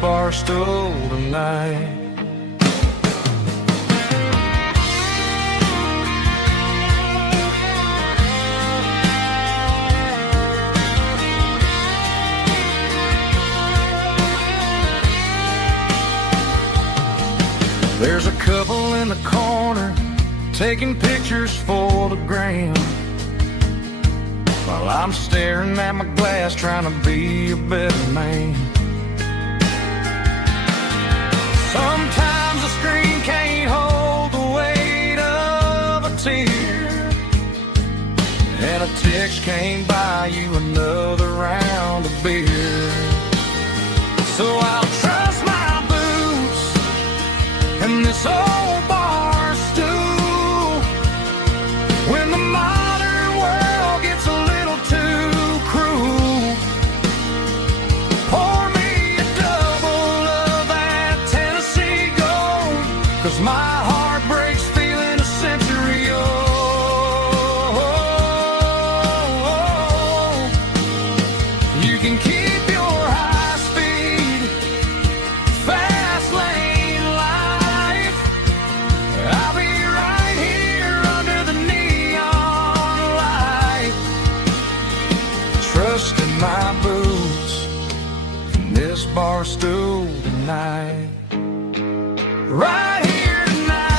bar stool tonight. There's a couple in the corner taking pictures for the gram, while I'm staring at my glass trying to be a better man. Sometimes the screen can't hold the weight of a tear, and a text can't buy you another round of beer. So I'll trust my boots and this old bar stool when the modern world gets a little too cruel. Pour me a double of that Tennessee Gold, 'cause my heart breaks feeling a century old. You can keep your high speed fast lane life. I'll be right here under the neon light, trusting my boots in this bar stool tonight. Right here tonight,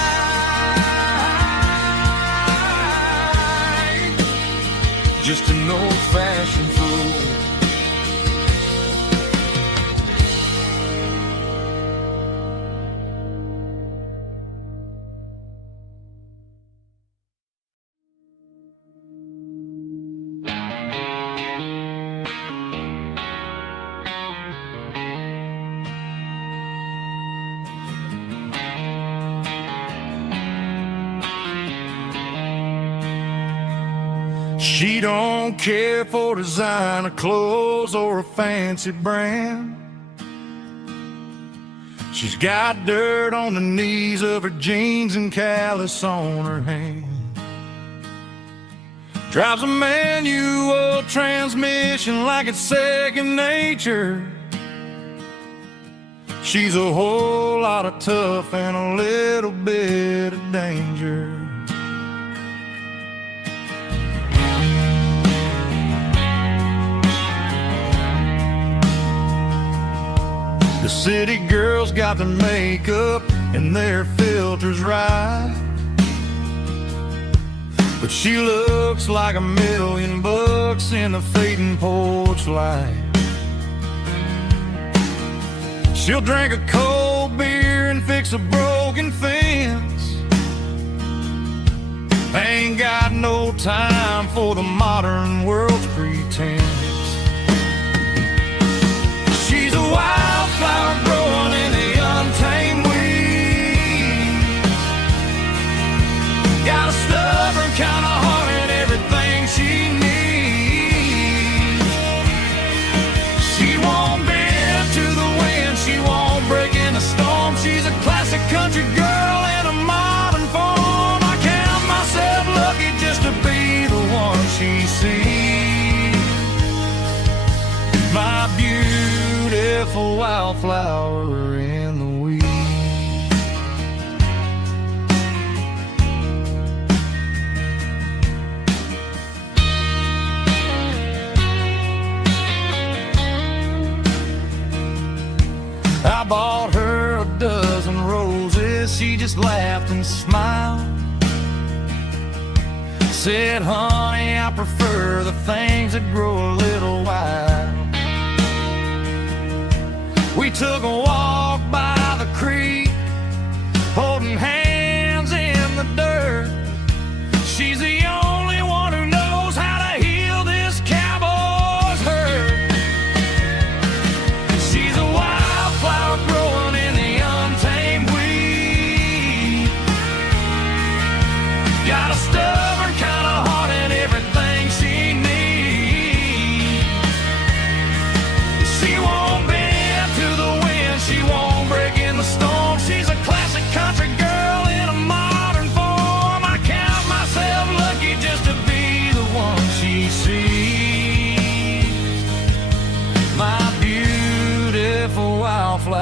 just an old-fashioned fool. She don't care for designer clothes or a fancy brand. She's got dirt on the knees of her jeans and callus on her hand. Drives a manual transmission like it's second nature. She's a whole lot of tough and a little bit of danger. The city girls got their makeup and their filters right, but she looks like $1,000,000 in the fading porch light. She'll drink a cold beer and fix a broken fence. Ain't got no time for the modern world's pretense. She's a wildflower growing in the untamed weeds. Got a stubborn kind of heart and everything she needs. She won't bend to the wind, she won't break in the storm. She's a classic country girl in a modern form. I count myself lucky just to be the one she sees. My beautiful wildflower in the weeds. I bought her a dozen roses, she just laughed and smiled. Said, honey, I prefer the things that grow a little wild. We took a walk by the creek, holding hands in the dirt. She's the only one who knows how to heal this cowboy's hurt. She's a wildflower growing in the untamed weed. Got a stubborn kind of heart and everything she needs. She won't bend to the wind, she won't break in the storm. She's a classic country girl in a modern form. I count myself lucky just to be the one she sees. My beautiful wildflower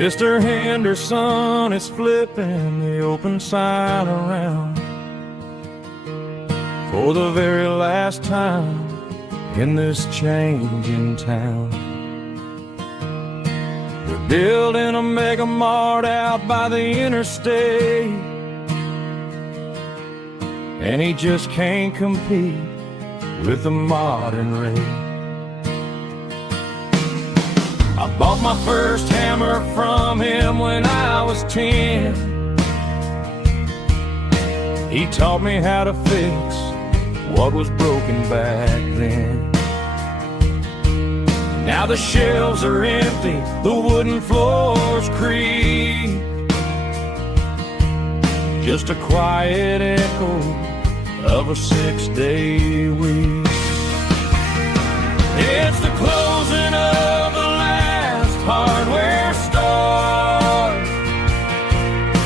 Mr. Henderson is flipping the open sign around for the very last time in this changing town. We're building a mega mart out by the interstate, and he just can't compete with the modern rate. I bought my first hammer from him when I was 10. He taught me how to fix what was broken back then. Now the shelves are empty, the wooden floors creak, just a quiet echo of a 6-day week. It's the closing of the last hardware store.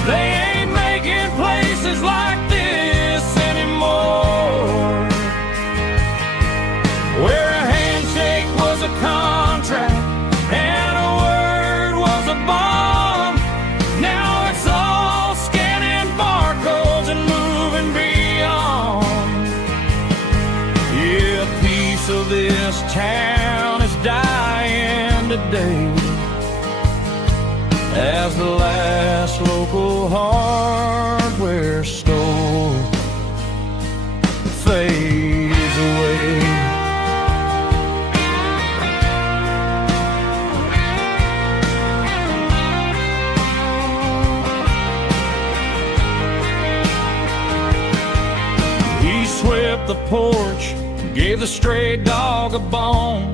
They ain't making places like this anymore, where a handshake was a contract and a word was a bond. Now it's all scanning barcodes and moving beyond. Yeah, a piece of this town is dying today as the last local hardware store fades away. He swept the porch, gave the stray dog a bone,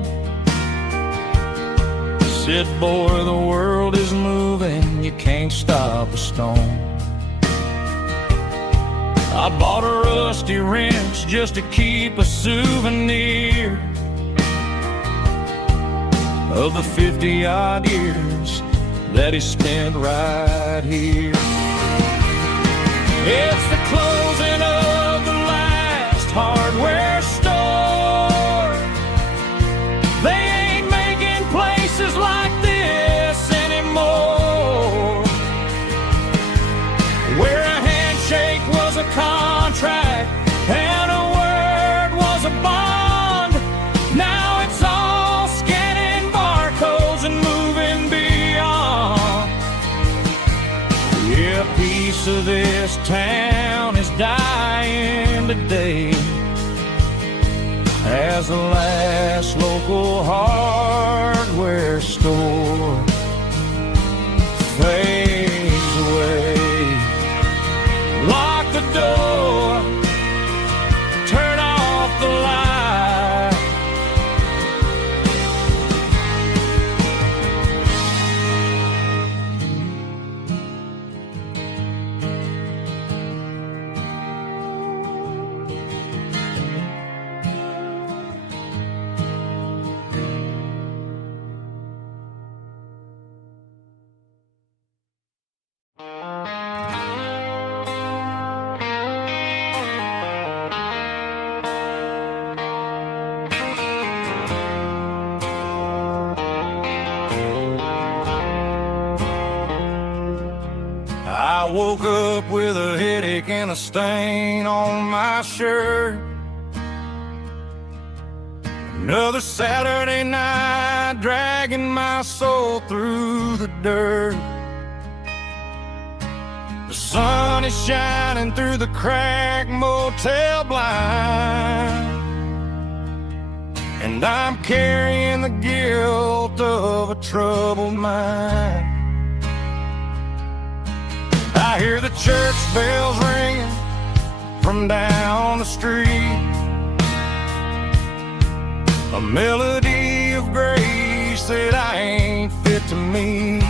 said, boy, the world is moving, you can't stop a stone. I bought a rusty wrench just to keep a souvenir of the 50-odd years that he spent right here. It's the closing of the last hardware store. They ain't making places like this anymore, where a handshake was a contract and a word was a bond. Now it's all scanning barcodes and moving beyond. Yeah, a piece of this town is dying today as the last local hardware store fades away. Lock the door, turn off the light. I woke up with a headache and a stain on my shirt. Another Saturday night dragging my soul through the dirt. The sun is shining through the cracked motel blind, and I'm carrying the guilt of a troubled mind. I hear the church bells ringing from down the street, a melody of grace that I ain't fit to meet.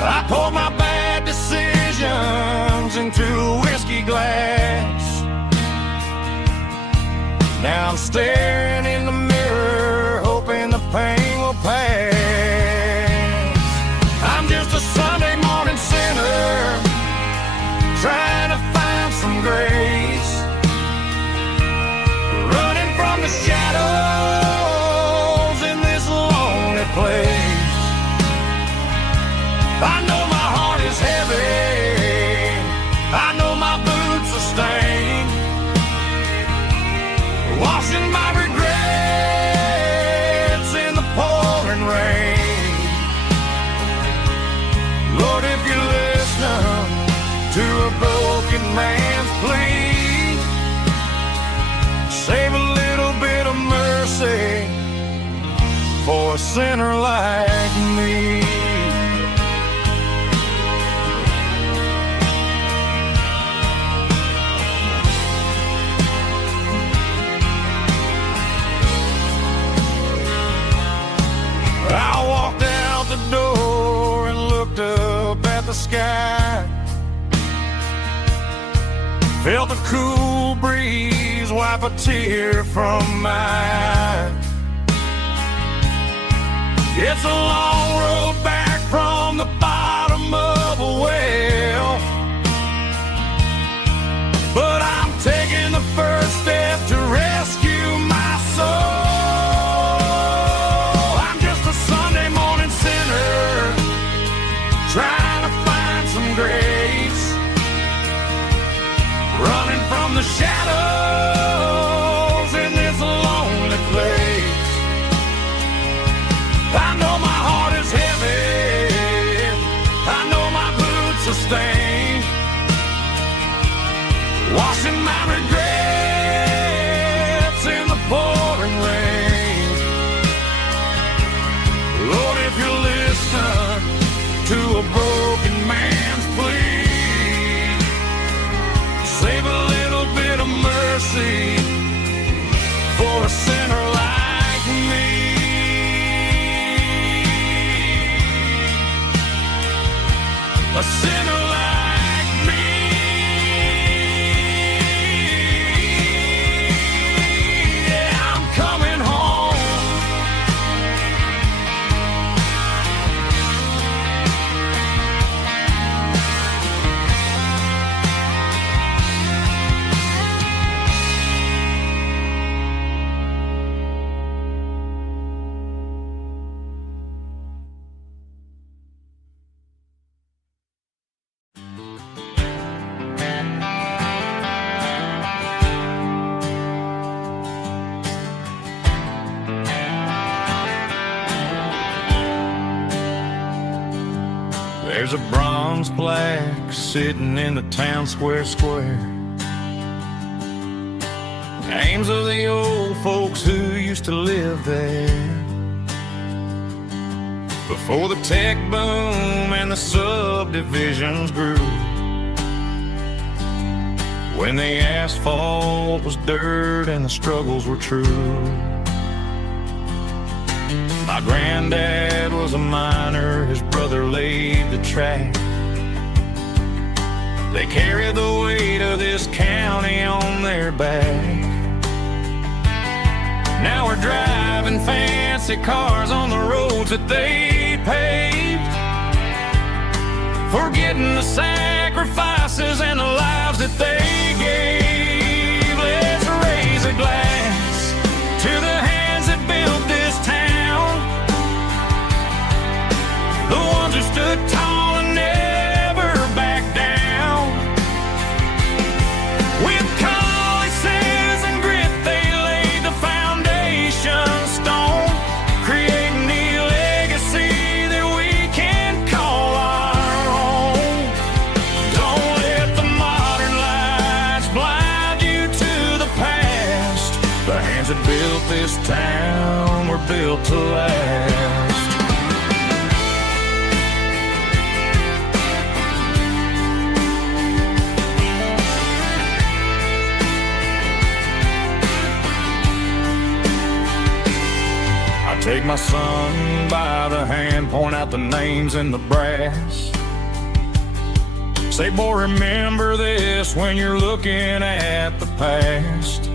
I poured my bad decisions into a whiskey glass. Now I'm staring in the mirror, hoping the pain will pass. I'm just a Sunday morning sinner, trying to find some grace, running from the shadows in this lonely place. to a broken man's plea. Save a little bit of mercy for a sinner like me. I walked out the door and looked up at the sky. Felt the cool breeze wipe a tear from my eye. It's a long road back from the bottom of a well, but I'm taking the first step to rescue my soul. Trying to find some grace, running from the shadows in this lonely place. I know my heart is heavy, I know my boots are stained, washing my regrets in the pouring rain. Lord, if you listen to a broken man's plea, save a little bit of mercy for a sinner like me. A sinner like me. Yeah, I'm coming home. There's a bronze plaque sitting in the town square. Names of the old folks who used to live there before the tech boom and the subdivisions grew, when the asphalt was dirt and the struggles were true. My granddad was a miner, his brother laid the track. They carried the weight of this county on their back. Now we're driving fancy cars on the roads that they paved, forgetting the sacrifices and the lives that they gave. Let's raise a glass to the hands that built this town, the ones who stood tall and never backed down. With calluses and grit they laid the foundation stone, creating the legacy that we can call our own. Don't let the modern lights blind you to the past. The hands that built this town were built to last. Take my son by the hand, point out the names in the brass. Say, boy, remember this when you're looking at the past.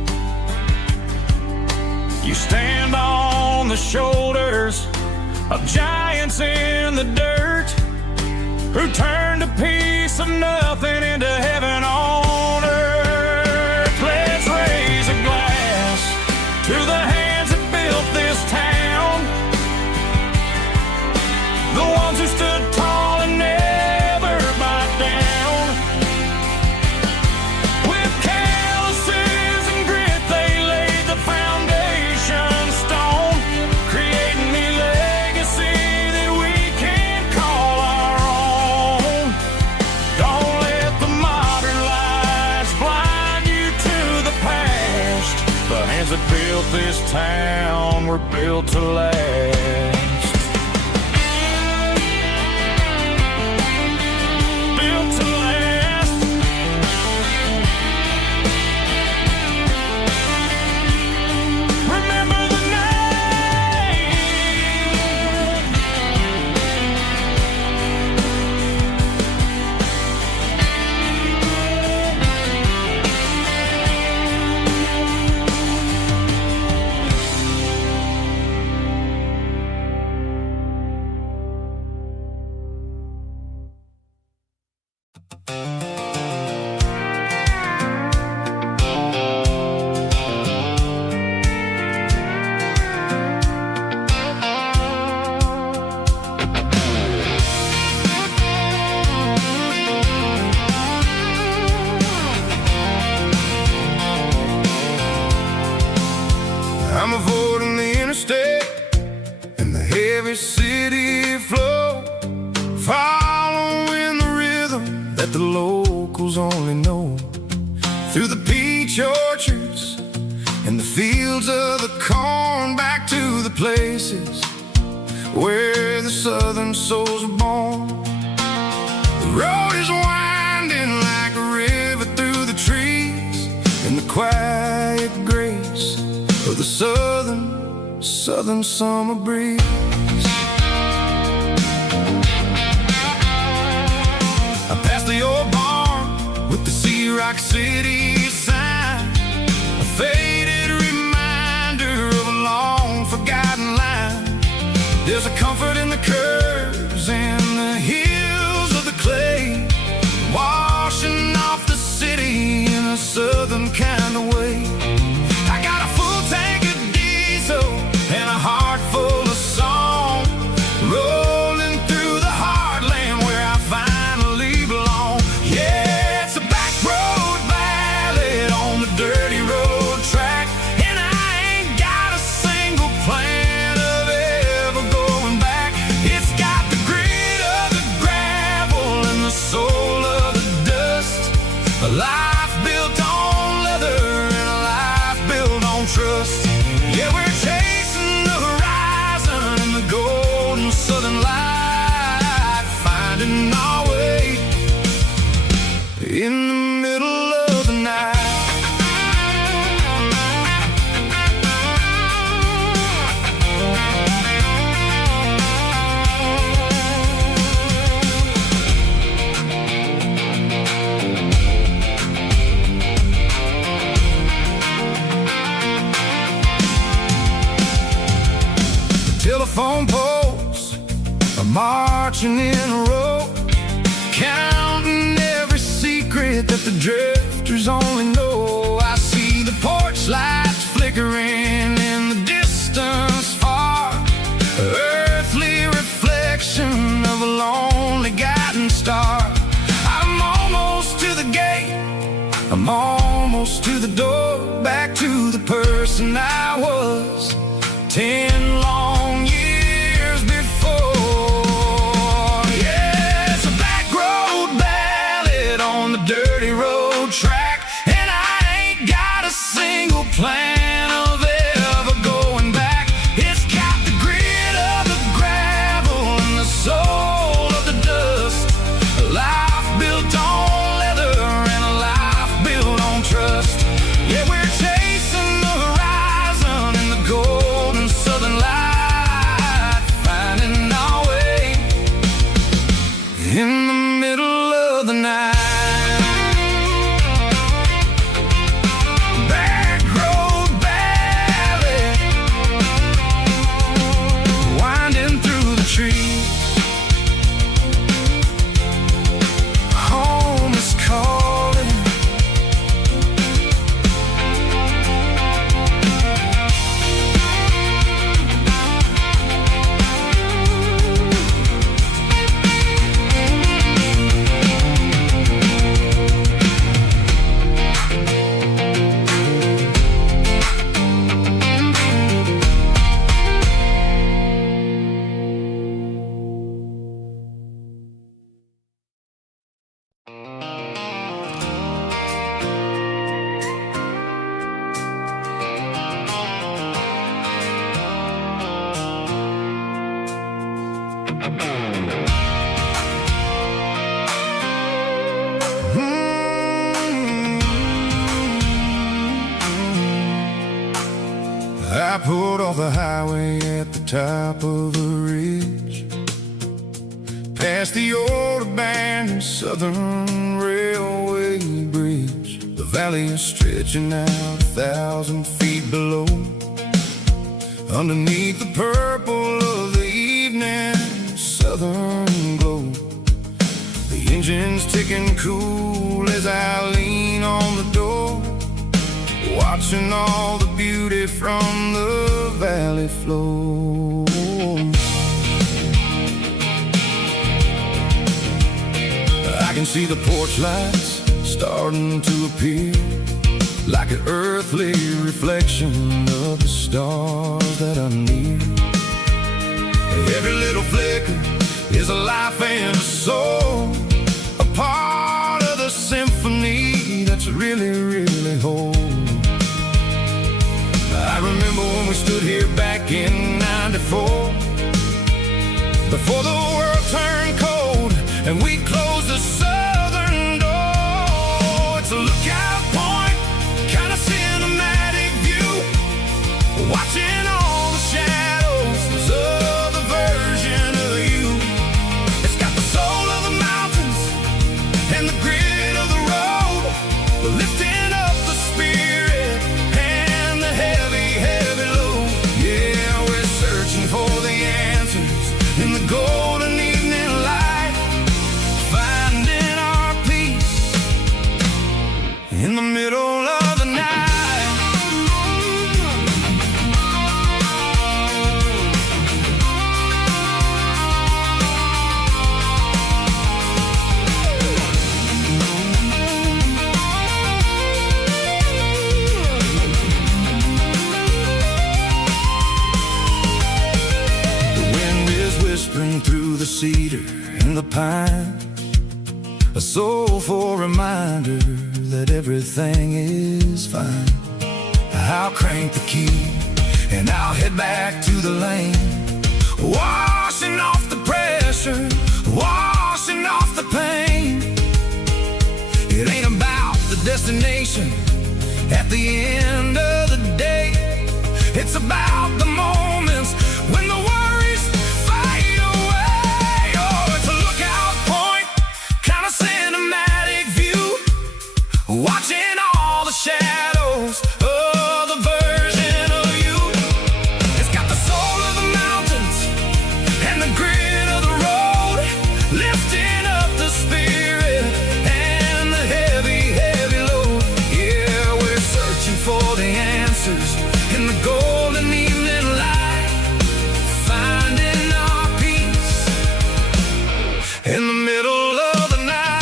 You stand on the shoulders of giants in the dirt, who turned a piece of nothing into heaven on earth. Let's raise a glass to the hands that built this town, the ones who stood tall and never backed down. With calluses and grit they laid the foundation stone, creating a legacy that we can call our own. Don't let the this town were built to last. Built to last. Remember the name. I'm avoiding the interstate and the heavy city flow, following the rhythm that the locals only know. Through the peach orchards and the fields of the corn, back to the places where the southern souls were born. The road is winding like a river through the trees, in the quiet grace of the southern summer breeze. I passed the old barn with the Sea Rock City sign, a faded reminder of a long forgotten line. There's a comfort in the curves and the hills of the clay, washing off the city in a southern kind of way. I got a full tank of diesel and a heart full of song, rolling through the heartland where I finally belong. Yeah, it's a back road ballad on the dirty road track, and I ain't got a single plan of ever going back. It's got the grit of the gravel and the soul of the dust, a life built on leather and a life built on trust. Yeah, we're chasing the horizon in the golden southern light, finding our way in the middle of the night. Telephone poles are marching in a row, counting every secret that the drifters only know. I see the porch lights flickering in the distance far, earthly reflection of a lonely guiding star. I'm almost to the gate, I'm almost to the door, back to the person I was 10 long years before. Yeah, it's a back road ballad on the dirty road track, and I ain't got a single plan of ever going back. It's got the grit of the gravel and the soul of the dust, a life built on leather and a life built on trust. Yeah, we're chasing the horizon in the golden southern light, finding our way in the middle of the night. Back road I pulled off the highway at the top of a ridge, past the old abandoned Southern Railway bridge. The valley is stretching out 1,000 feet below, underneath the purple of the evening southern glow. The engine's ticking cool as I lean on the door, watching all the beauty from the valley flow. I can see the porch lights starting to appear, like an earthly reflection of the stars that are near. Every little flicker is a life and a soul, a part of the symphony that's really, really whole. I remember when we stood here back in '94, before the world turned cold and we closed the southern door. It's a lookout point, kind of cinematic view, watching all the shadows of the version of you. It's got the soul of the mountains and the grit of the road, lifting up the spirit and the heavy, heavy load. Yeah, we're searching for the answers in the golden evening light, finding our peace in the middle of the night. Whispering through the cedar and the pine, a soulful reminder that everything is fine. I'll crank the key and I'll head back to the lane, washing off the pressure, washing off the pain. It ain't about the destination at the end of the day, it's about the moments when the worries fade away. Oh, it's a lookout point, kind of cinematic view, watching all the shadows of the version of you. It's got the soul of the mountains and the grit of the road, lifting up the spirit and the heavy, heavy load. Yeah, we're searching for the answers in the golden evening light, finding our peace in the middle of the night.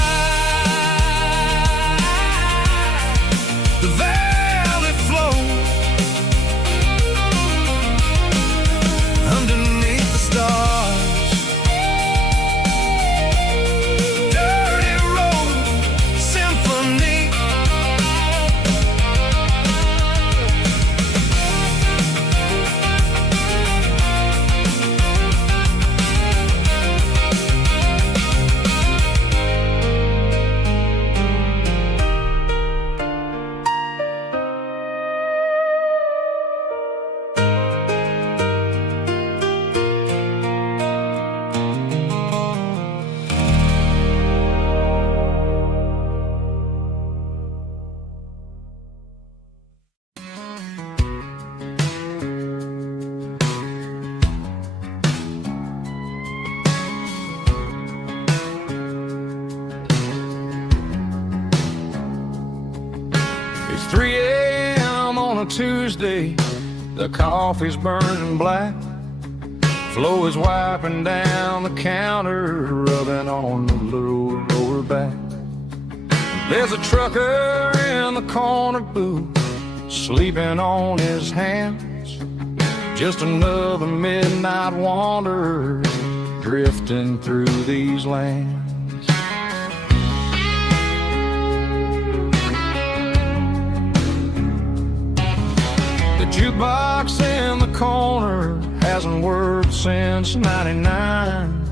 The valley flow underneath the stars, dirty road symphony. It's 3 a.m. on a Tuesday, the coffee's burning black, Flo is wiping down the counter, rubbing on the little lower back. There's a trucker in the corner booth, sleeping on his hands, just another midnight wanderer drifting through these lands. The jukebox in the corner hasn't worked since '99,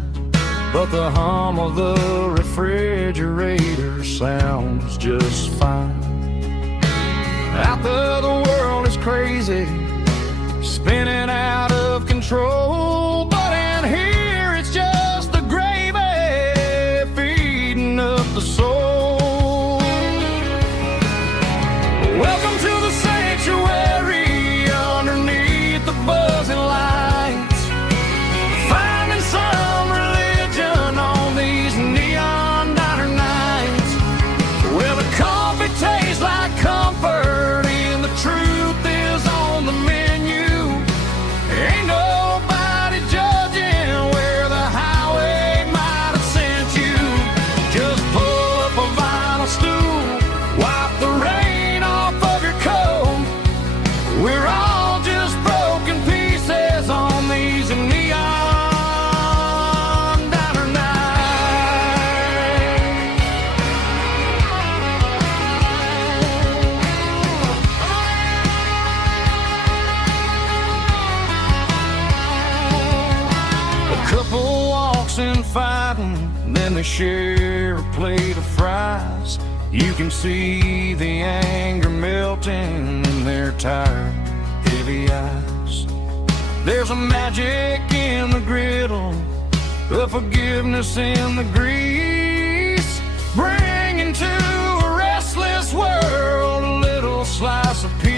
but the hum of the refrigerator sounds just fine. Out there the world is crazy, they share a plate of fries, you can see the anger melting in their tired, heavy eyes. There's a magic in the griddle, a forgiveness in the grease, bringing to a restless world a little slice of peace.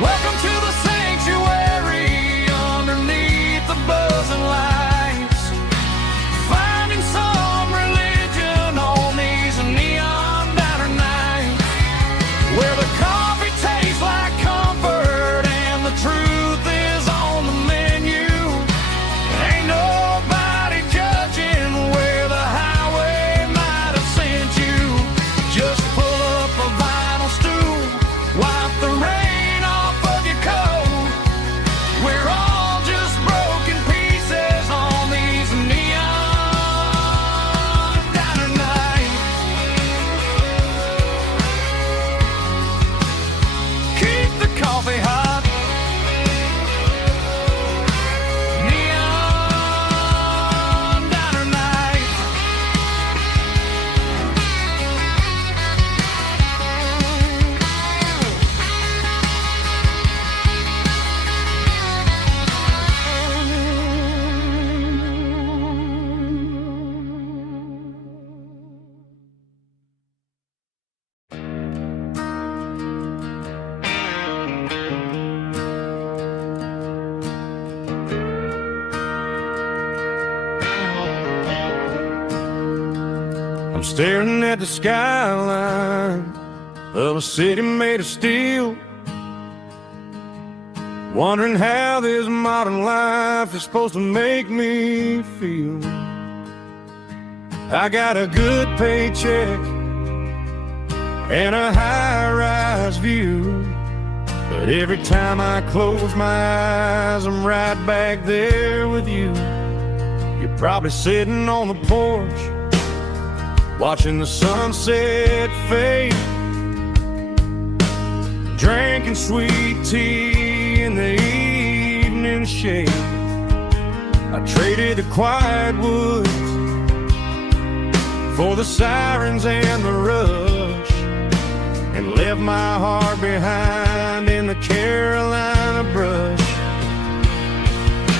Welcome to the sanctuary underneath the buzzing lights, finding some religion on these neon diner nights, where the coffee tastes like comfort and the truth is on the menu. Ain't nobody judging where the highway might have sent you. Just pull up a vinyl stool, wipe the rain off of your coat. We're all just broken pieces on these neon diner nights. Keep the coffee hot. Neon diner nights. I'm staring at the skyline of a city made of steel, wondering how this modern life is supposed to make me feel. I got a good paycheck and a high-rise view, but every time I close my eyes, I'm right back there with you. You're probably sitting on the porch, watching the sunset fade, drinking sweet tea in the evening shade. I traded the quiet woods for the sirens and the rush, and left my heart behind in the Carolina brush.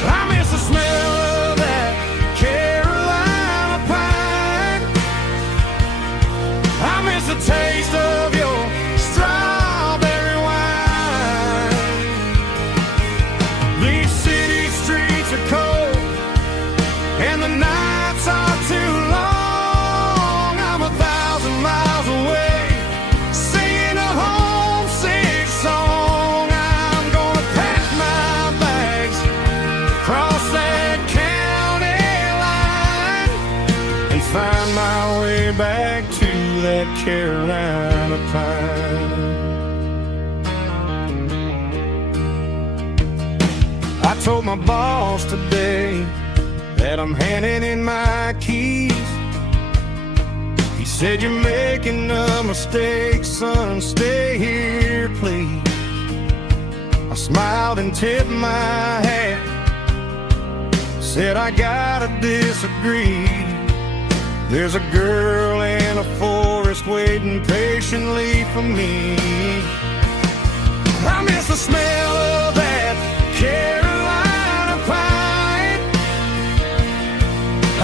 I miss the smell of that Carolina pine. I miss the taste of your strawberry wine. These city streets are cold and the nights are too long. I'm 1,000 miles away, singing a homesick song. I'm gonna pack my bags, cross that county line, and find my way back to that Carolina pine. I told my boss today that I'm handing in my keys. He said, "You're making a mistake, son, stay here, please." I smiled and tipped my hat, said, "I gotta disagree. There's a girl in a forest waiting patiently for me." I miss the smell of that Carolina pine.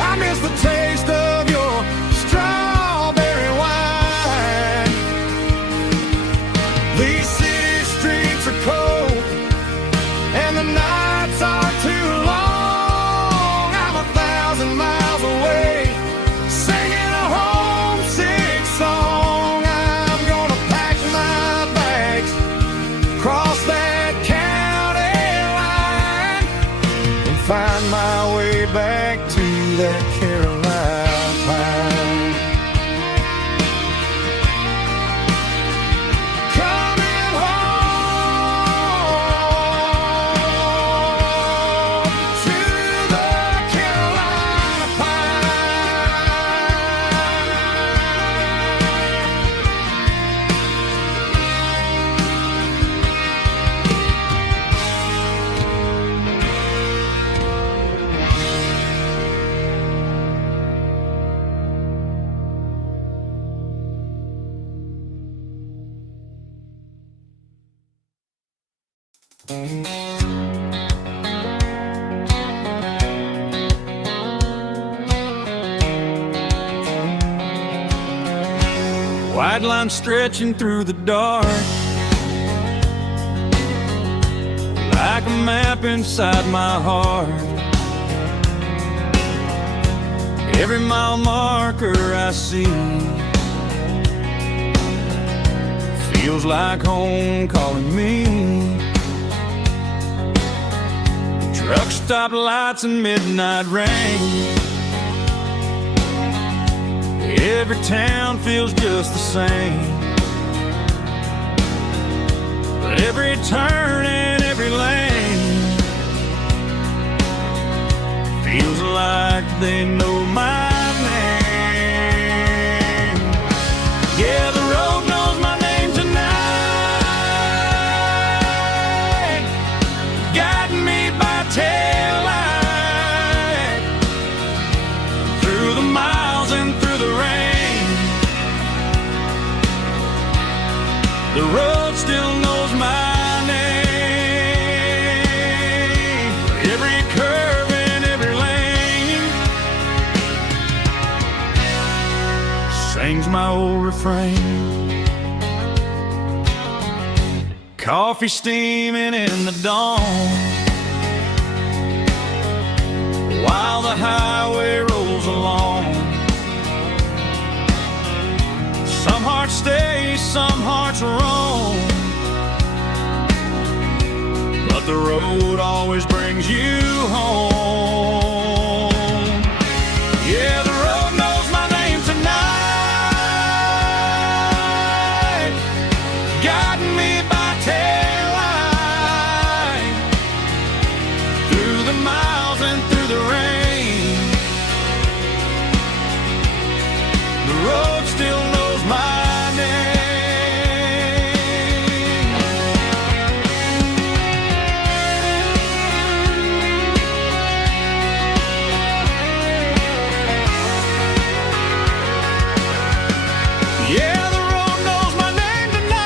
I miss the taste of your strawberry wine. These city streets are cold and the nights are too long. I'm 1,000 miles away, singing a homesick song. I'm gonna pack my bags, cross that county line, White line stretching through the dark, like a map inside my heart. Every mile marker I see feels like home calling me. Truck stop lights and midnight rain. Every town feels just the same, but every turn and every lane feels like they know my name. Yeah, the road knows my name tonight, guiding me by taillight through the miles and through the rain. The road still knows my name. Every curve and every lane sings my old refrain. Coffee steaming in the dawn, while the highway rolls along. Some hearts stay, some hearts roam, but the road always brings you home. Yeah, the road knows my name tonight, guiding me by taillight through the miles and through the rain. The road still knows my name. Yeah, the road knows my name tonight,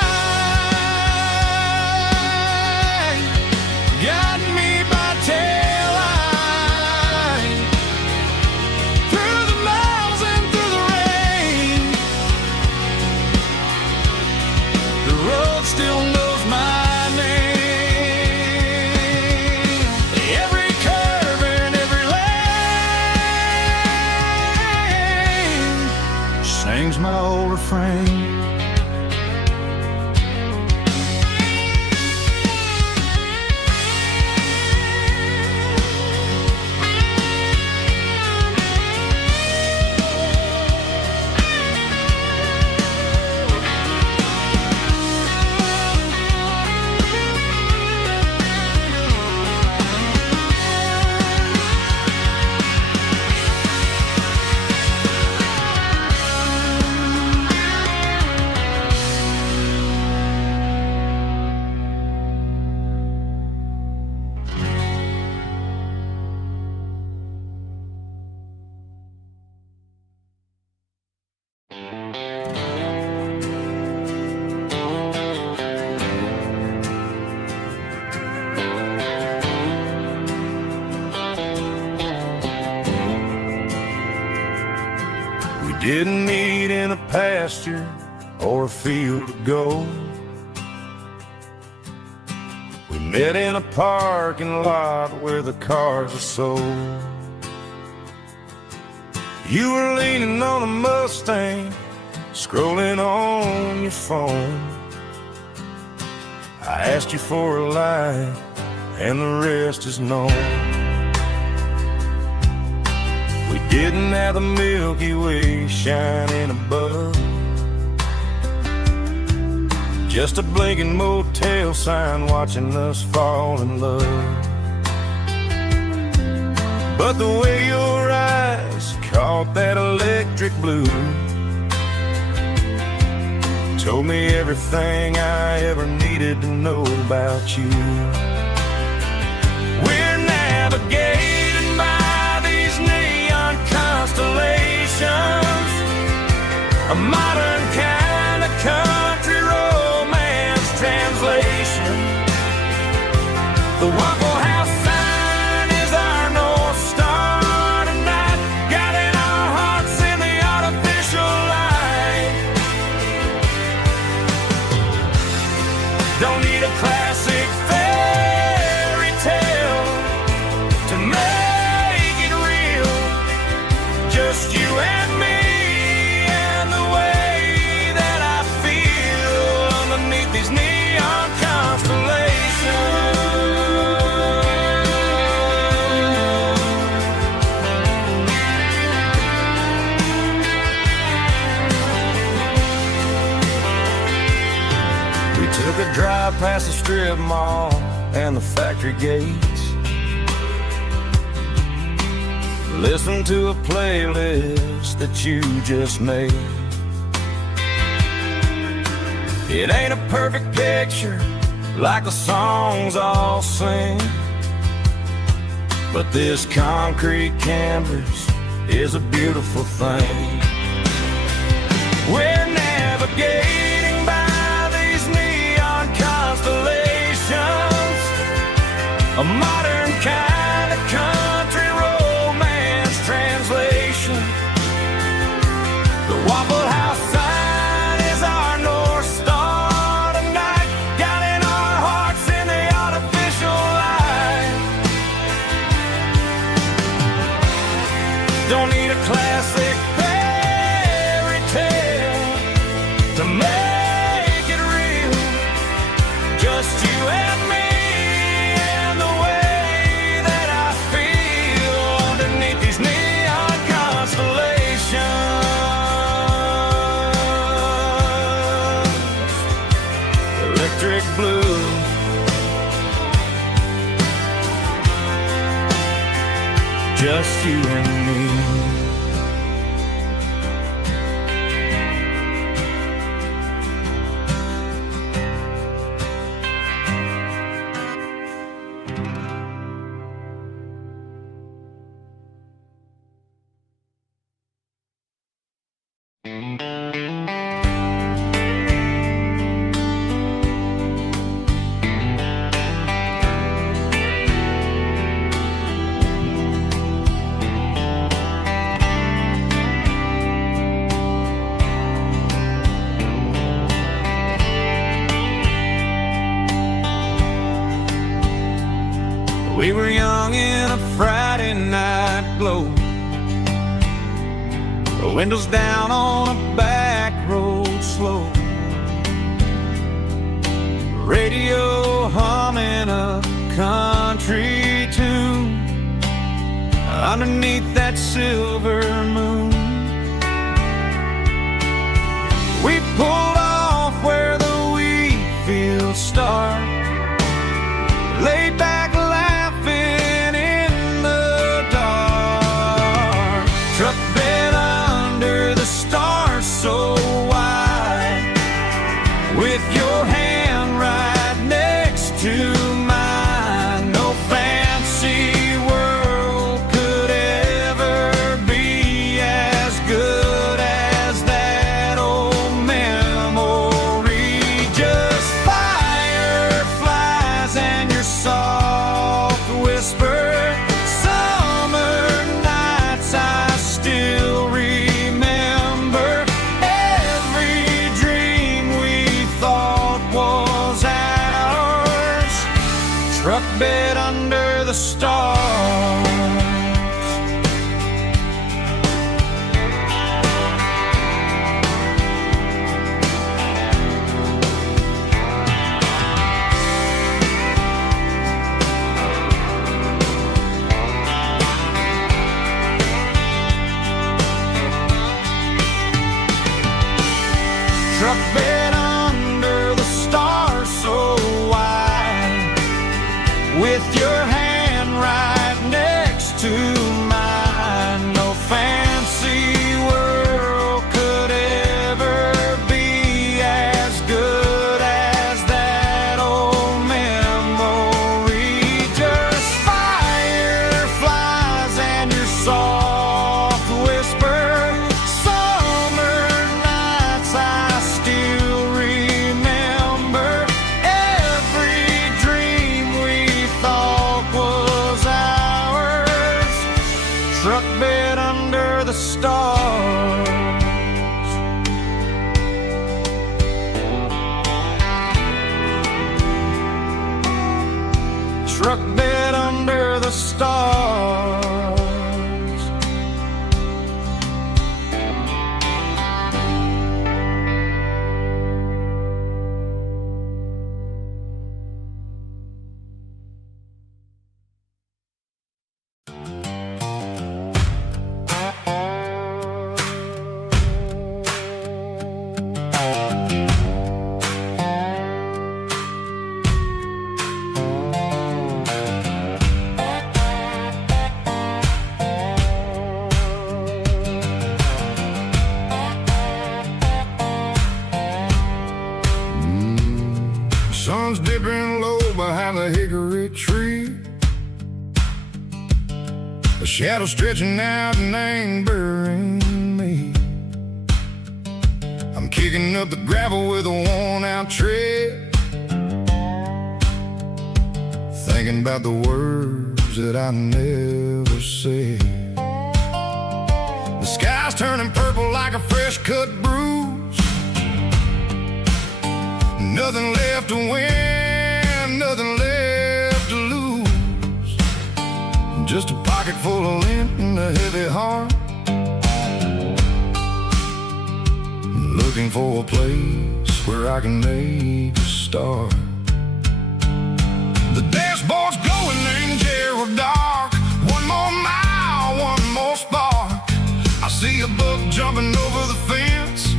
guiding me by taillight through the miles and through the rain. The road still knows my name. Every curve and every lane sings my old refrain. We didn't meet in a pasture or a field of gold. We met in a parking lot where the cars are sold. You were leaning on a Mustang, scrolling on your phone. I asked you for a light, and the rest is known. We didn't have the Milky Way shining above, just a blinking motel sign watching us fall in love. But the way your eyes caught that electric blue told me everything I ever needed to know about you. We're navigated by these neon constellations, a modern kind of country romance translation. The Waffle House sign is our North Star tonight, guiding our hearts in the artificial light. Don't need a classic fairy tale to make it real. Just you and me and the way that I feel underneath these neon constellations. We took a drive past the strip mall and the factory gates. Listen to a playlist that you just made. It ain't a perfect picture like the songs all sing, but this concrete canvas is a beautiful thing. We're navigating by these neon constellations, a modern kind of country romance translation. The Waffle House sign is our North Star tonight, guiding our hearts in the artificial light. Don't need a classic fairy tale to make it real. Just you and me and the way that I feel underneath these neon constellations. Electric blue, just you and me. We were young in a Friday night glow, the windows down on a back road slow, radio humming a country tune underneath that silver moon. We pulled off where the wheat fields start, laid back laughing in the dark, truck bed under the stars so wide, with your hand right next to mine. No fancy world could ever be as good as that old memory. Just fireflies and your soft whisper. Summer nights I still remember. Every dream we thought was ours, truck bed under the stars. Truck bed under the stars so wide, with your hand right next to mine. No fancy world could ever be as good as that old memory. Just fireflies and your soft whisper. Summer nights I still sun's dipping low behind the hickory tree. A shadow stretching out and angering me. I'm kicking up the gravel with a worn-out tread, thinking about the words that I never said. The sky's turning purple like a fresh-cut bruise. Nothing left to win, nothing left to lose. Just a pocket full of lint and a heavy heart, looking for a place where I can make a start. The dashboard's glowing in Gerald dark. One more mile, one more spark. I see a buck jumping over the fence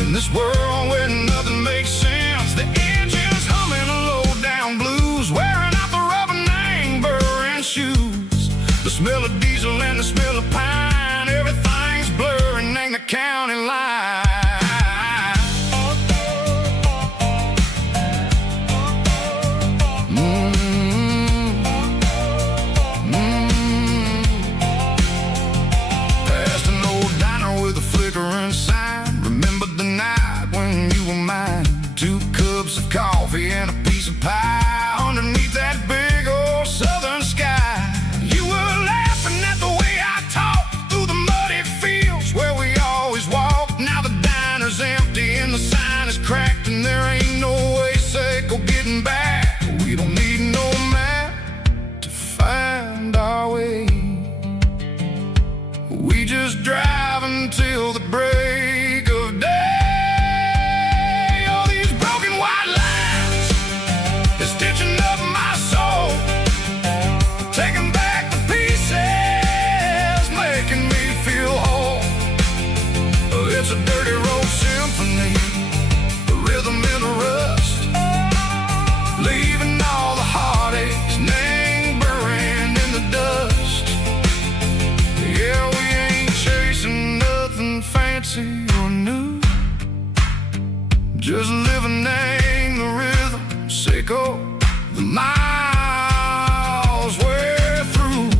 in this world where nothing makes sense. The engine's humming a low-down blues, wearing out the rubber-name burring shoes. The smell of diesel and the smell of pine, everything's blurring in the county line. Coffee and a piece of pie underneath that big old southern sky. You were laughing at the way I talked through the muddy fields where we always walked. Now the diner's empty and the sign is cracked, and there ain't no way safe or getting back. We don't need no map to find our way. We just drive until the break of day. It's a dirty road symphony, a rhythm in the rust, leaving all the heartaches, name burning in the dust. Yeah, we ain't chasing nothing fancy or new, just living in the rhythm, sicko, the miles we're through.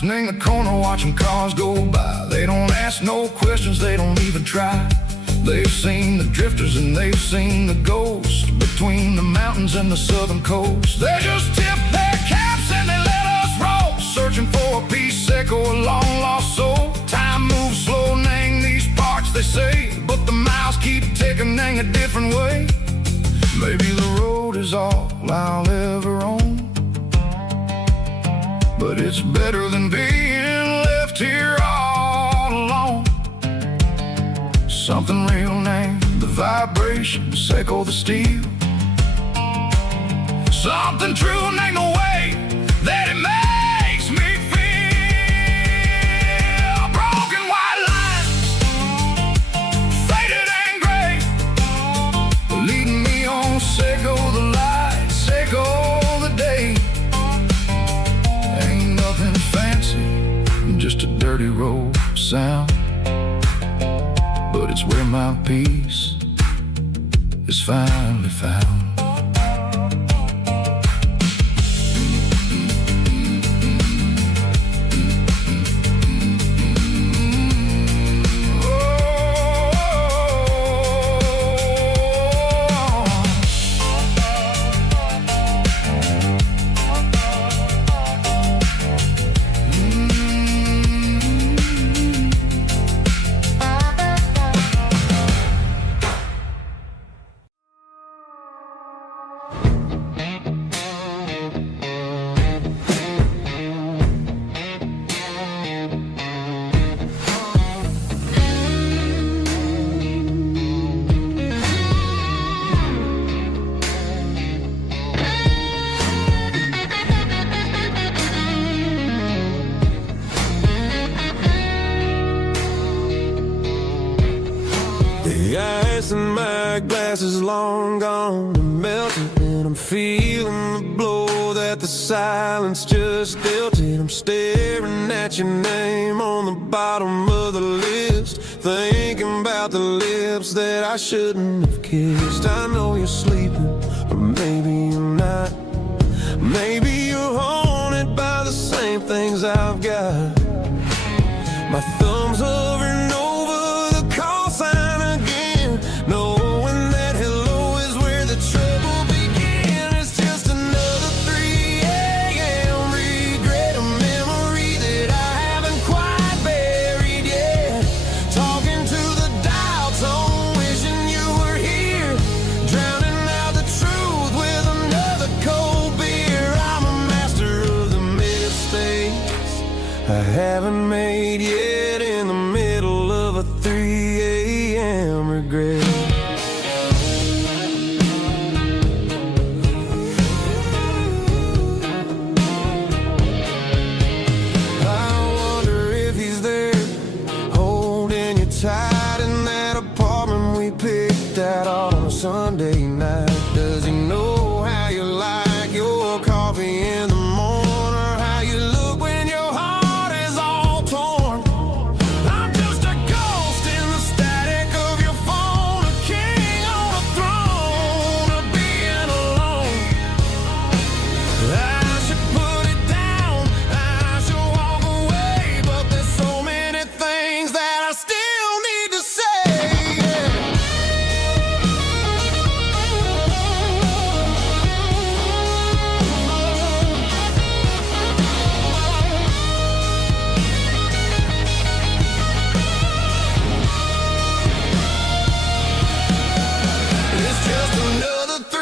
In the corner watching cars go by. They don't ask no questions, they don't even try. They've seen the drifters and they've seen the ghosts between the mountains and the southern coast. They just tip their caps and they let us roll, searching for a piece echo, a long lost soul. Time moves slow in these parts, they say, but the miles keep ticking in a different way. Maybe the road is all I'll ever own, but it's better than being left here all alone. Something real named the vibrations echo the steel. Something true named the way that it makes me feel. Broken white lines, faded and gray, leading me on, Seco the light, Seco the day. Just a dirty road sound, but it's where my peace is finally found. ice in my glass is long gone and melted, and I'm feeling the blow that the silence just dealt it. I'm staring at your name on the bottom of the list, thinking about about the lips that I shouldn't have kissed. I know you're sleeping, or maybe you're not. Maybe you're haunted by the same things I've got. My thumb's hovering over the call sign again, knowing that hello is where the trouble began. It's just another 3 a.m. regret, a memory that I haven't quite buried yet. Talking to the dial tone, wishing you were here, drowning out the truth with another cold beer. I'm a master of the mistakes I haven't made yet, in the middle of a 3 a.m. regret. I wonder if he's there, holding you tight in that apartment we picked out on a Sunday night. Does he know how you like your coffee in the morning, or how you look when your heart is all torn? I'm just a ghost in the static of your phone, a king on a throne of being alone. I should put it down, I should walk away, but there's so many things that I still need to say. It's just another 3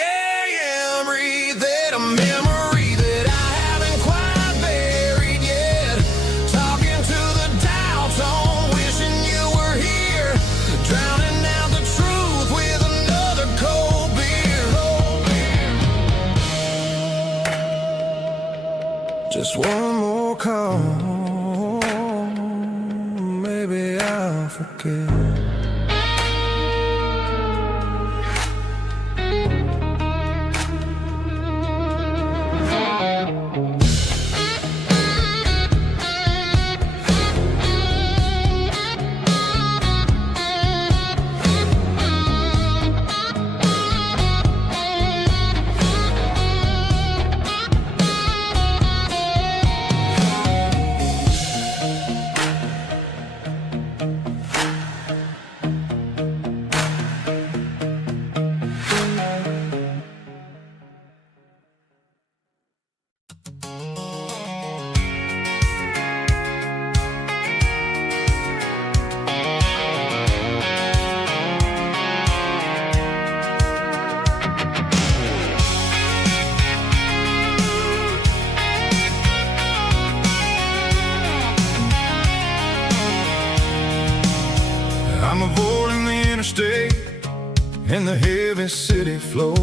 a.m. read, a memory that I haven't quite buried yet. Talking to the dial tone, wishing you were here, drowning out the truth with another cold beer. Just one more call, maybe I'll forget. I'm avoiding the interstate and the heavy city flow,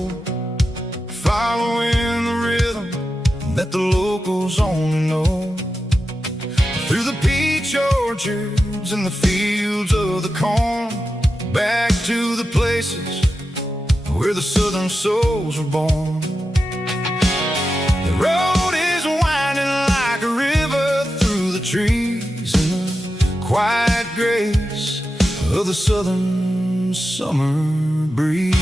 following the rhythm that the locals only know. Through the peach orchards and the fields of the corn, back to the places where the southern souls were born. The road is winding like a river through the trees, in the quiet grace of the southern summer breeze.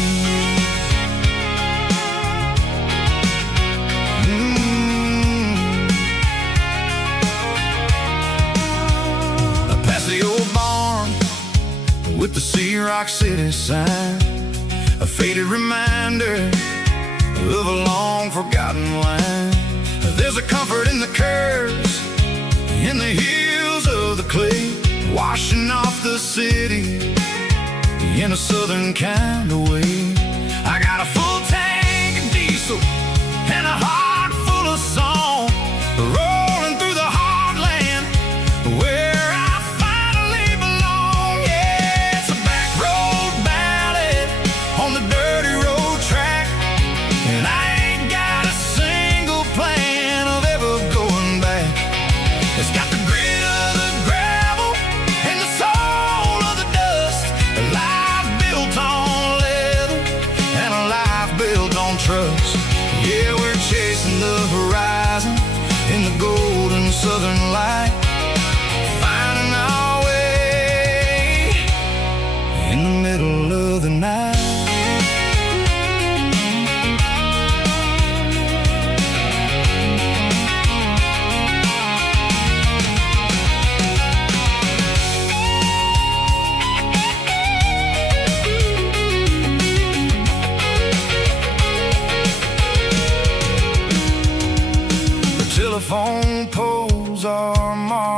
Past the old barn with the Sea Rock City sign, a faded reminder of a long forgotten line. There's a comfort in the curves, in the hills of the clay, washing off the city in a southern kind of way. I got a full tank of diesel and a heart full of song, rolling through the heartland where I finally belong. Yeah, it's a back road ballad on the dirty road track, and I ain't got a single plan of ever going back. It's got the grit of the gravel and the soul of the dust, a life built on leather and a life built on trust.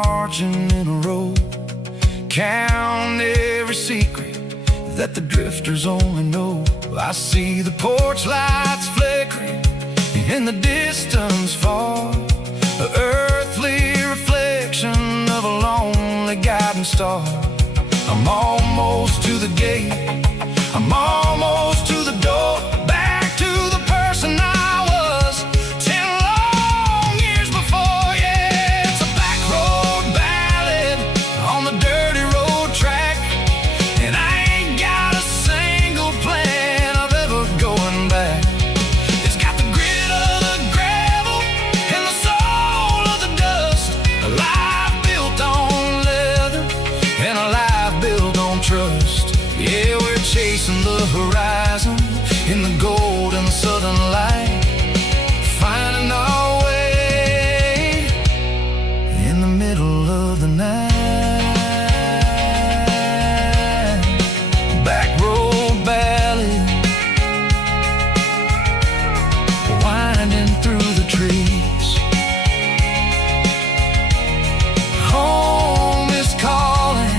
marching in a row, count every secret that the drifters only know. I see the porch lights flickering in the distance far, an earthly reflection of a lonely guiding star. I'm almost to the gate, I'm almost to the door, back to the person I was 10 long years before. Yeah, it's a back road ballad on the dirty road track, and I ain't got a single plan of ever going back. It's got the grit of the gravel and the soul of the dust, a life built on leather and a life built on trust. Yeah, we're chasing the horizon in the golden southern light, finding our way in the middle of the night. Back road ballad, winding through the trees. Home is calling.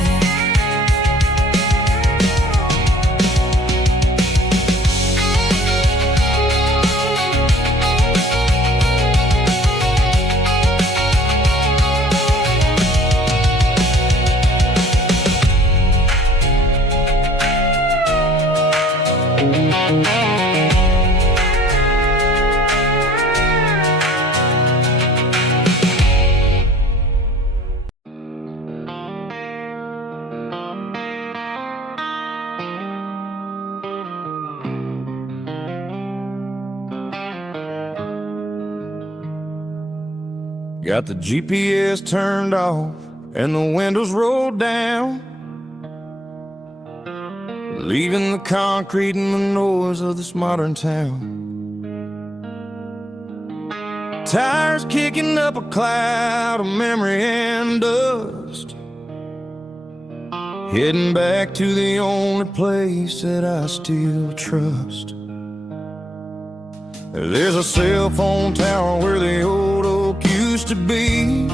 Got the GPS turned off and the windows rolled down, leaving the concrete and the noise of this modern town. Tires kicking up a cloud of memory and dust, heading back to the only place that I still trust. There's a cell phone tower where the old oak used to be,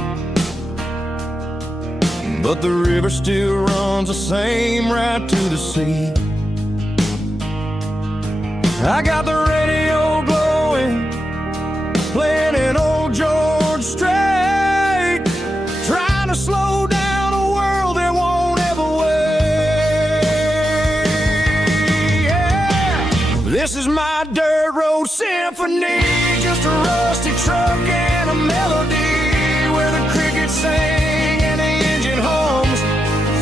but the river still runs the same right to the sea. I got the radio glowing, playing an old George Strait, trying to slow down a world that won't ever wait. Yeah. This is my dirt road symphony, just a rusty truck and a melody where the crickets sing and the engine hums,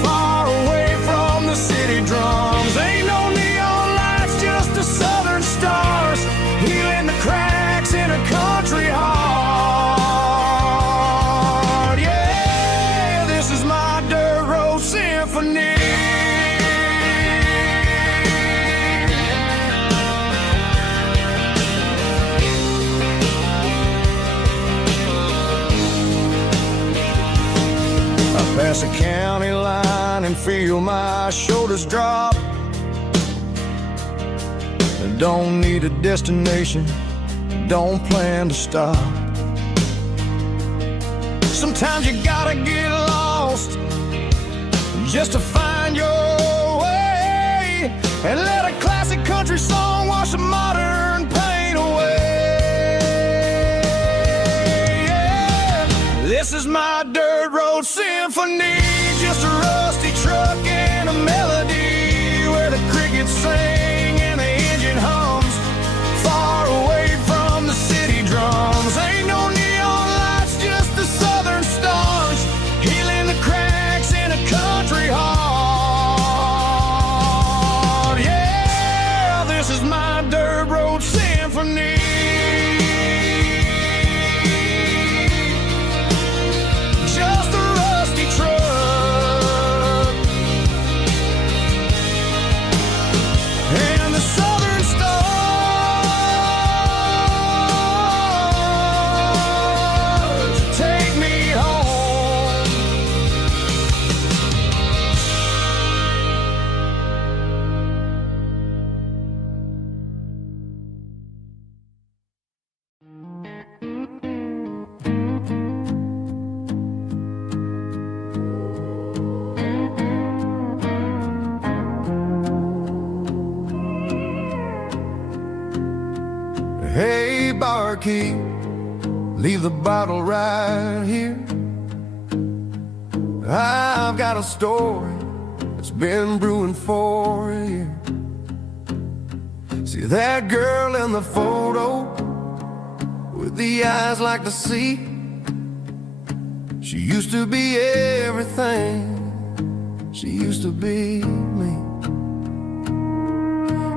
far away from the city drums. Ain't no neon lights, just the southern stars, healing the cracks in a country heart. Yeah, this is my dirt road symphony. Pass a county line and feel my shoulders drop. Don't need a destination, don't plan to stop. Sometimes you gotta get lost just to find your way, and let a classic country song wash a modern pain away. Yeah. This is my dirt road symphony, just a rusty truck and a melody where the crickets sing and the engine hums, far away from the city drums. Ain't no neon lights, just the southern stars, healing the cracks in a country heart. Yeah, this is my dirt road symphony. Just a rusty truck key, leave the bottle right here. I've got a story that's been brewing for a year. See that girl in the photo with the eyes like the sea? She used to be everything, she used to be me.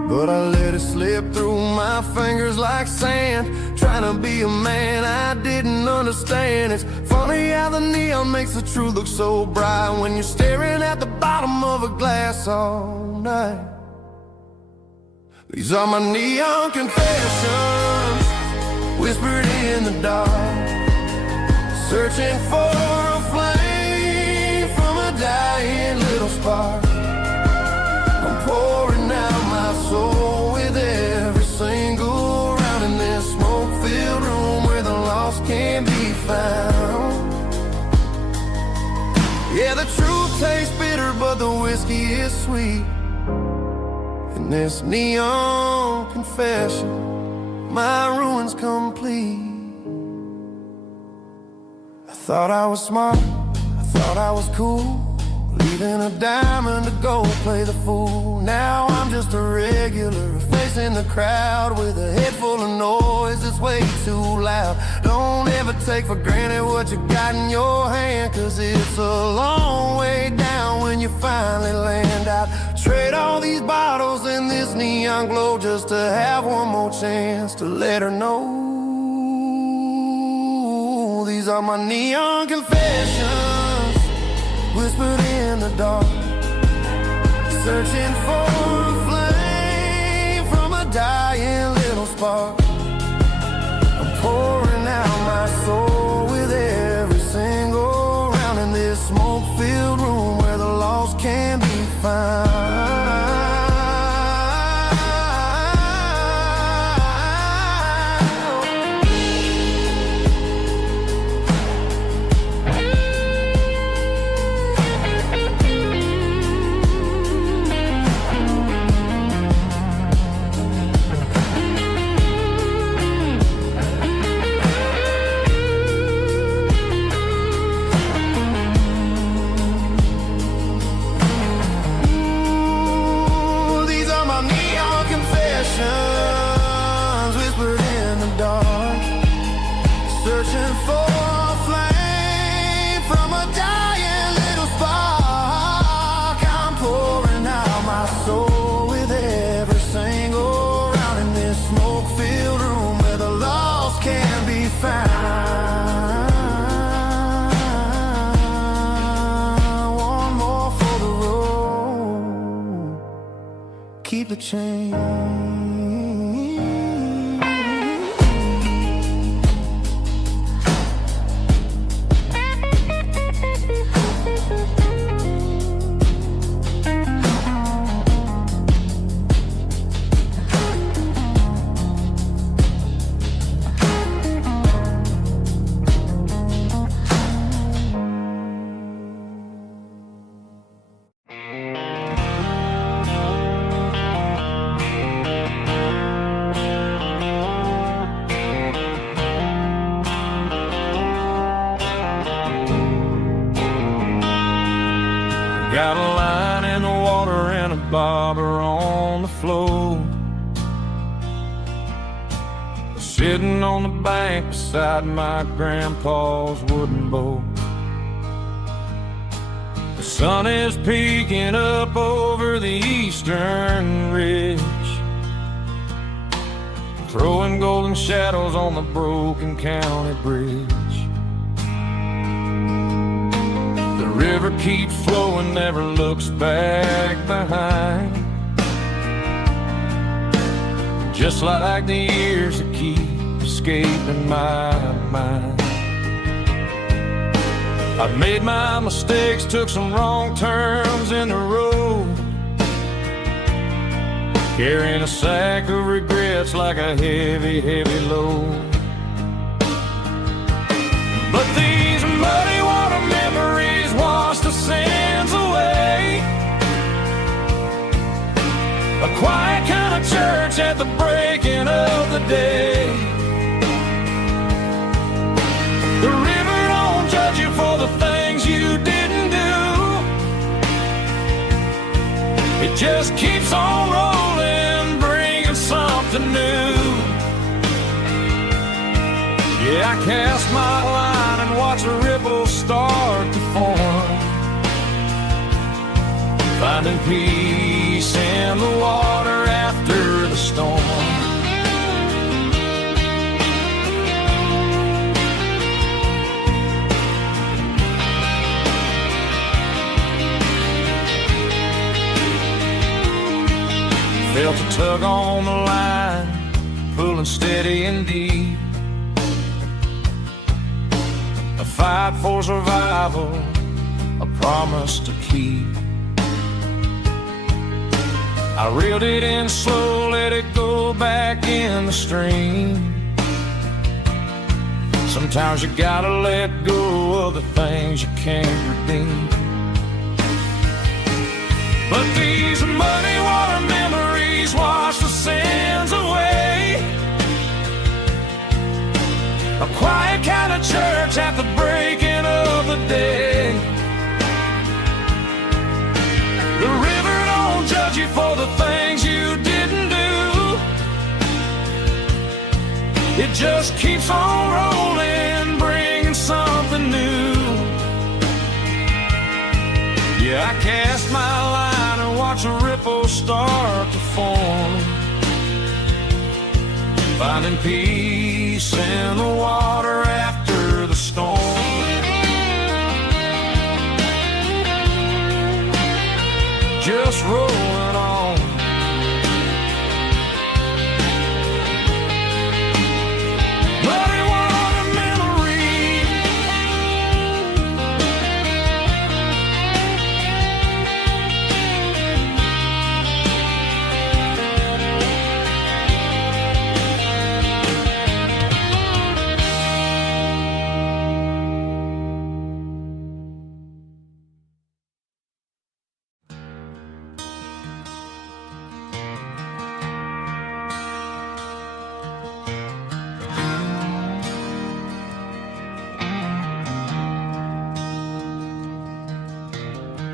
But I let it slip through my fingers like sand, trying to be a man I didn't understand. It's funny how the neon makes the truth look so bright when you're staring at the bottom of a glass all night. These are my neon confessions, whispered in the dark, searching for a flame from a dying little spark. I'm pouring out my soul with every single round in this smoke-filled room where the lost can't be found. Yeah, the truth tastes bitter, but the whiskey is sweet. In this neon confession, my ruin's complete. I thought I was smart, I thought I was cool, leaving a diamond to go play the fool. Now I'm just a regular, facing the crowd with a head full of noise that's way too loud. Don't ever take for granted what you got in your hand, cause it's a long way down when you finally land out. Trade all these bottles and this neon glow just to have one more chance to let her know. These are my neon confessions, whispered in the dark, searching for a flame from a dying little spark. I'm pouring out my soul with every single round in this smoke-filled room where the lost can be found. Whispered in the dark, searching for a flame from a dying little spark. I'm pouring out my soul with every single round in this smoke-filled room where the lost can be found. One more for the road, keep the change. Got a line in the water and a bobber on the floor, sitting on the bank beside my grandpa's wooden boat. The sun is peeking up over the eastern ridge, throwing golden shadows on the broken county bridge. The river keeps flowing, never looks back behind, just like the years that keep escaping my mind. I've made my mistakes, took some wrong turns in the road, carrying a sack of regrets like a heavy, heavy load. But these muddy water memories wash the sins away. A quiet kind of church at the breaking of the day. It just keeps on rolling, bringing something new. Yeah, I cast my line and watch a ripple start to form, finding peace in the water after the storm. Felt a tug on the line, pulling steady and deep. A fight for survival, a promise to keep. I reeled it in slow, let it go back in the stream. Sometimes you gotta let go of the things you can't redeem. But these muddy water memories wash the sins away. A quiet kind of church at the breaking of the day. The river don't judge you for the things you didn't do. It just keeps on rolling, bringing something new. Yeah, I cast my line and watch a ripple start to form, finding peace in the water after the storm. Just rolling on. Muddy water memory.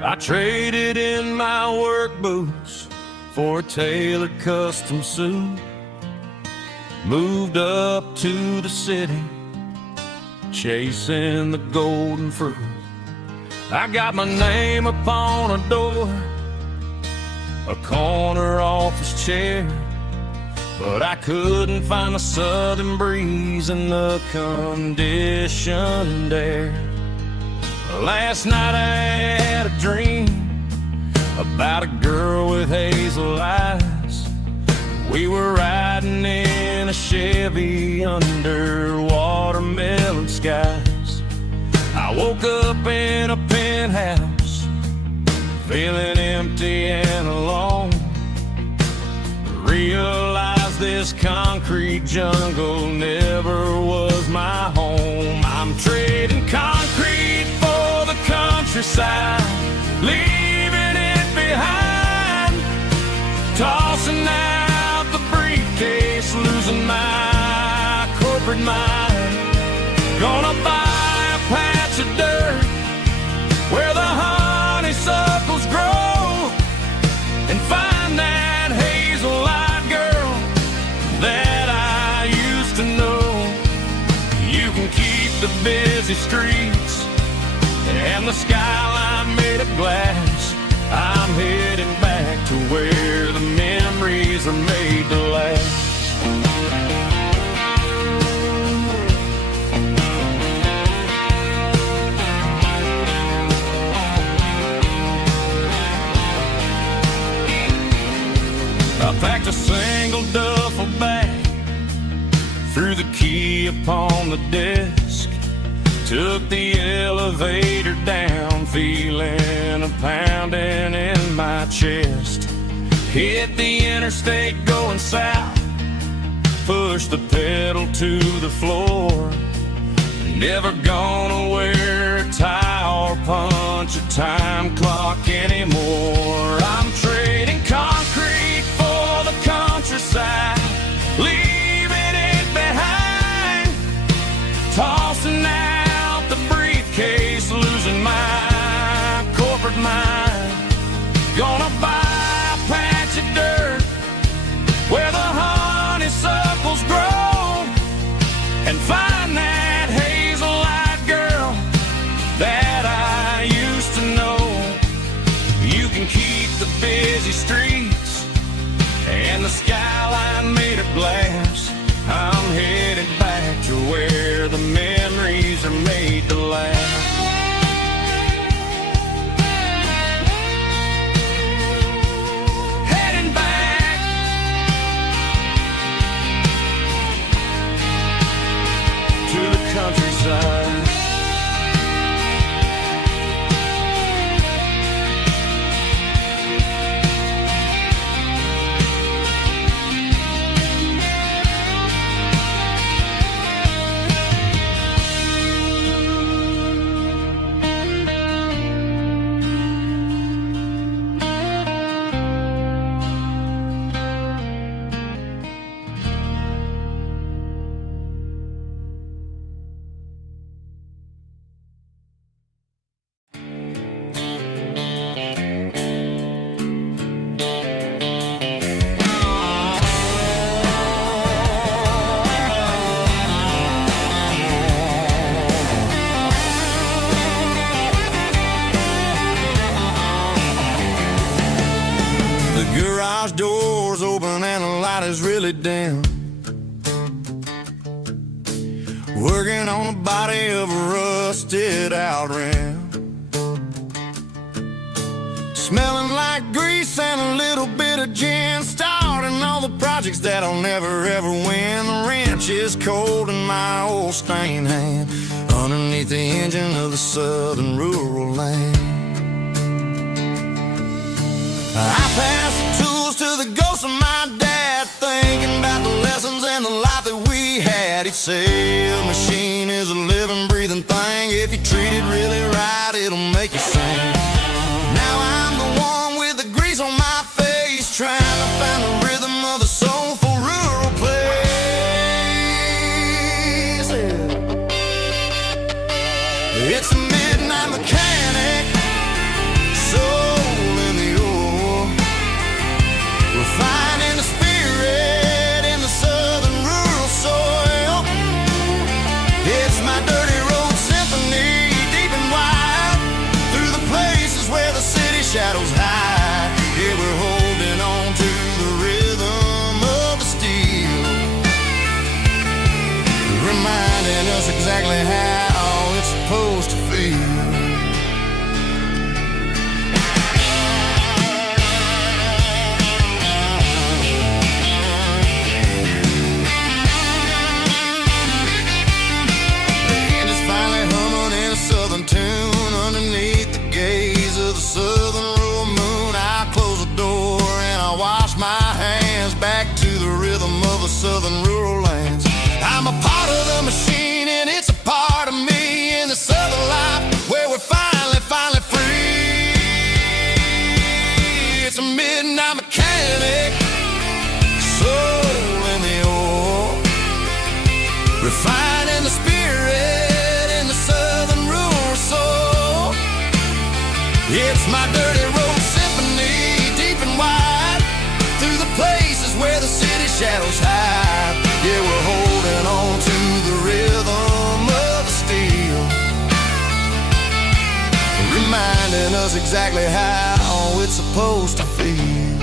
I traded in my work boots for a tailored custom suit. Moved up to the city, chasing the golden fruit. I got my name upon a door, a corner office chair, but I couldn't find the southern breeze in the conditioned air. Last night I had a dream about a girl with hazel eyes. We were riding in a Chevy under watermelon skies. I woke up in a penthouse, feeling empty and alone. Realized this concrete jungle never was my home. I'm trading concrete for the countryside, leaving it behind, tossing out the briefcase, losing my corporate mind. Gonna buy a patch of dirt where the honeysuckles grow and find that hazel-eyed girl that I used to know. You can keep the busy streets and the skyline made of glass. I'm heading back to where the memories are made to last. I packed a single duffel bag, threw the key upon the desk, took the elevator down, feeling a pounding in my chest. Hit the interstate going south, pushed the pedal to the floor. Never gonna wear a tie or punch a time clock anymore. I'm trading concrete for the countryside, leaving it behind, tossing out the briefcase, losing my corporate mind. Gonna buy a Garage doors open and the light is really dim. Working on the body of a rusted out rim. Smelling like grease and a little bit of gin. Starting all the projects that'll never ever win. The wrench is cold in my old stained hand underneath the engine of the southern rural land. I pass the tools to the ghost of my dad, thinking about the lessons and the life that we had. He'd say a machine is a living, breathing thing. If you treat it really right, it'll make you sing. Now I'm the one with the grease on my face, trying to find the rhythm of the soulful rural place. It's a midnight mechanic, soul in the ore, refining the spirit in the southern rural soil. It's my dirty road symphony, deep and wide, through the places where the city shadows hide. Yeah, we're holding on to the rhythm of the steel, reminding us exactly how it's supposed to feel. Tune underneath the gaze of the southern rural moon. I close the door and I wash my hands back to the rhythm of the southern rural lands. I'm a part of the machine and it's a part of me in the southern life where we're finally free. It's a midnight mechanic, soul in the ore, refining the spirit in the southern rural soul. It's my dirty road symphony, deep and wide, through the places where the city shadows hide. Yeah, we're holding on to the rhythm of the steel, reminding us exactly how it's supposed to feel.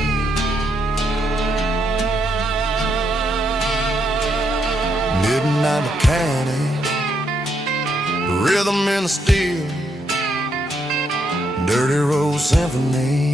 Midnight mechanic, rhythm in the steel, dirty road symphony.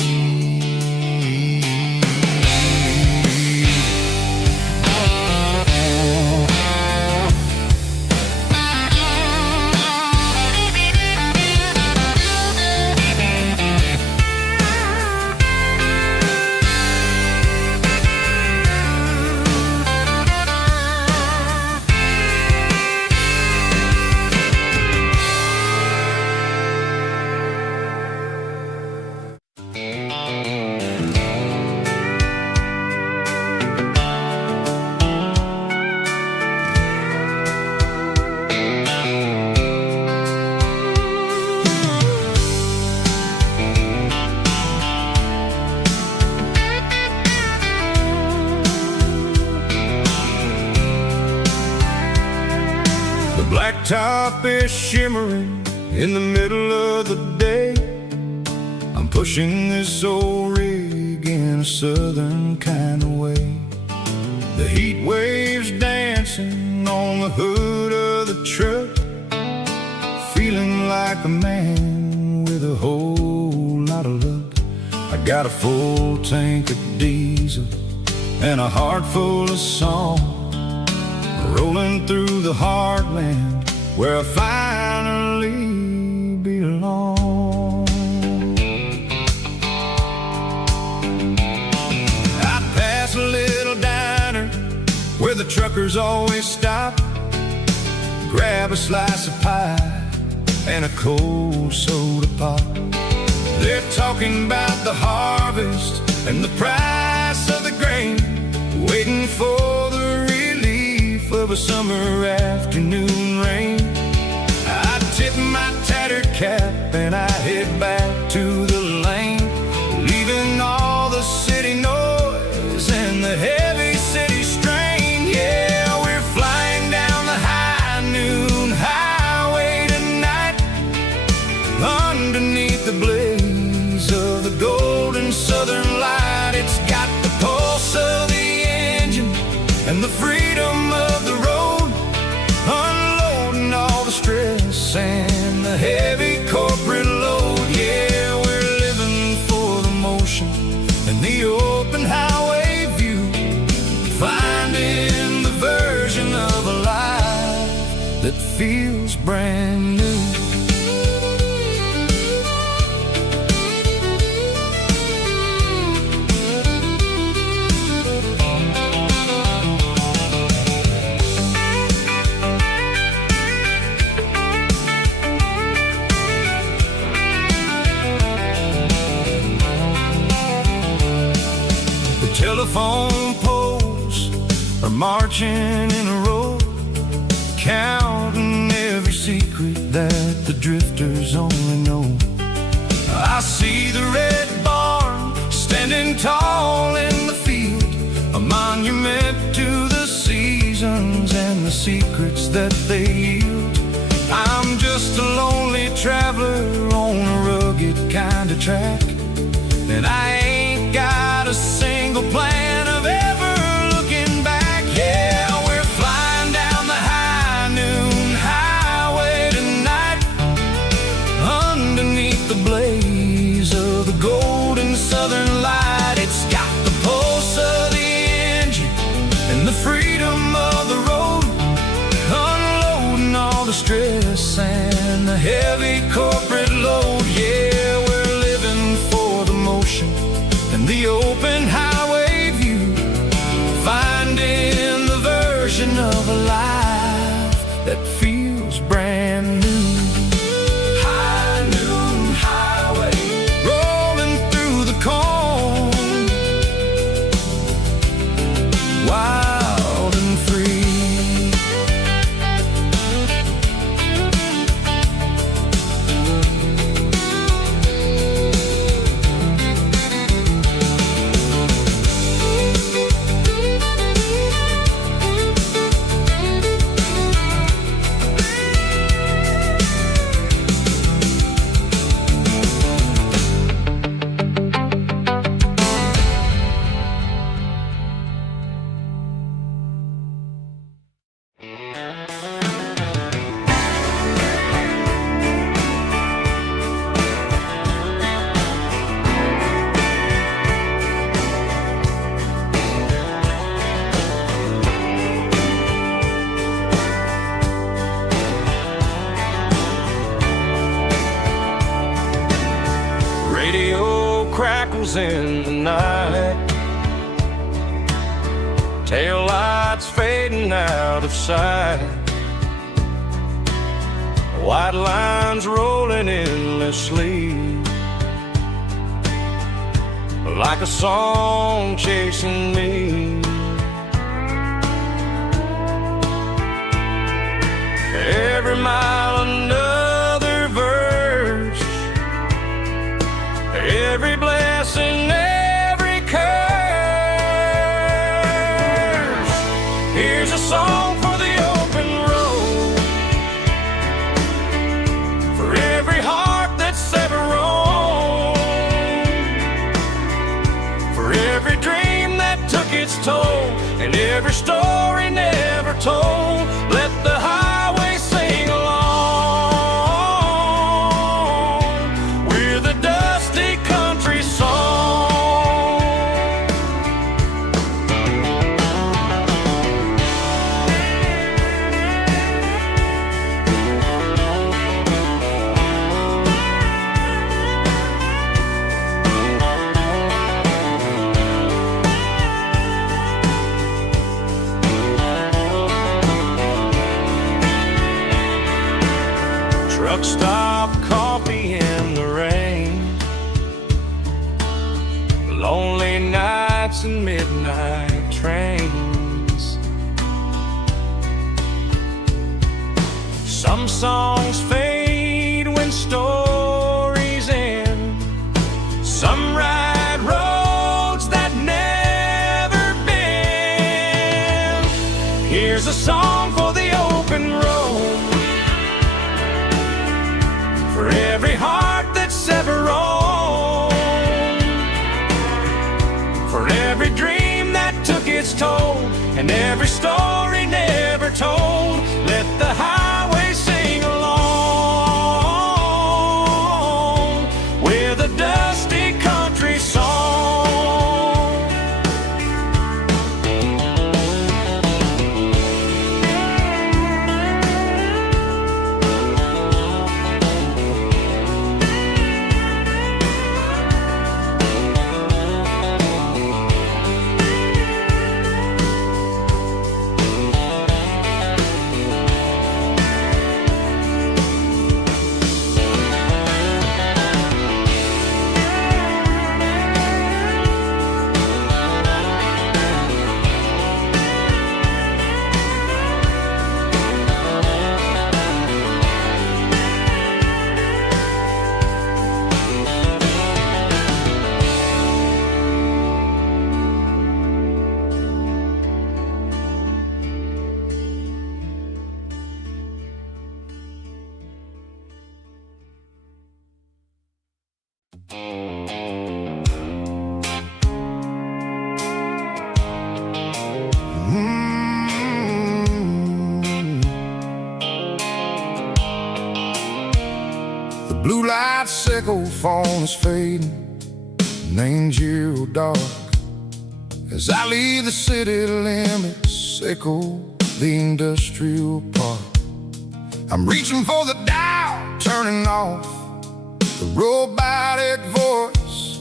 Blacktop is shimmering in the middle of the day. I'm pushing this old rig in a southern kind of way. The heat waves dancing on the hood of the truck, feeling like a man with a whole lot of luck. I got a full tank of diesel and a heart full of song, rolling through the heartland where I finally belong. I pass a little diner where the truckers always stop, grab a slice of pie and a cold soda pop. They're talking about the harvest and the price of the grain, waiting for the relief of a summer afternoon rain. I tip my tattered cap and I head back to the lane, leaving all the city noise and the heavy city strain. Yeah, we're flying down the high noon highway tonight, underneath the blaze of the golden southern light. It's feels brand new. Telephone poles are marching in a row, counting every secret that the drifters only know. I see the red barn standing tall in the field, a monument to the seasons and the secrets that they yield. I'm just a lonely traveler on a rugged kind of track, and I ain't got a single plan of ever looking back. Yeah, we're flying down the high noon highway tonight, underneath the blaze of the golden southern light. It's got the pulse of the engine and the freedom of the road, unloading all the stress and the heavy corporate load. Yeah, we're living for the motion and the open highway view, finding the version of a life that feels brand new. High noon highway, rolling through the corn, wild and free. Radio crackles in the night, tail lights fading out of sight, white lines rolling endlessly, like a song chasing me. Every mile another verse, every blessing, every curse. Here's a song for the open road, for every heart that's ever roamed, for every dream that took its toll, and every story never told. Let the highway sing along with a dusty country song. Truck stop, coffee in the rain, lonely nights and midnight trains. Some songs fade when stories end, some ride roads that never bend. Here's a song for the open road, for every heart that's ever roamed, for every dream that took its toll, and every story never told. Let the highway sing along with a dusty country song. The blue light sickle phone is fading, named zero dark. As I leave the city limits, echo the industrial park. I'm reaching for the dial, turning off the robotic voice,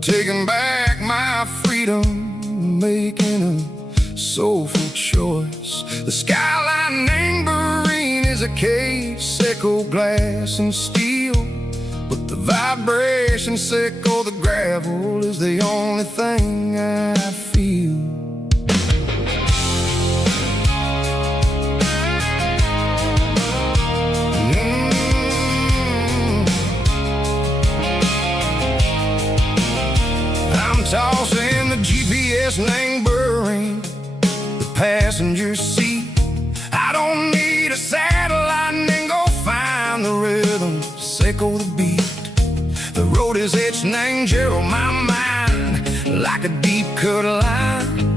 taking back my freedom, making a soulful choice. The skyline named Prairie is a case, echo glass and steel, but the vibration sickle, the gravel is the only thing I feel. I'm tossing the GPS named Prairie, the passenger seat. I don't need a satellite and go find the rhythm, sickle the beat. The road is etched named Gerald, my mind, like a deep cut line.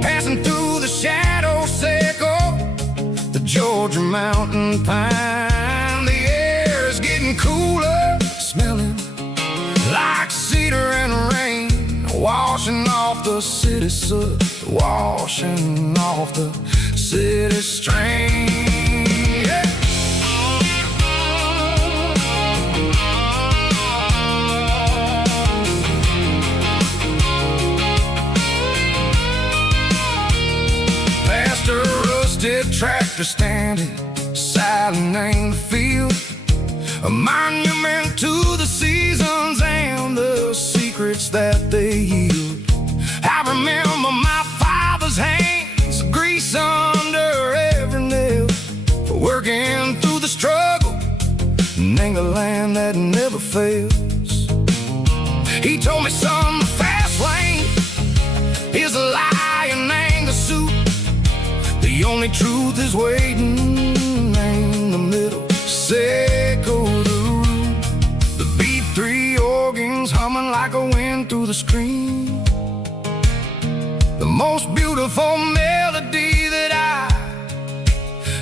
Passing through the shadow sickle, the Georgia mountain pine. The air is getting cooler, smelling like cedar and rain, washing off the city soot, washing off the city strain. Yeah. Past a rusted tractor standing silent in the field, a monument to the seasons and the secrets that they yield. I remember my father's hands, grease under every nail, working through the struggle, name the land that never fails. He told me, son, the fast lane is a lie and ain't the suit. The only truth is waiting in the middle, sickle the root. The B3 organs humming like a wind through the screen, the most beautiful melody that I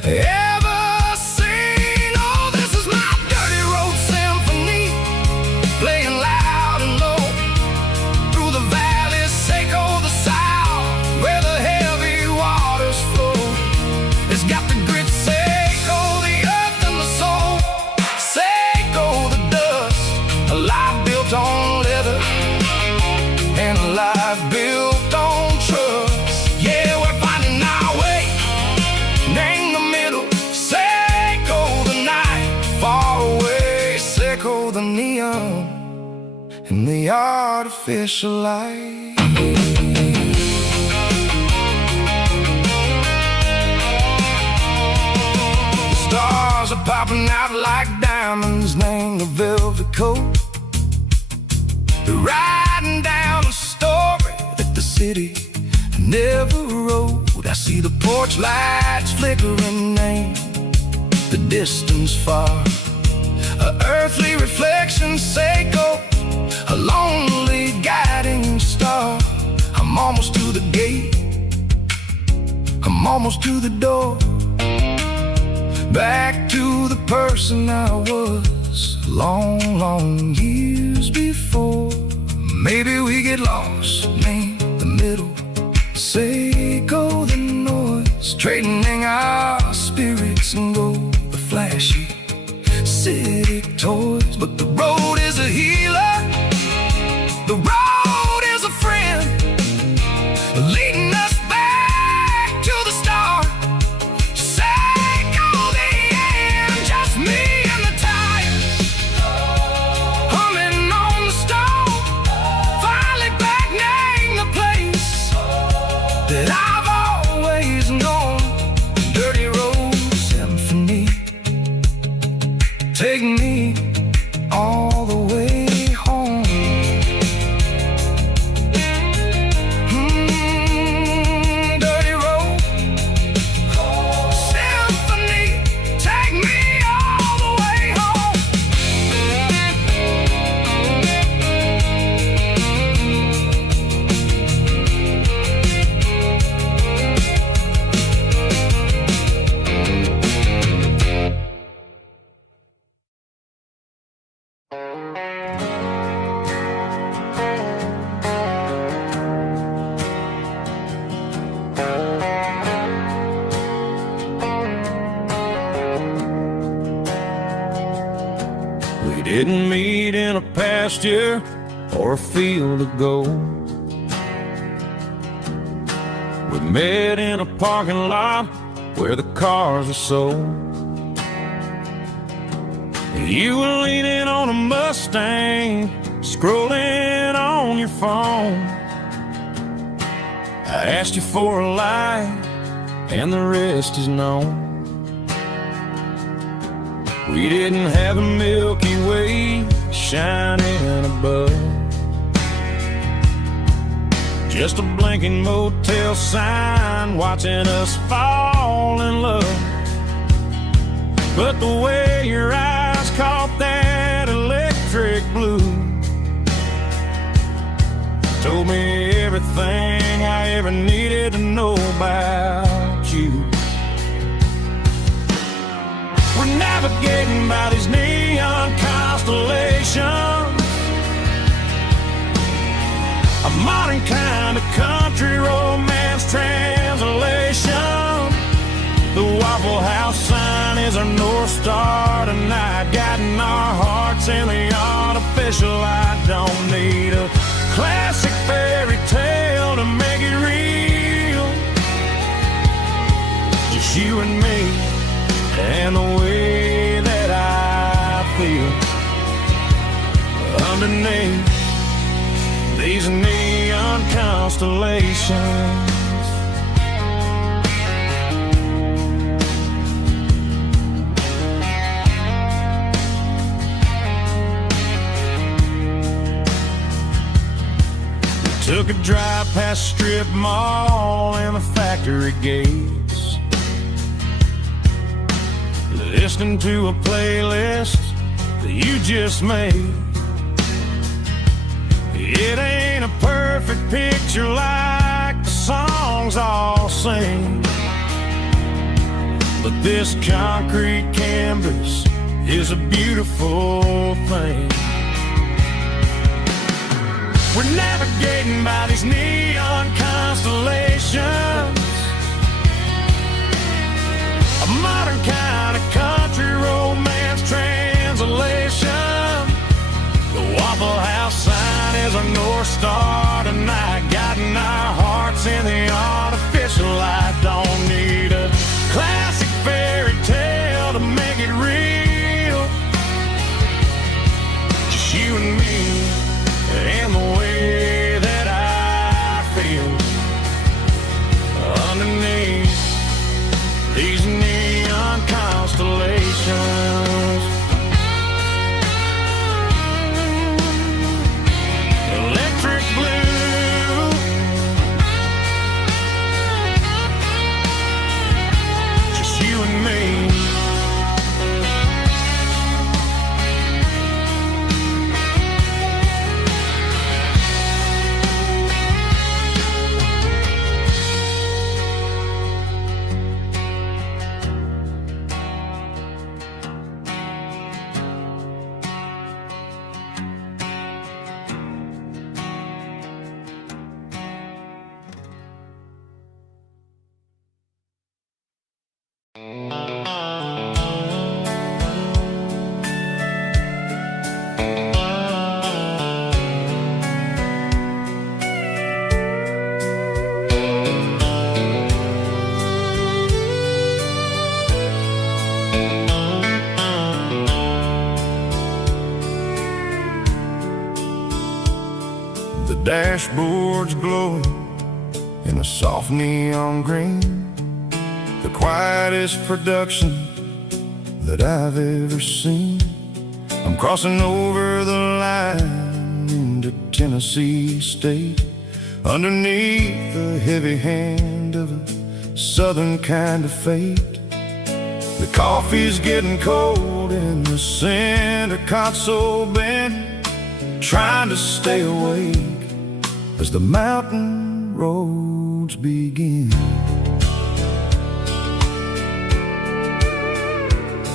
ever seen. Oh, this is my dirty road symphony, playing loud and low through the valleys, sickle the south, where the heavy waters flow. It's got the grit, sickle the earth and the soul, sickle the dust, a life built on leather and a life built on trust. Yeah, we're finding our way, name the middle, sickle the night, far away, sickle the neon and the artificial light. The stars are popping out like diamonds, name the velvet coat. They're riding down a story that the city never wrote. I see the porch lights flickering, name the distance far, a earthly reflection, sickle, a lonely guiding star. I'm almost to the gate, I'm almost to the door, back to the person I was long, long years before. Maybe we get lost, name the middle, sickle the noise, trading our spirits and go the flashy city toys. But the road is a healer, the road is a friend, leading us back to the start, sickle the end, just me and the tires. Oh, pasture or a field of gold. We met in a parking lot where the cars are sold. You were leaning on a Mustang, scrolling on your phone. I asked you for a light, and the rest is known. We didn't have a Milky Way shining above, just a blinking motel sign watching us fall in love. But the way your eyes caught that electric blue told me everything I ever needed to know about you. We're navigating by these neon constellations, a modern kind of country romance translation. The Waffle House sign is our North Star tonight, guiding our hearts in the artificial light. Don't need a classic fairy tale to make it real, just you and me and the way that I feel underneath these neon constellations. Took a drive past strip mall and the factory gates, listening to a playlist that you just made. It ain't a perfect picture like the songs all sing, but this concrete canvas is a beautiful thing. We're navigating by these neon constellations, a modern kind of country romance translation. The Waffle House sign is our North Star tonight, guiding our hearts in the artificial light. Don't need a classic fairy tale to make it real, just you and me and the way that I feel underneath these neon constellations. Electric blue, just you and me. Dashboard's glowing in a soft neon green, the quietest production that I've ever seen. I'm crossing over the line into Tennessee State, underneath the heavy hand of a southern kind of fate. The coffee's getting cold in the center console bin, trying to stay awake as the mountain roads begin.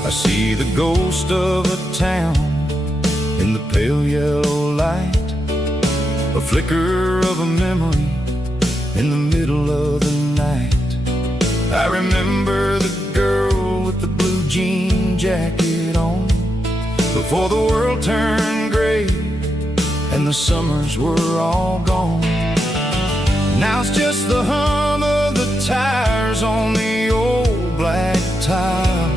I see the ghost of a town in the pale yellow light, a flicker of a memory in the middle of the night. I remember the girl with the blue jean jacket on, before the world turned gray when the summers were all gone. Now it's just the hum of the tires on the old black tile,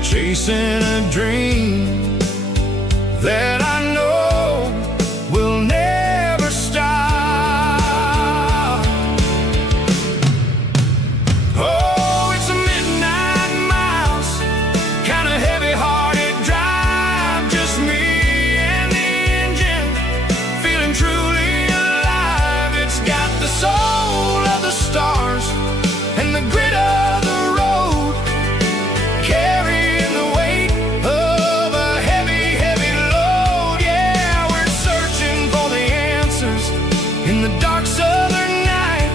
chasing a dream that I know will never stop. Oh, it's a midnight mouse, kind of heavy-hearted drive, just me and the engine, feeling truly alive. It's got the soul of the stars and the grit of the road, carrying the weight of a heavy, heavy load. Yeah, we're searching for the answers in the dark southern night,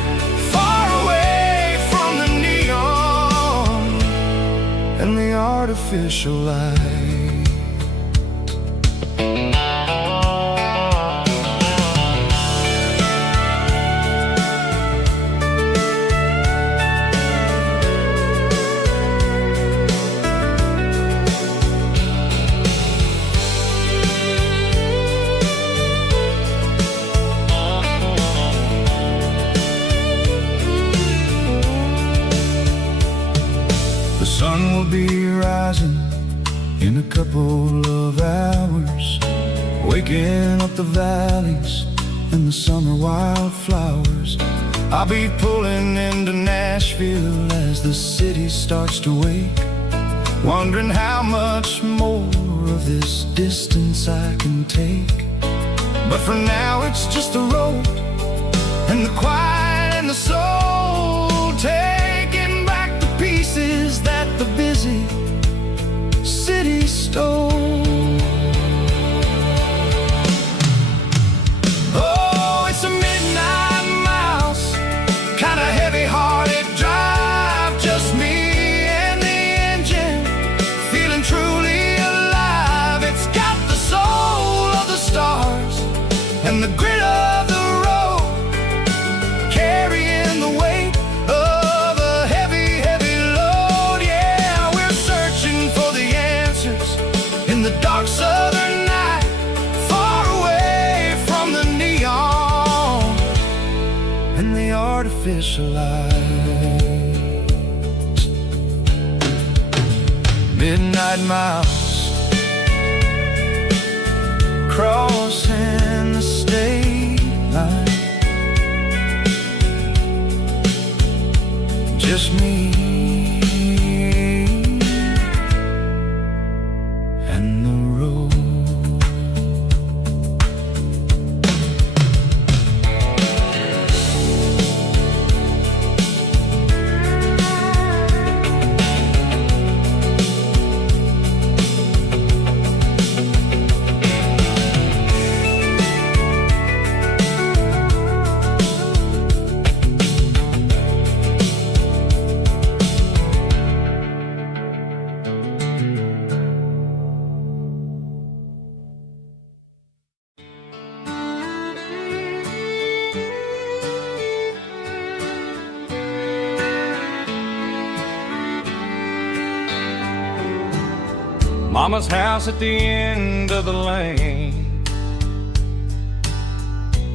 far away from the neon and the artificial light. The sun will be rising in a couple of hours, waking up the valleys and the summer wildflowers. I'll be pulling into Nashville as the city starts to wake, wondering how much more of this distance I can take. But for now it's just the road and the quiet and the soul, taking back the pieces that the busy city stole. Oh, it's a midnight mouse, kind of heavy-hearted drive, just me and the engine, feeling truly alive. It's got the soul of the stars and the grit of the road, carrying the weight of a heavy, heavy load. Yeah, we're searching for the answers in the dark southern night, far away from the neon and the artificial light. Midnight mouse, crossing the state line, just me and the road. Mama's house at the end of the lane,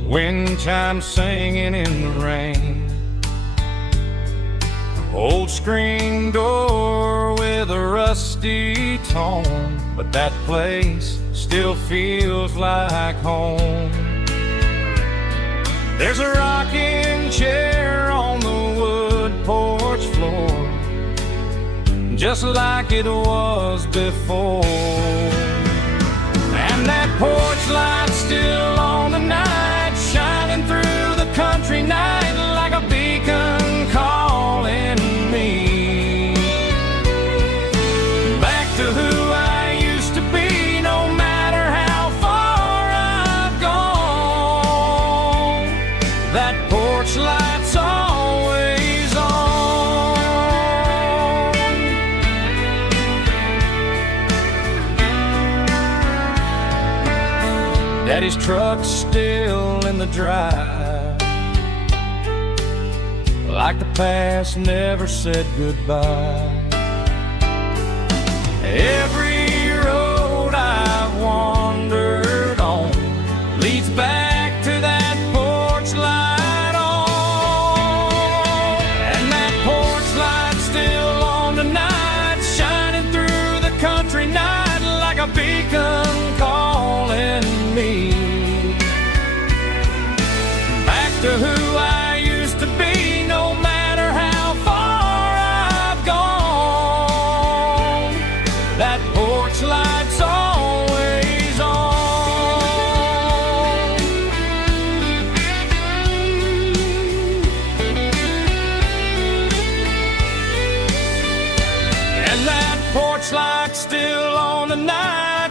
wind chimes singing in the rain, old screen door with a rusty tone, but that place still feels like home. There's a rocking chair on the wood porch floor, just like it was before, and that porch light's still on tonight, shining through the country night like a beacon calling me back to who I used to be. No matter how far I've gone, that porch light's always on. Daddy's truck's still in the drive, like the past never said goodbye. Every road I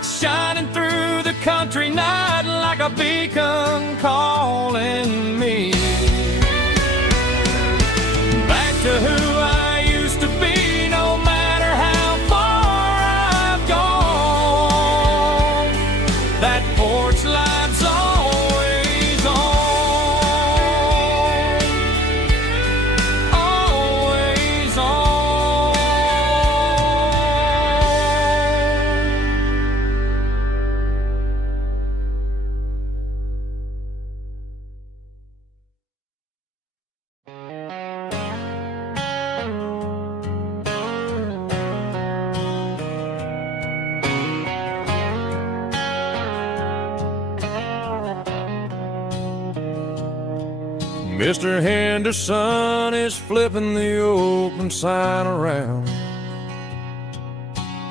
lights shining through the country night like a beacon calling me back to who I used to be, no matter how far I've gone. That porch light's always on, always on. Mr. Henderson is flipping the open sign around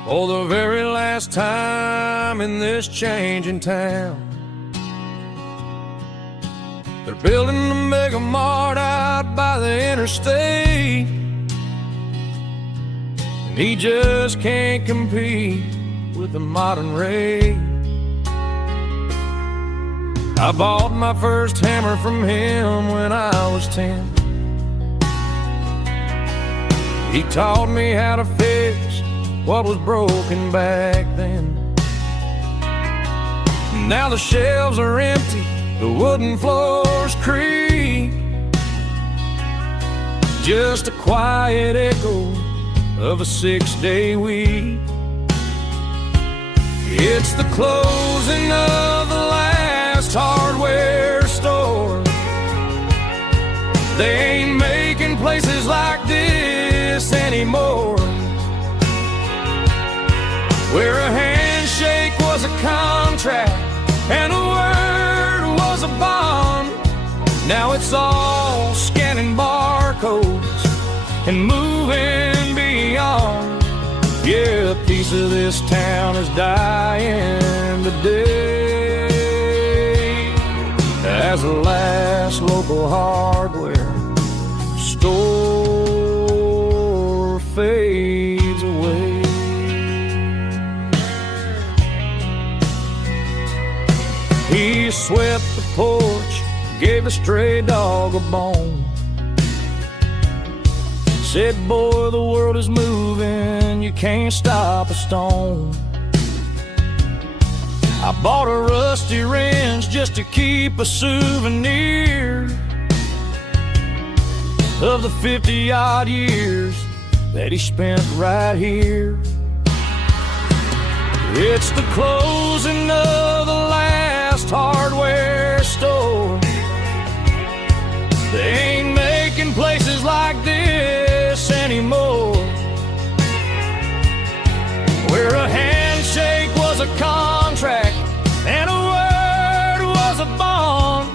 for the very last time in this changing town. They're building a mega mart out by the interstate, and he just can't compete with the modern rate. I bought my first hammer from him when I was 10. He taught me how to fix what was broken back then. Now the shelves are empty, the wooden floors creak, just a quiet echo of a 6-day week. It's the closing of the last hardware store. They ain't making places like this anymore, where a handshake was a contract and a word was a bond. Now it's all scanning barcodes and moving beyond. Yeah, a piece of this town is dying today as the last local hardware store fades away. He swept the porch, gave a stray dog a bone, said, boy, the world is moving, you can't stop a stone. I bought a rusty wrench just to keep a souvenir of the 50-odd years that he spent right here. It's the closing of the last hardware store. They ain't making places like this anymore, where a handshake was a contract and a word was a bond.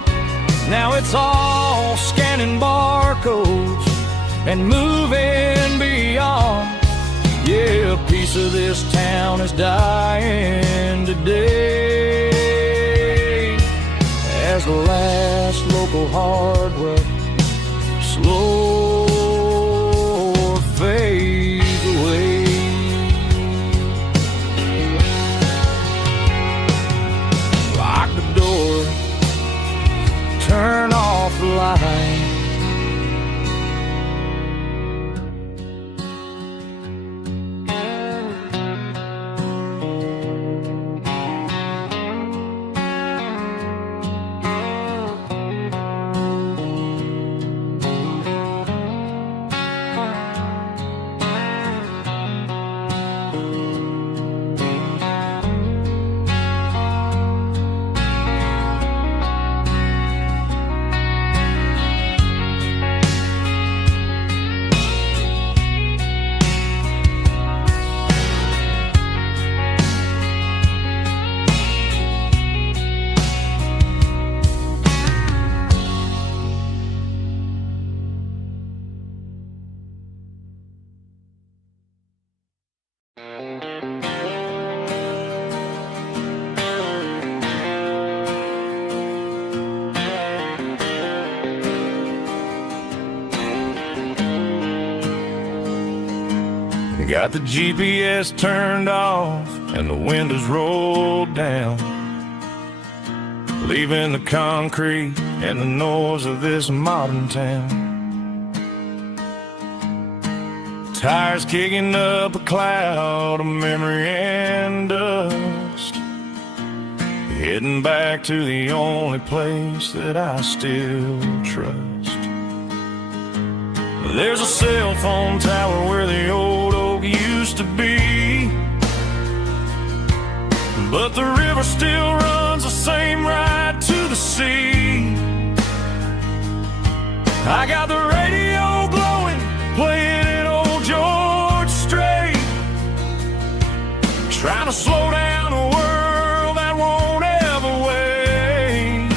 Now it's all scanning barcodes and moving beyond. Yeah, a piece of this town is dying today as the last local hardware slow fades away. Lock the door, turn off the light. Got the GPS turned off, and the windows rolled down, leaving the concrete and the noise of this modern town. Tires kicking up a cloud of memory and dust, heading back to the only place that I still trust. There's a cell phone tower where the old oak used to be, but the river still runs the same right to the sea. I got the radio glowing, playing it old George Strait, trying to slow down a world that won't ever wait.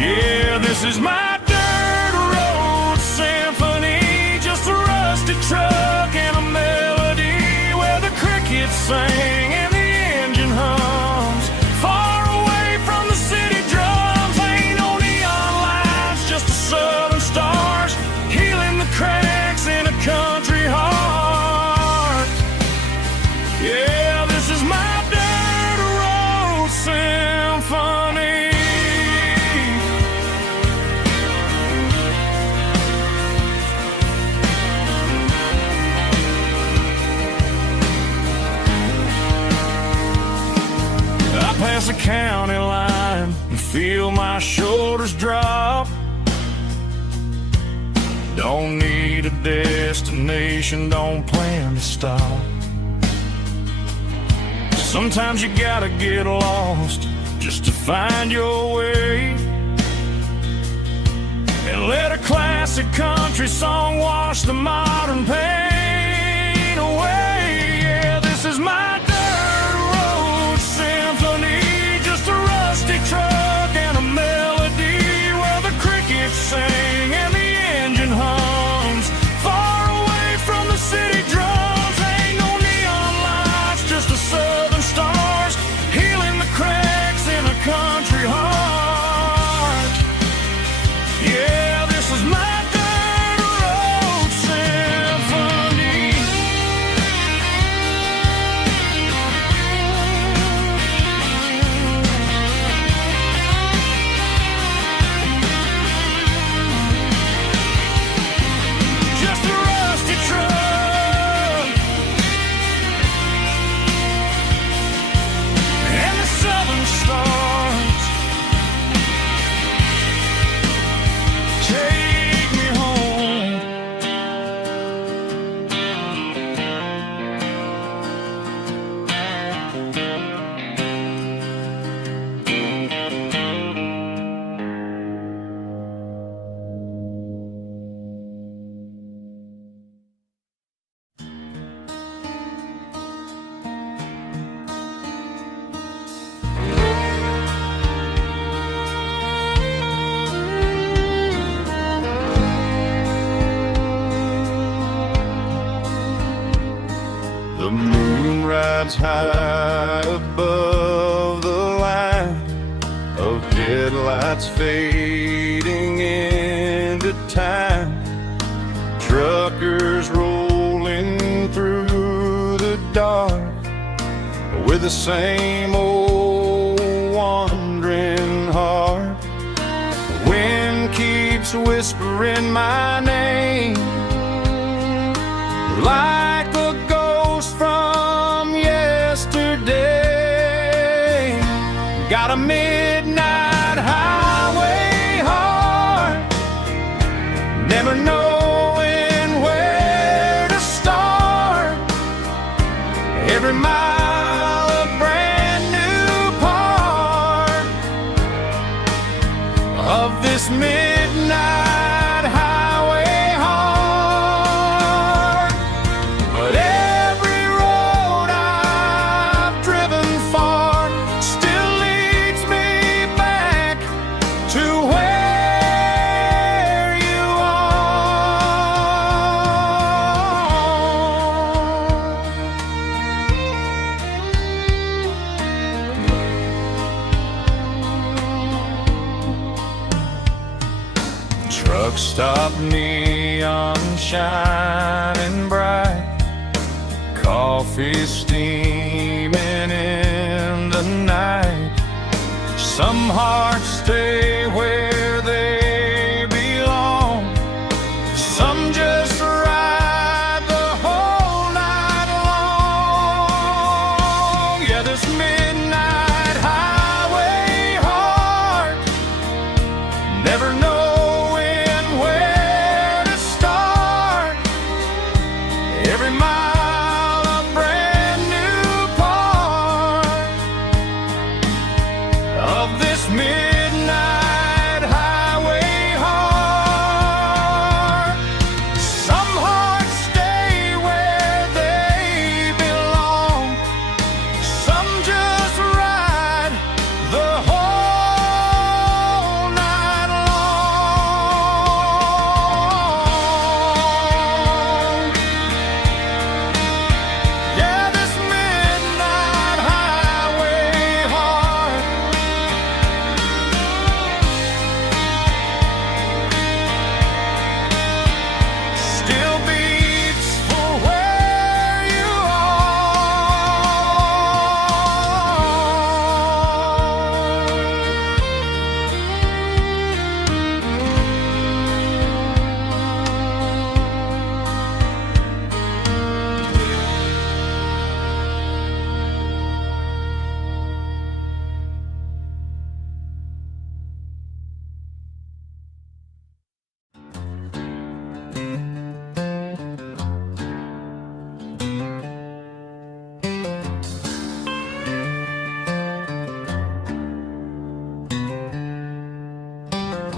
Yeah, this is my dirt road symphony, just a rusty truck and a melody where the crickets sing and the engine hums. Far away from the city drums, ain't no neon lights, just the southern stars healing the cracks in a country heart. Yeah, this is my dirt road symphony. I pass the county line and feel my shoulders drop. Don't need a destination, don't plan to stop. Sometimes you gotta get lost just to find your way, and let a classic country song wash the modern pain away. Yeah, this is my dirt road symphony, just a rusty truck and a melody where the crickets sing and the engine hums. Far away from the city drums, ain't no neon lights, just the southern stars healing the cracks in a country heart. Yeah, this is my dirt road symphony. Just a rusty truck and the southern stars take me home. The moon rides high above the line of headlights fading into time. Truckers rolling through the dark with the same old wandering heart. The wind keeps whispering my name like the ghost from yesterday. Got a midnight highway heart, never knowing where to start. Every mile a brand new part of this midnight highway heart. But every road I've driven far still leads me back to where you are. Truck stop, neon shining bright, coffee coffee steaming in the night. Some hearts stay where they belong. Some just ride the whole night long. Yeah, this midnight highway heart, never knowing where to start. Every mile a brand new part of this midnight highway heart. Some hearts stay where they belong. Some just ride the whole night long. Yeah, this midnight highway heart still beats for where you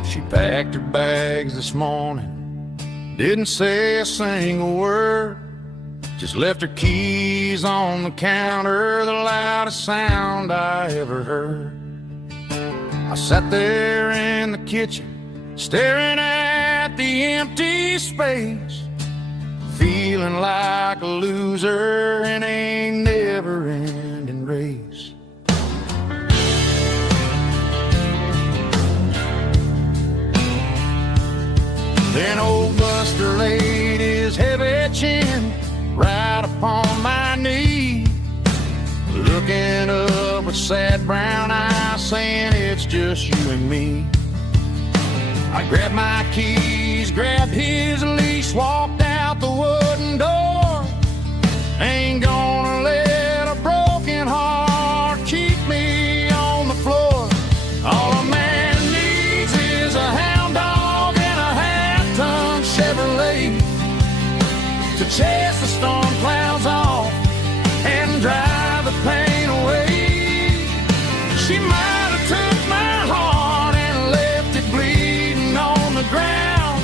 She packed her bags this morning, didn't say a single word, just left her keys on the counter, the loudest sound I ever heard. I sat there in the kitchen, staring at the empty space, feeling like a loser in a never-ending race. Then old Buster laid his heavy chin right upon my knee, looking up with sad brown eyes, saying it's just you and me. I grabbed my keys, grabbed his leash, walked out the wooden door. Ain't gonna let a broken heart keep me on the floor. All a man needs is a hound dog and a half-ton Chevrolet to chase the storm clouds off and drive the pain away. She might have took my heart and left it bleeding on the ground,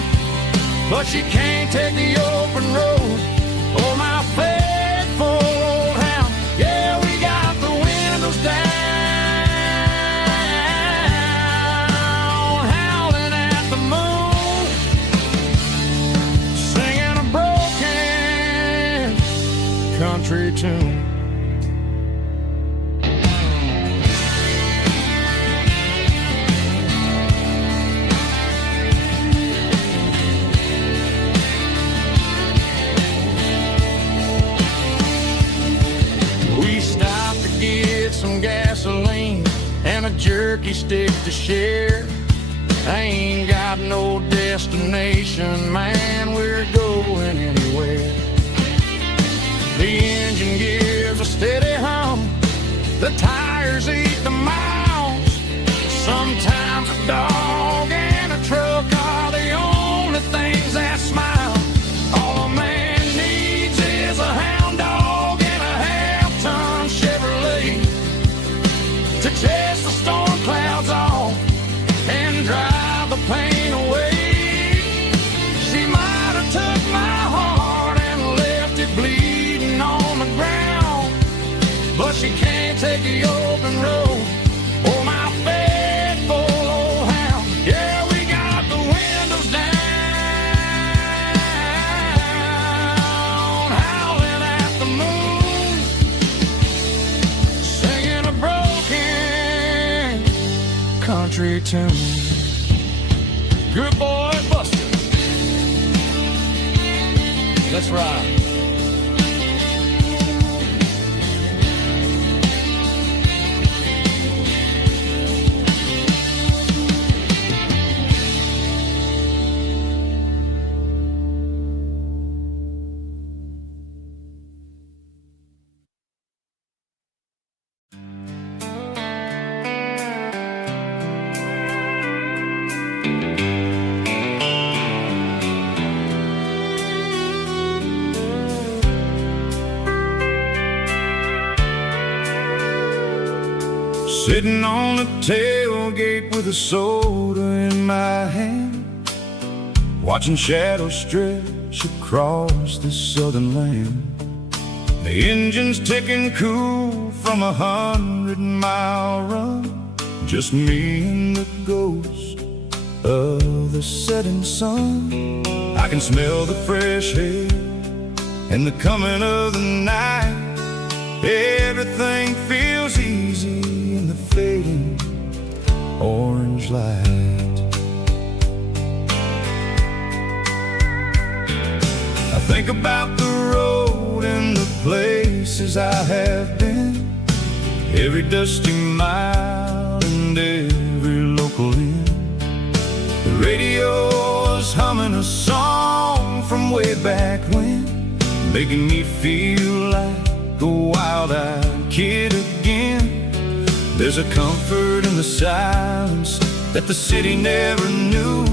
but she can't take the open road or my faithful old hound. Yeah, we got the windows down, howling at the moon, singing a broken country tune. We stopped to get some gasoline and a jerky stick to share. I ain't got no destination, man, we're going anywhere. The engine gives a steady hum, the tires eat the miles. Sometimes a dog and a truck are the only things that smile. All a man needs is a hound dog and a half-ton Chevrolet to chase the storm clouds off and drive the pain away. She might have took my heart and left it bleeding on the ground, but she can't take the open road or my faithful old hound. Yeah, we got the windows down, howling at the moon, singing a broken country tune. Good boy, Buster. Let's ride. sitting on the tailgate with a soda in my hand, watching shadows stretch across this southern land. The engine's ticking cool from 100-mile run, just me and the ghost of the setting sun. I can smell the fresh air and the coming of the night. Everything feels easy in the fading orange light. I think about the road and the places I have been, every dusty mile and every local inn. The radio is humming a song from way back when, making me feel like a wild-eyed kid again. There's a comfort in the silence that the city never knew,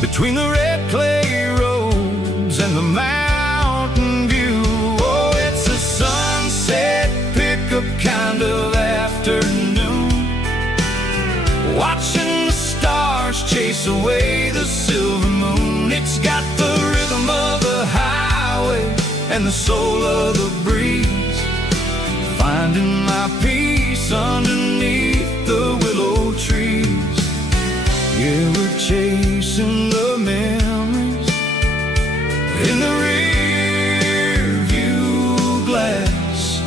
between the red clay roads and the mountain view. Oh, it's a sunset pickup kind of afternoon, watching the stars chase away the silver moon. It's got the rhythm of the highway and the soul of the breeze, finding my peace underneath the willow trees. Yeah, we're chasing the memories in the rear view glass,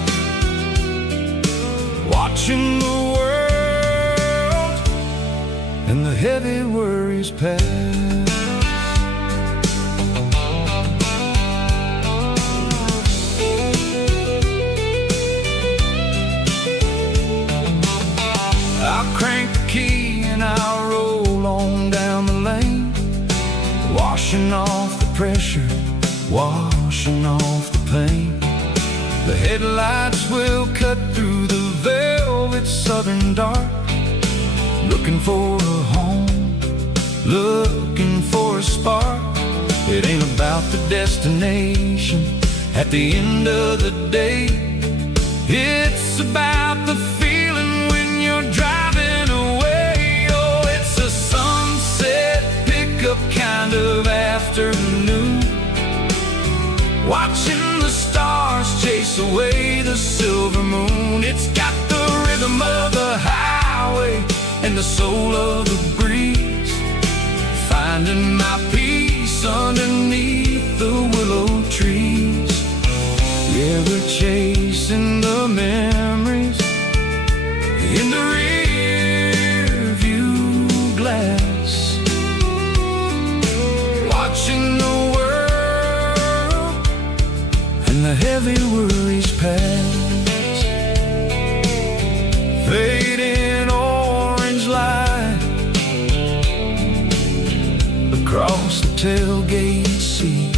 watching the world and the heavy worries pass. I'll crank the key and I'll roll on down the lane, washing off the pressure, washing off the pain. The headlights will cut through the velvet southern dark, looking for a home, looking for a spark. It ain't about the destination at the end of the day, it's about the feeling when you're driving away. Oh, it's a sunset pickup kind of afternoon, watching the stars chase away the silver moon. It's got the rhythm of the highway and the soul of the breeze, finding my peace underneath the willow trees. Yeah, we're chasing the memories in the rear view glass, watching the world and the heavy worries pass. Fading orange light across the tailgate seat,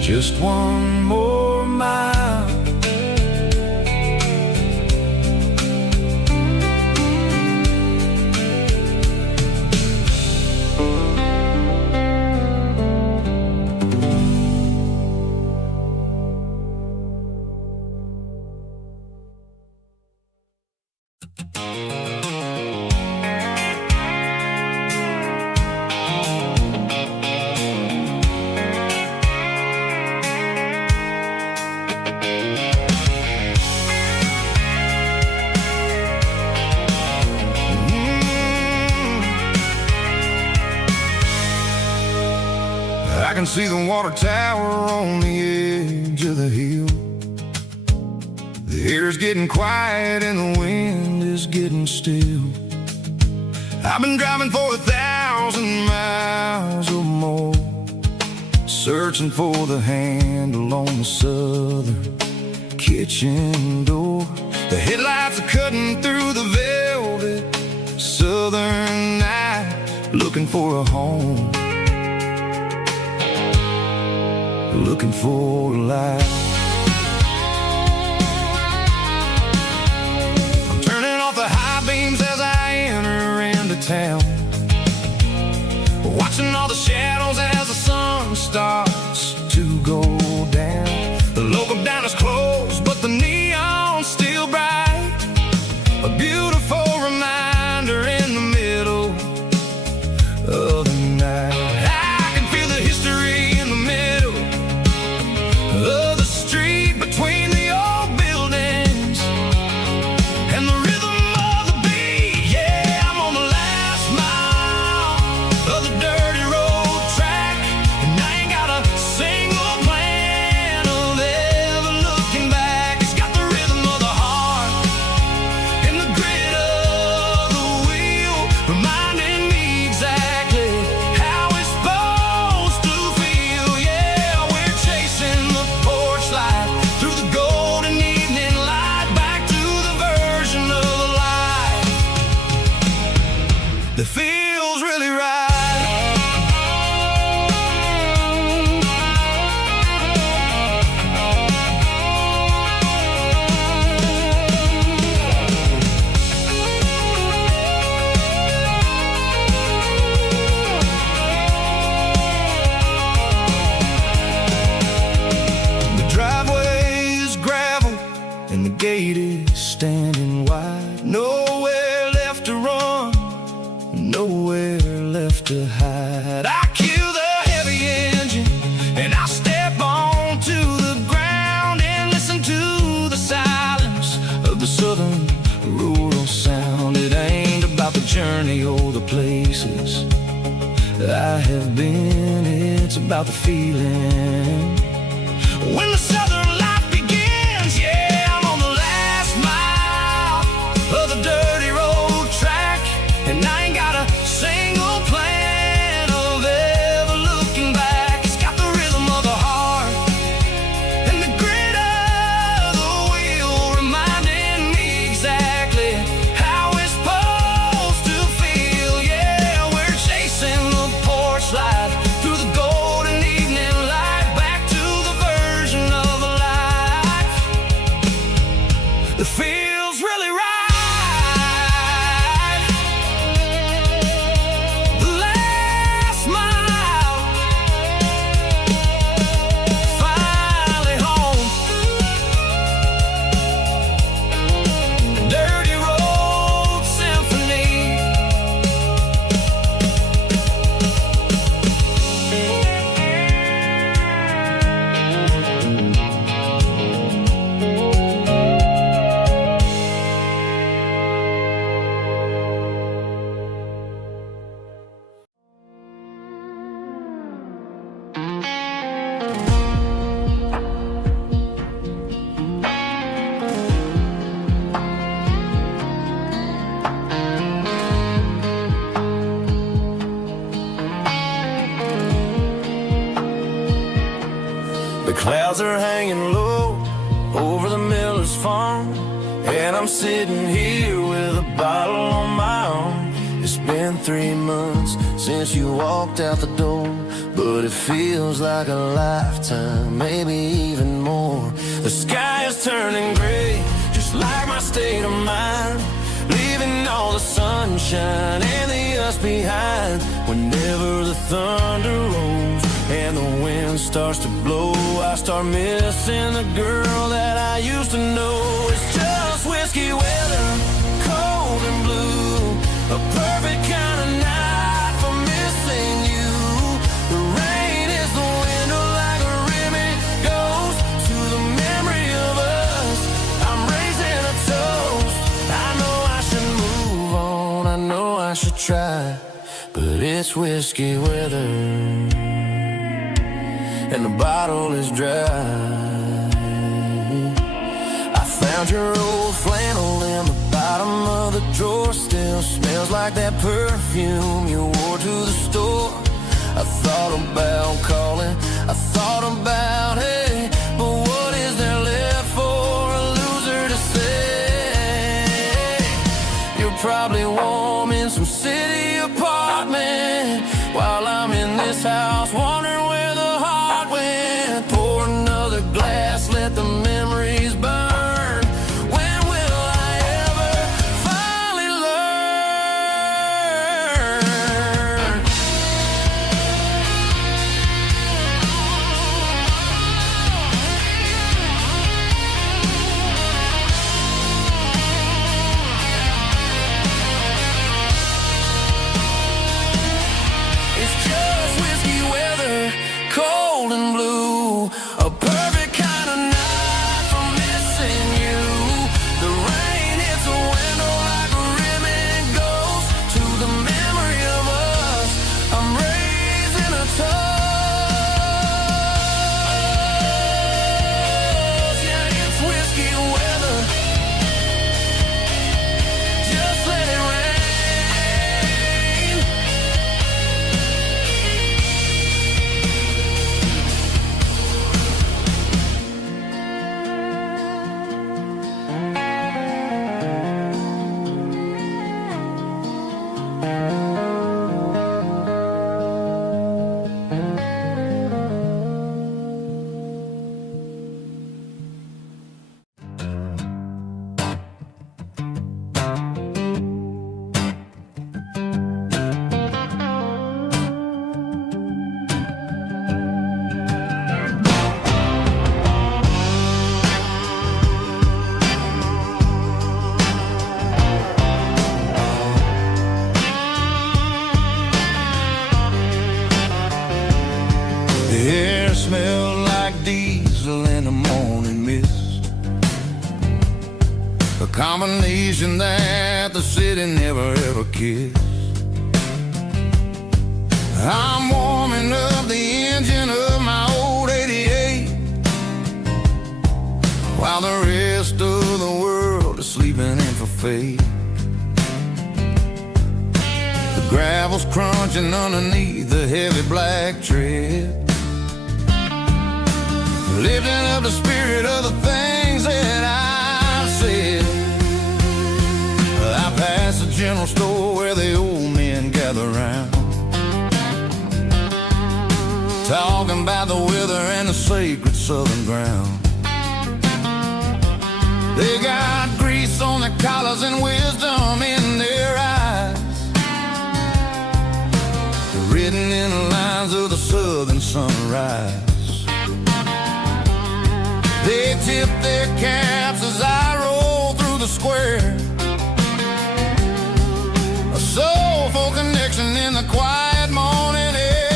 just one more mile. I can see the water tower on the edge of the hill. The air's getting quiet and the wind is getting still. I've been driving for 1,000 miles or more, searching for the handle on the southern kitchen door. The headlights are cutting through the velvet southern night, looking for a home, looking for a light. I'm turning off the high beams as I enter into town, watching all the shadows as the sun starts to go down. The local diner's closed, but the neon's still and the gate is standing wide. Nowhere left to run, nowhere left to hide. I kill the heavy engine and I step onto the ground and listen to the silence of the southern rural sound. It ain't about the journey or the places I have been, it's about the feeling. When the southern life begins, yeah, I'm on the last mile of the dirty road track, and I ain't got a single plan of ever looking back. It's got the rhythm of the heart and the grit of the wheel, reminding me exactly how it's supposed to feel. Yeah, we're chasing the porch light through the golden evening light, back to the version of a life that feels really right. The last mile, finally home. Dirty road symphony. The clouds are hanging low over the miller's farm, and I'm sitting here with a bottle on my arm. It's been 3 months since you walked out the door, but it feels like a lifetime, maybe even more. The sky is turning gray, just like my state of mind, leaving all the sunshine and the us behind. Whenever the thunder rolls and the wind starts to blow, I start missing the girl that I used to know. It's just whiskey weather, cold and blue, a perfect kind of night for missing you. The rain is the window like a ribbon goes to the memory of us. I'm raising a toast. I know I should move on, I know I should try, but it's whiskey weather and the bottle is dry. I found your old flannel in the bottom of the drawer, still smells like that perfume you wore to the store. I thought about calling, I thought about, hey, but what is there left for a loser to say? You're probably warm in some city apartment while I'm in this house wondering where the heart went. Pour another glass, let the memories burn. When will I ever finally learn? combination that the city never ever kissed. I'm warming up the engine of my old 88, while the rest of the world is sleeping in for fate. The gravel's crunching underneath the heavy black tread, lifting up the spirit of the things that I've said. I pass the general store where the old men gather round, talking about the weather and the sacred southern ground. They got grease on their collars and wisdom in their eyes, written in the lines of the southern sunrise. They tip their caps as I roll through the square, a soulful connection in the quiet morning air.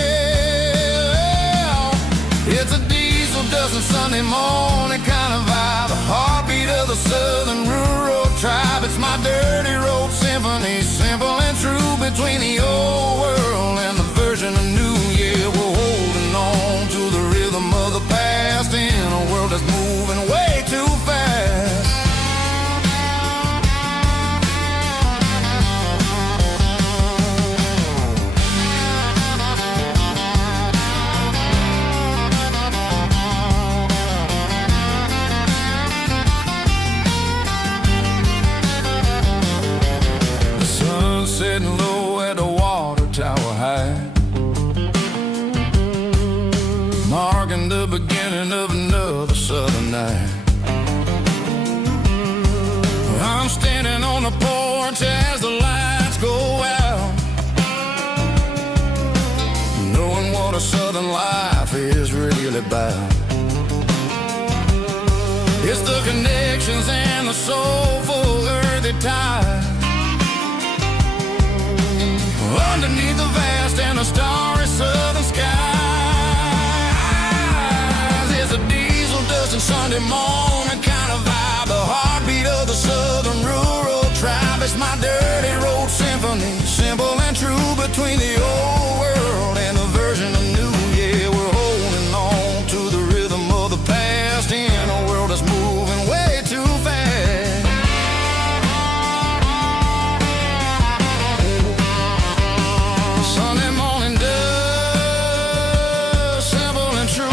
It's a diesel dusting Sunday morning kind of vibe, the heartbeat of the southern rural tribe. It's my dirty road symphony, simple and true, between the old world and the version of new. Yeah, we're holding on to the rhythm of the past in a world that's moving way too fast. The sun setting low at the water tower high, marking the beginning of another southern night. I'm standing on the porch as the lights go out, knowing what a southern life is really about. It's the connections and the soulful earthy ties, underneath the vast and the starry southern skies. It's a diesel dusting Sunday morning kind of vibe, the heartbeat of the southern rural tribe. It's my dirty road symphony, simple and true, between the old world and the version of new. Yeah, we're holding on to the rhythm of the past in a world that's moving way too fast. Sunday morning dust, simple and true,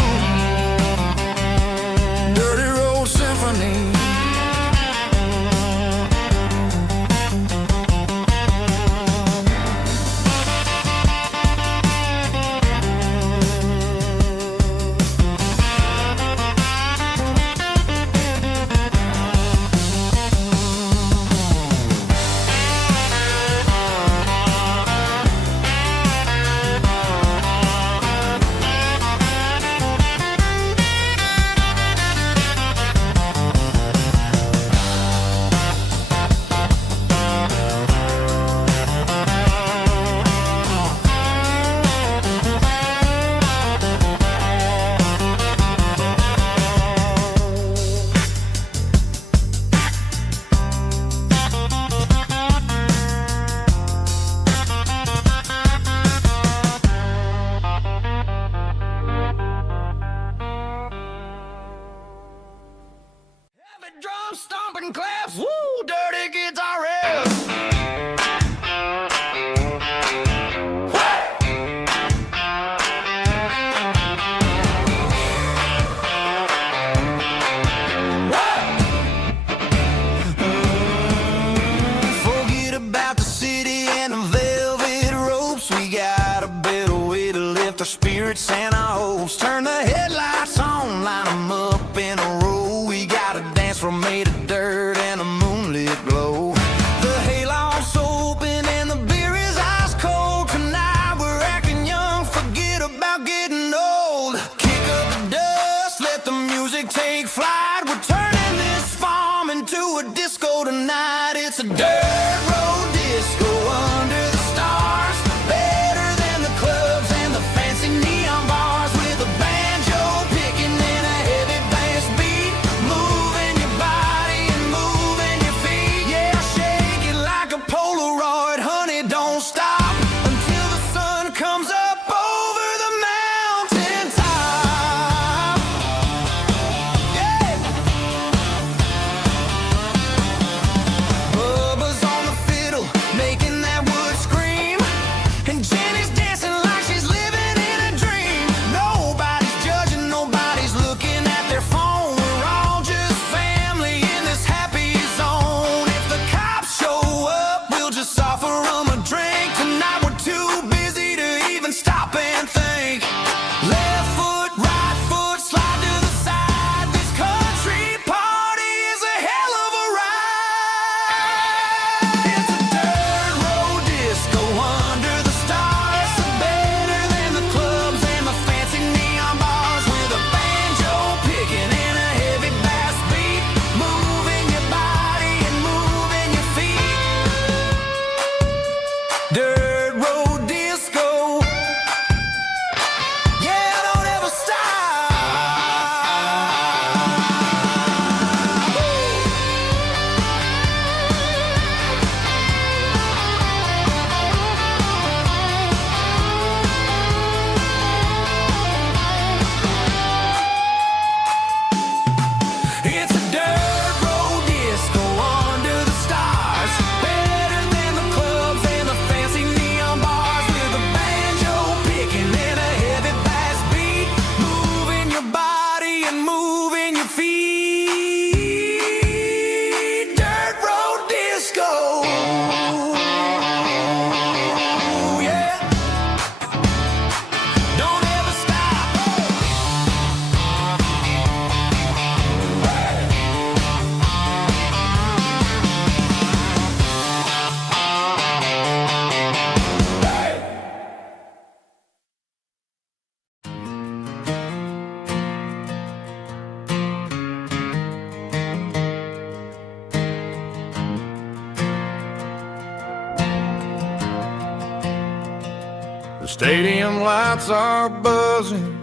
dirty road symphony. Drum stomping claps, woo, dirty guitar riffs. Forget about the city and the velvet ropes. We got a better way to lift our spirits and our hopes. Turn the headlights on, line them up in a row. We got a dance floor made of dirt and a moonlit glow. The hayloft's open and the beer is ice cold. Tonight we're acting young, forget about getting old. Kick up the dust, let the music take flight. We're turning this farm into a disco tonight. It's a dirt road disco under the stars, better than the clubs and the fancy neon bars, with a banjo picking in a heavy bass beat, moving your body and moving your feet. Stadium lights are buzzing,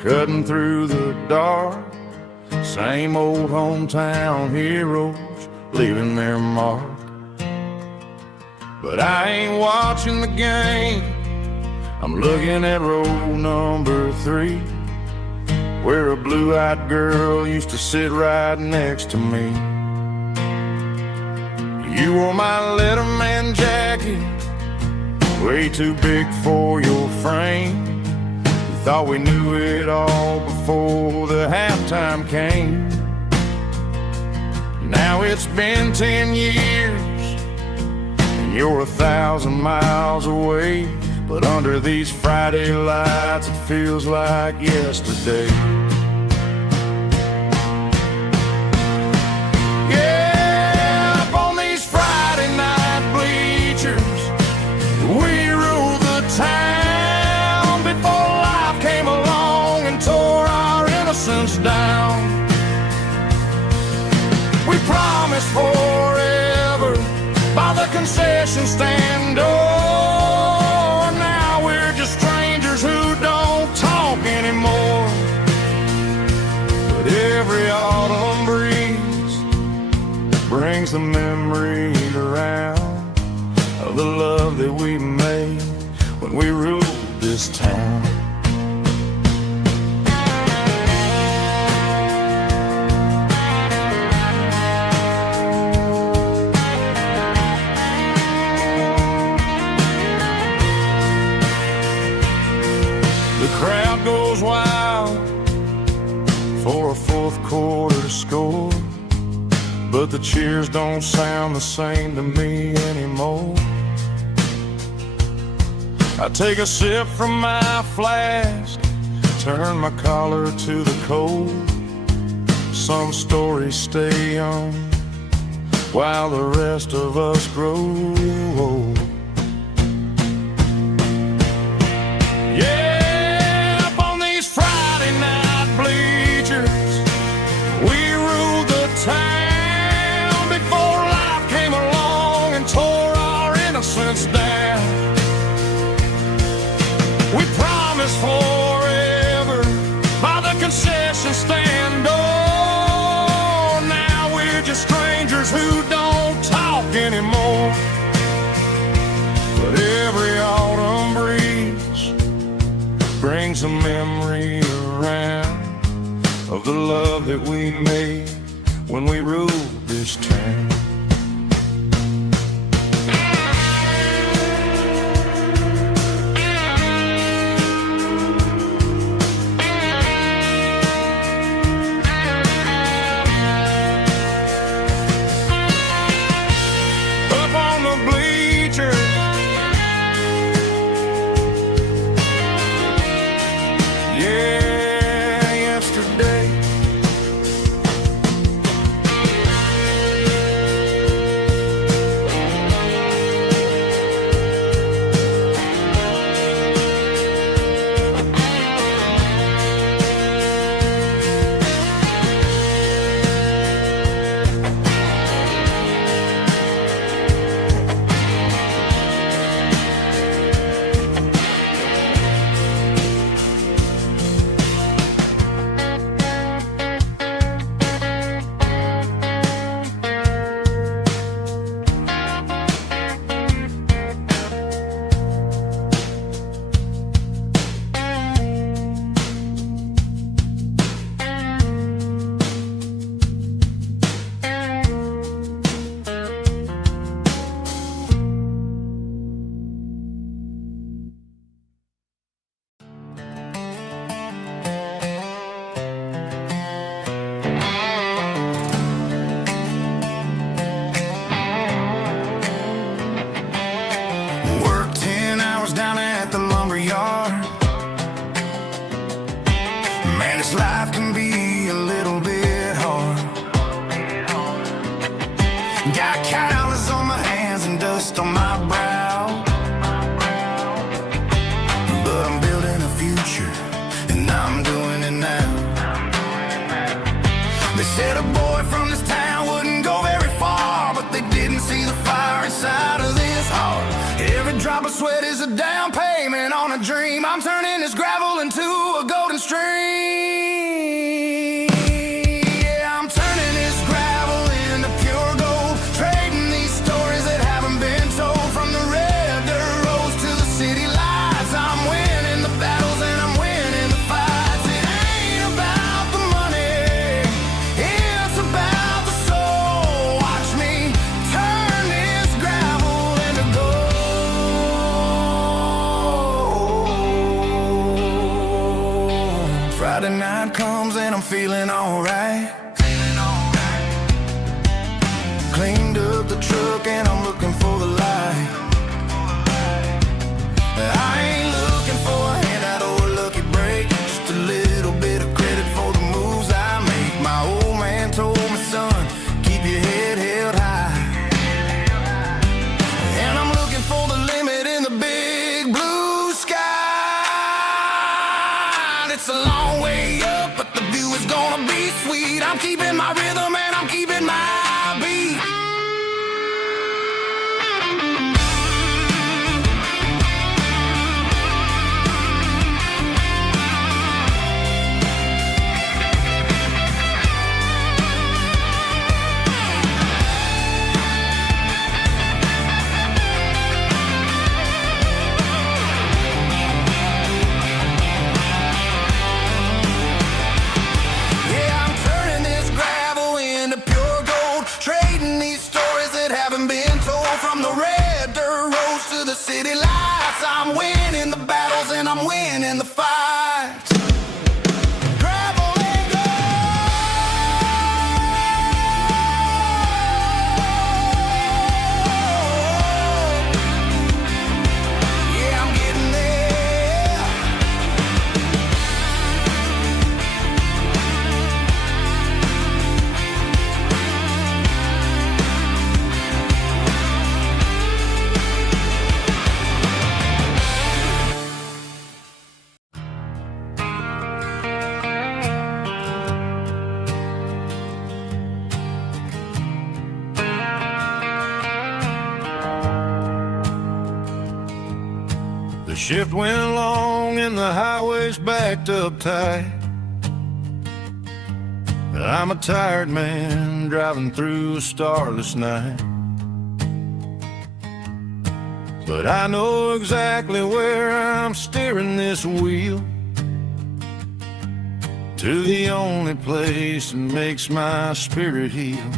cutting through the dark. Same old hometown heroes leaving their mark. But I ain't watching the game, I'm looking at row number 3, where a blue-eyed girl used to sit right next to me. You wore my Letterman jacket, way too big for your frame. We thought we knew it all before the halftime came. Now it's been 10 years, and you're 1,000 miles away. But under these Friday lights, it feels like yesterday. Yeah, up on these Friday night bleachers, we ruled the town before life came along and tore our innocence down. We promised forever by the concession stand door. Now we're just strangers who don't talk anymore. But every autumn breeze brings the memory around of the love that we made when we ruled this town. The crowd goes wild for a fourth quarter score, but the cheers don't sound the same to me anymore. I take a sip from my flask, turn my collar to the cold. Some stories stay young while the rest of us grow old. Yeah, up on these Friday night bleachers, we ruled the town before life came along and tore our innocence down. We promised forever by the concession stand door. Now we're just strangers who don't talk anymore. But every autumn breeze brings a memory around of the love that we made when we ruled this town. Up on the bleachers, yeah, yesterday. Worked 10 hours down at the lumber yard. Man, this life can be a little bit hard. Got calluses on my hands and dust on my brow, but I'm building a future and I'm doing it now. They said a boy from this town wouldn't go very far, but they didn't see the fire inside of this heart. Every drop of sweat is a down feeling alright. Cleaned up the truck and I'm looking for the light. I ain't looking for a handout or a lucky break, just a little bit of credit for the moves I make. My old man told me, son, keep your head held high. And I'm looking for the limit in the big blue sky. It's a long way up, but the view is gonna be sweet. I'm keeping my rhythm and I'm keeping my beat. From the red dirt roads to the city lights, I'm winning the battles and I'm winning the fights. Gravel and gold. Yeah, I'm getting there. The shift went long and the highway's backed up tight. I'm a tired man driving through a starless night. But I know exactly where I'm steering this wheel, to the only place that makes my spirit heal.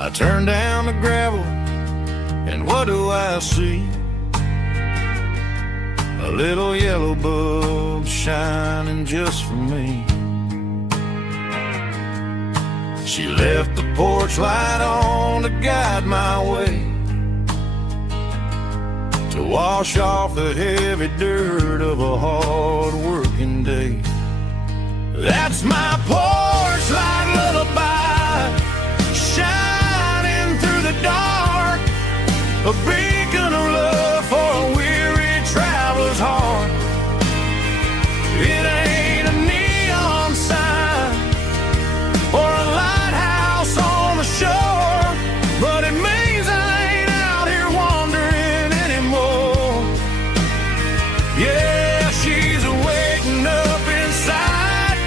I turn down the gravel and what do I see? A little yellow bulb shining just for me. She left the porch light on to guide my way, to wash off the heavy dirt of a hard working day. That's my porch light lullaby, shining through the dark, a beacon of love for a weary traveler's heart. It ain't a neon sign or a lighthouse on the shore, but it means I ain't out here wandering anymore. Yeah, she's waiting up inside,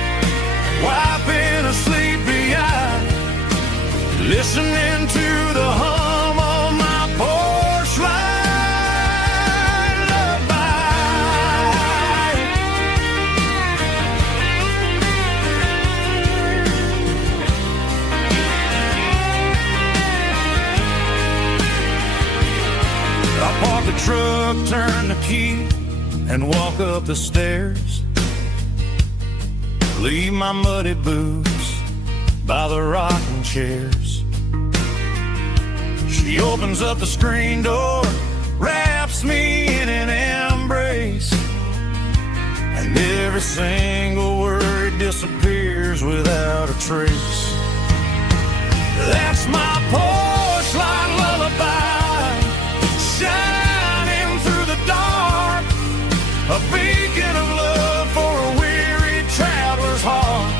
wiping a sleepy eye, listening to the hum of my porch light lullaby. I park the truck, turn the key, and walk up the stairs. Leave my muddy boots by the rocking chairs. She opens up the screen door, wraps me in an embrace, and every single word disappears without a trace. That's my porch light lullaby, shining through the dark, a beacon of love for a weary traveler's heart.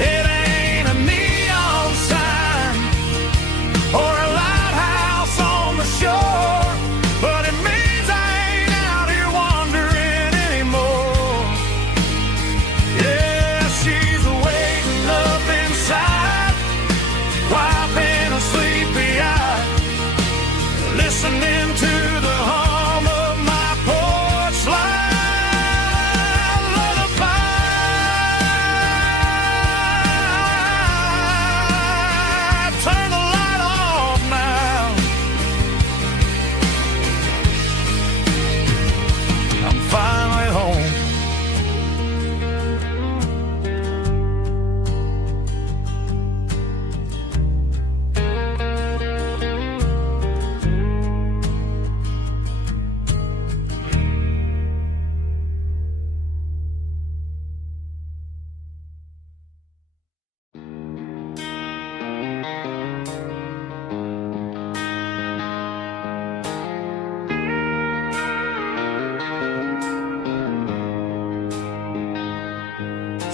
It ain't a neon sign or a lighthouse on the shore, but it means I ain't out here wandering anymore. Yeah, she's waiting up inside, wiping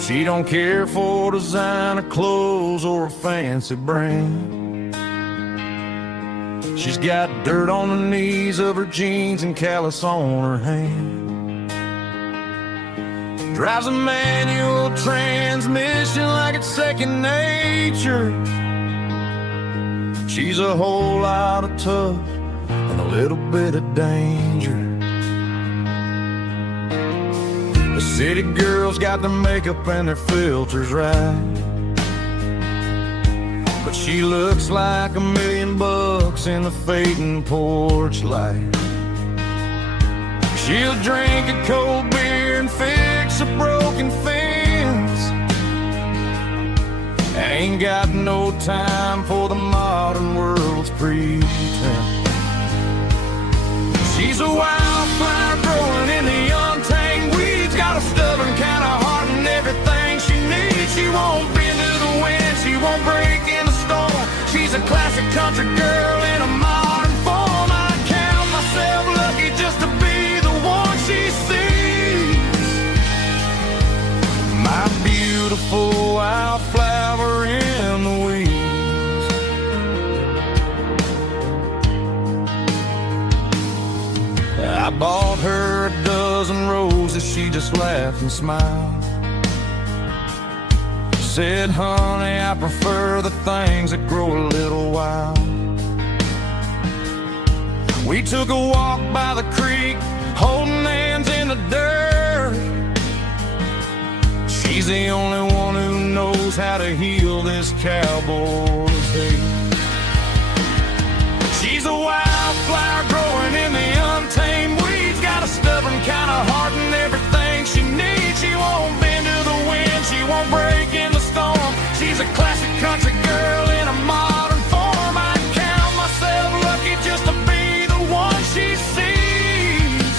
She don't care for designer clothes or a fancy brand. She's got dirt on the knees of her jeans and callus on her hand. Drives a manual transmission like it's second nature. She's a whole lot of tough and a little bit of danger. The city girls got their makeup and their filters right, but she looks like $1 million in the fading porch light. She'll drink a cold beer and fix a broken fence. Ain't got no time for the modern world's pretense. She's a wildflower growing in the untamed weeds. Got a stubborn kind of heart and everything she needs. She won't bend to the wind, she won't break in the storm. She's a classic country girl in a modern form. I count myself lucky just to be the one she sees. My beautiful wildflower in the weeds. I bought her a dozen roses, she just laughed and smiled. Said, honey, I prefer the things that grow a little wild. We took a walk by the creek, holding hands in the dirt. She's the only one who knows how to heal this cowboy's hate. She's a wildflower growing in the untamed weeds. Got a stubborn kind of heart and everything she needs. She won't bend to the wind, she won't break in the storm. She's a classic country girl in a modern form. I count myself lucky just to be the one she sees.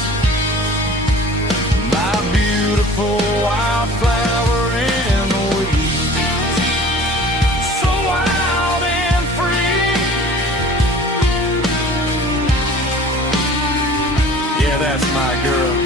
My beautiful wildflower in the weeds. So wild and free. Yeah, that's my girl.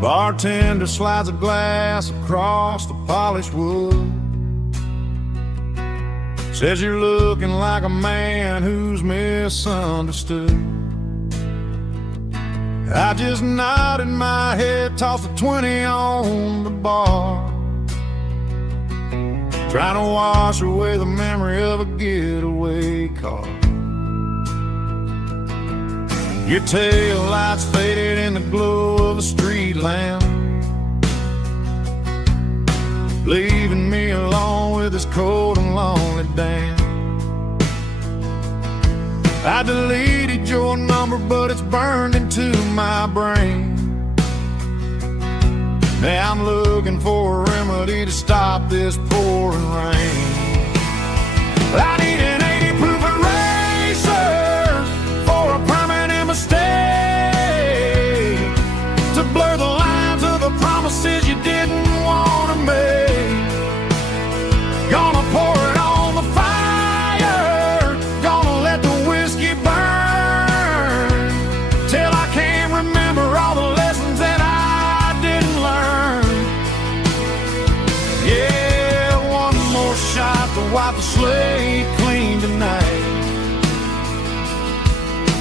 Bartender slides a glass across the polished wood. Says you're looking like a man who's misunderstood. I just nodded my head, tossed a 20 on the bar, trying to wash away the memory of a getaway car. Your tail lights faded in the glow of a street lamp, leaving me alone with this cold and lonely dance. I deleted your number, but it's burned into my brain. Now I'm looking for a remedy to stop this pouring rain. I need an 80 proof eraser for a permanent mistake, to blur the lines of the promises you didn't want to make. Gonna pour it on the fire, gonna let the whiskey burn, till I can't remember all the lessons that I didn't learn. Yeah, one more shot to wipe the slate clean tonight.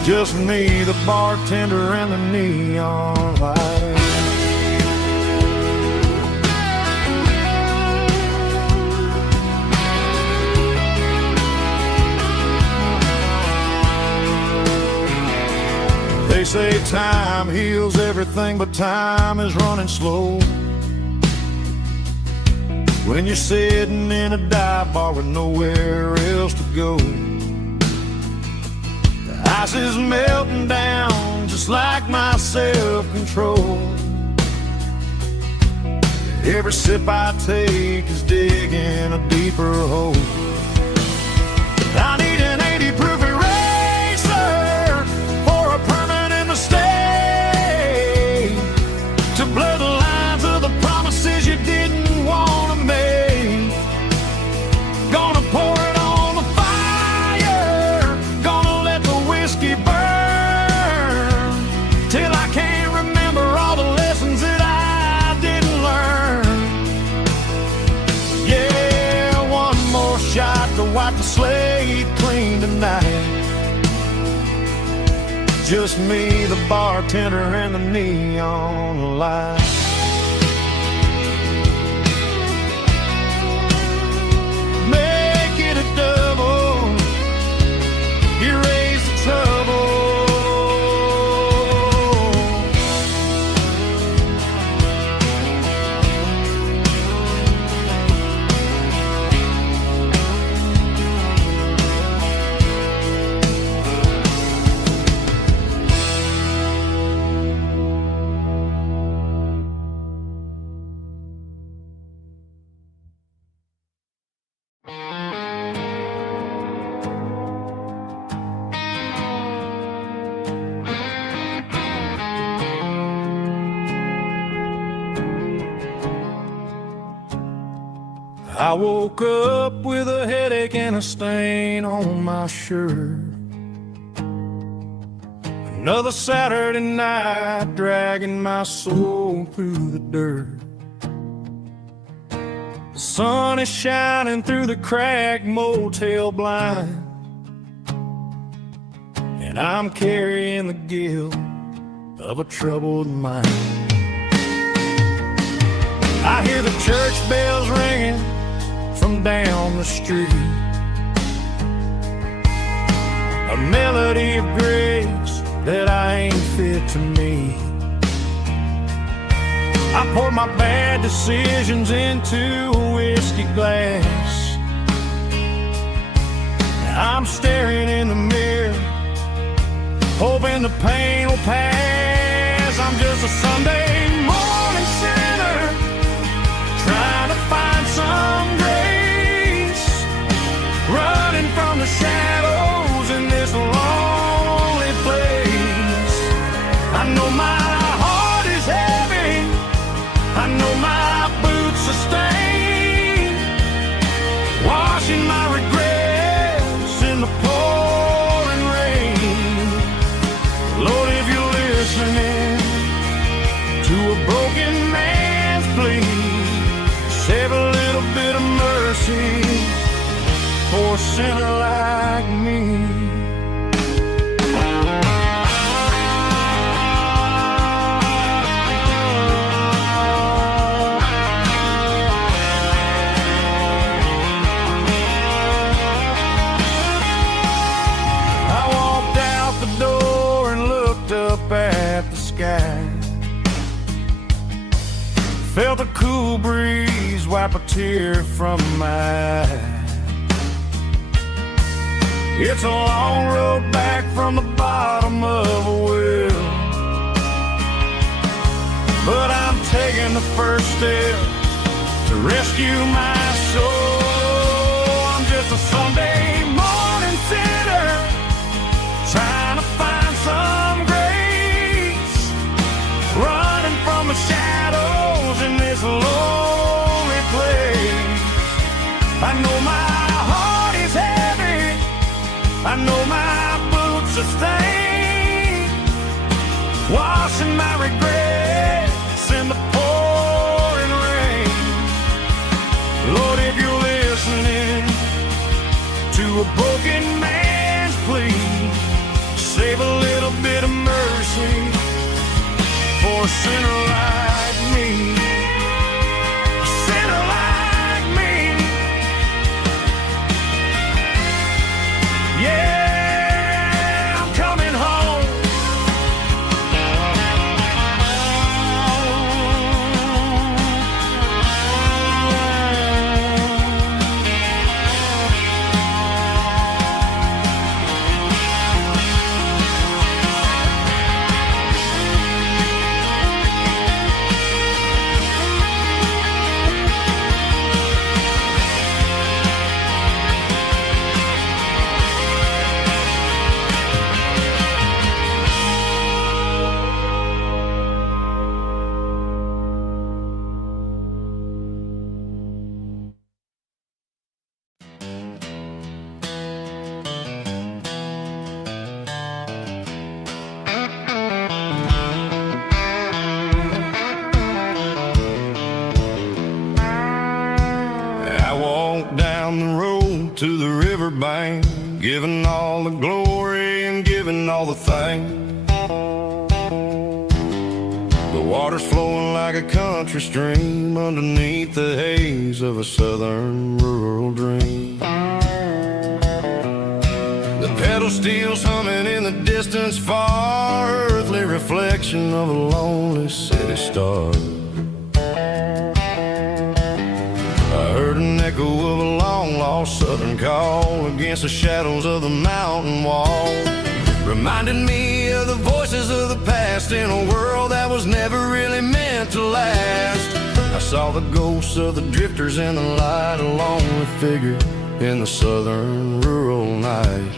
Just me, the bartender, and the neon light. They say time heals everything, but time is running slow. when you're sitting in a dive bar with nowhere else to go. The ice is melting down just like my self-control. Every sip I take is digging a deeper hole. I need an 80 proof eraser for a permanent mistake, to blur the lines of the promises you didn't want to make. Gonna pour it on the fire, gonna let the whiskey burn, till I can't remember all the lessons that I didn't learn. Yeah, one more shot to wipe the slate clean tonight. Just me, the bartender, and the neon light. Make it a double, erase the trouble. I woke up with a headache and a stain on my shirt. Another Saturday night dragging my soul through the dirt. The sun is shining through the cracked motel blind, and I'm carrying the guilt of a troubled mind. I hear the church bells ringing from down the street, a melody of grace that I ain't fit to meet. I pour my bad decisions into a whiskey glass. I'm staring in the mirror, hoping the pain will pass. I'm just a Sunday morning sinner, trying to find some grace, running from the shadows in this lonely place. I know my heart is heavy, I know my boots are stained, washing my regrets in the pouring rain. Lord, if you're listening to a broken man's plea, save a little bit of mercy for a sinner like me. I walked out the door and looked up at the sky, felt a cool breeze wipe a tear from my eye. It's a long road back from the bottom of a well, but I'm taking the first step to rescue my soul. I'm just a Sunday morning sinner, trying to find some grace, running from the shadows in this lonely place. I know my heart is heavy, I know my boots are stained, washing my regrets in the pouring rain. Lord, if you're listening to a broken man's plea, save a little bit of mercy for a sinner like me. A sinner like me. Yeah, I'm coming home. walked down the road to the riverbank, giving all the glory and giving all the thanks. The water's flowing like a country stream underneath the haze of a southern rural dream. The pedal steel's humming in the distance far, earthly reflection of a lonely city star. I heard an echo of a long-lost southern call against the shadows of the mountain wall, reminding me of the voices of the past in a world that was never really meant to last. I saw the ghosts of the drifters in the light, a lonely figure in the southern rural night.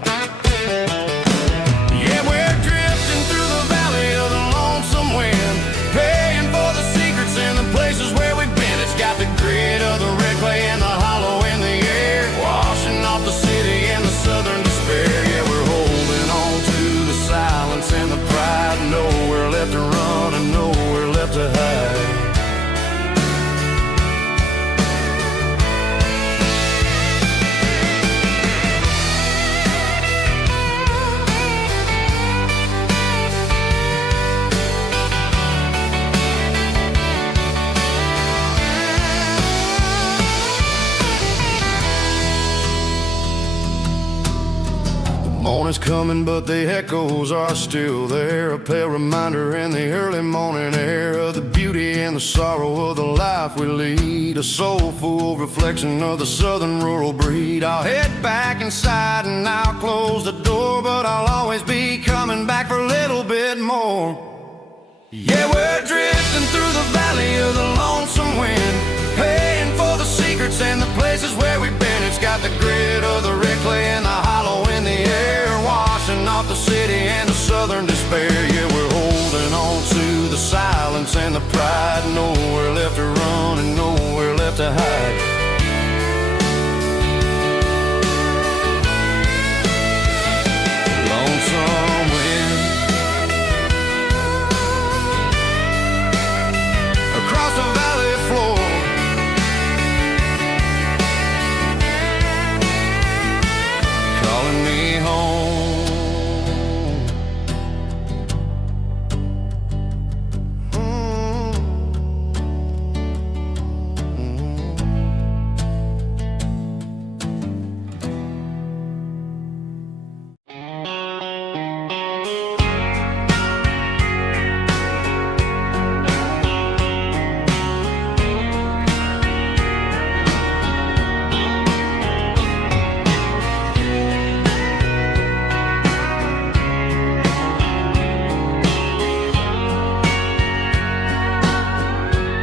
Yeah, we're drifting through the valley of the lonesome wind, paying for the secrets and the places where we've been. It's got the grit of the red clay and the hollow in the air, washing off the city and the southern despair. Yeah, we're holding on to the silence and the pride, nowhere left to run and nowhere left to hide. Morning's coming, but the echoes are still there, a pale reminder in the early morning air of the beauty and the sorrow of the life we lead, a soulful reflection of the southern rural breed. I'll head back inside and I'll close the door, but I'll always be coming back for a little bit more. Yeah, we're drifting through the valley of the lonesome wind, paying for the secrets and the places where we've been. It's got the grit of the red clay and the hollow in the air, washing off the city and the southern despair. Yeah, we're holding on to the silence and the pride, nowhere left to run and nowhere left to hide. Lonesome wind across the valley floor, calling me home.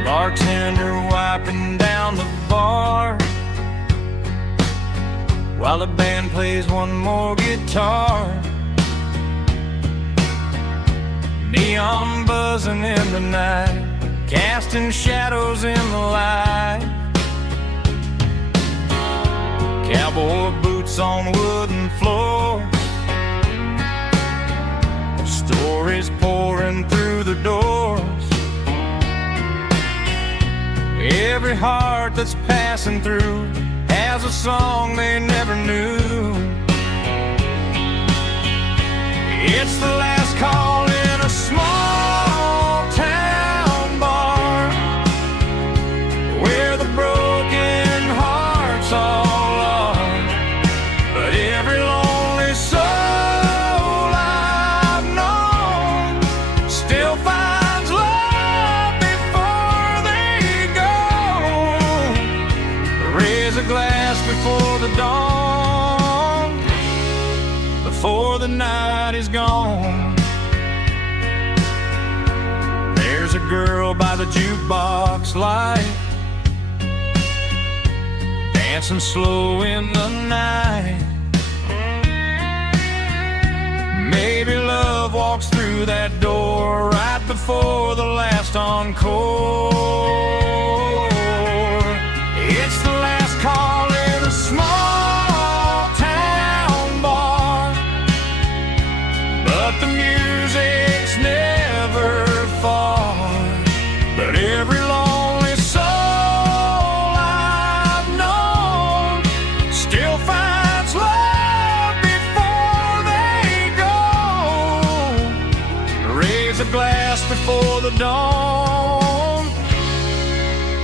Bartender wiping down the bar while the band plays one more guitar. Neon buzzing in the night, casting shadows in the light. Cowboy boots on wooden floors, stories pouring through the doors. Every heart that's passing through has a song they never knew. It's the last call in a small town bar where the broken hearts all are. But every lonely soul I've known still finds love before they go. Raise a glass before the dawn, before the night is gone. There's a girl by the jukebox light, dancing slow in the night. Maybe love walks through that door right before the last encore. It's the last call in a small town bar, but the music's never far. But every lonely soul I've known dawn,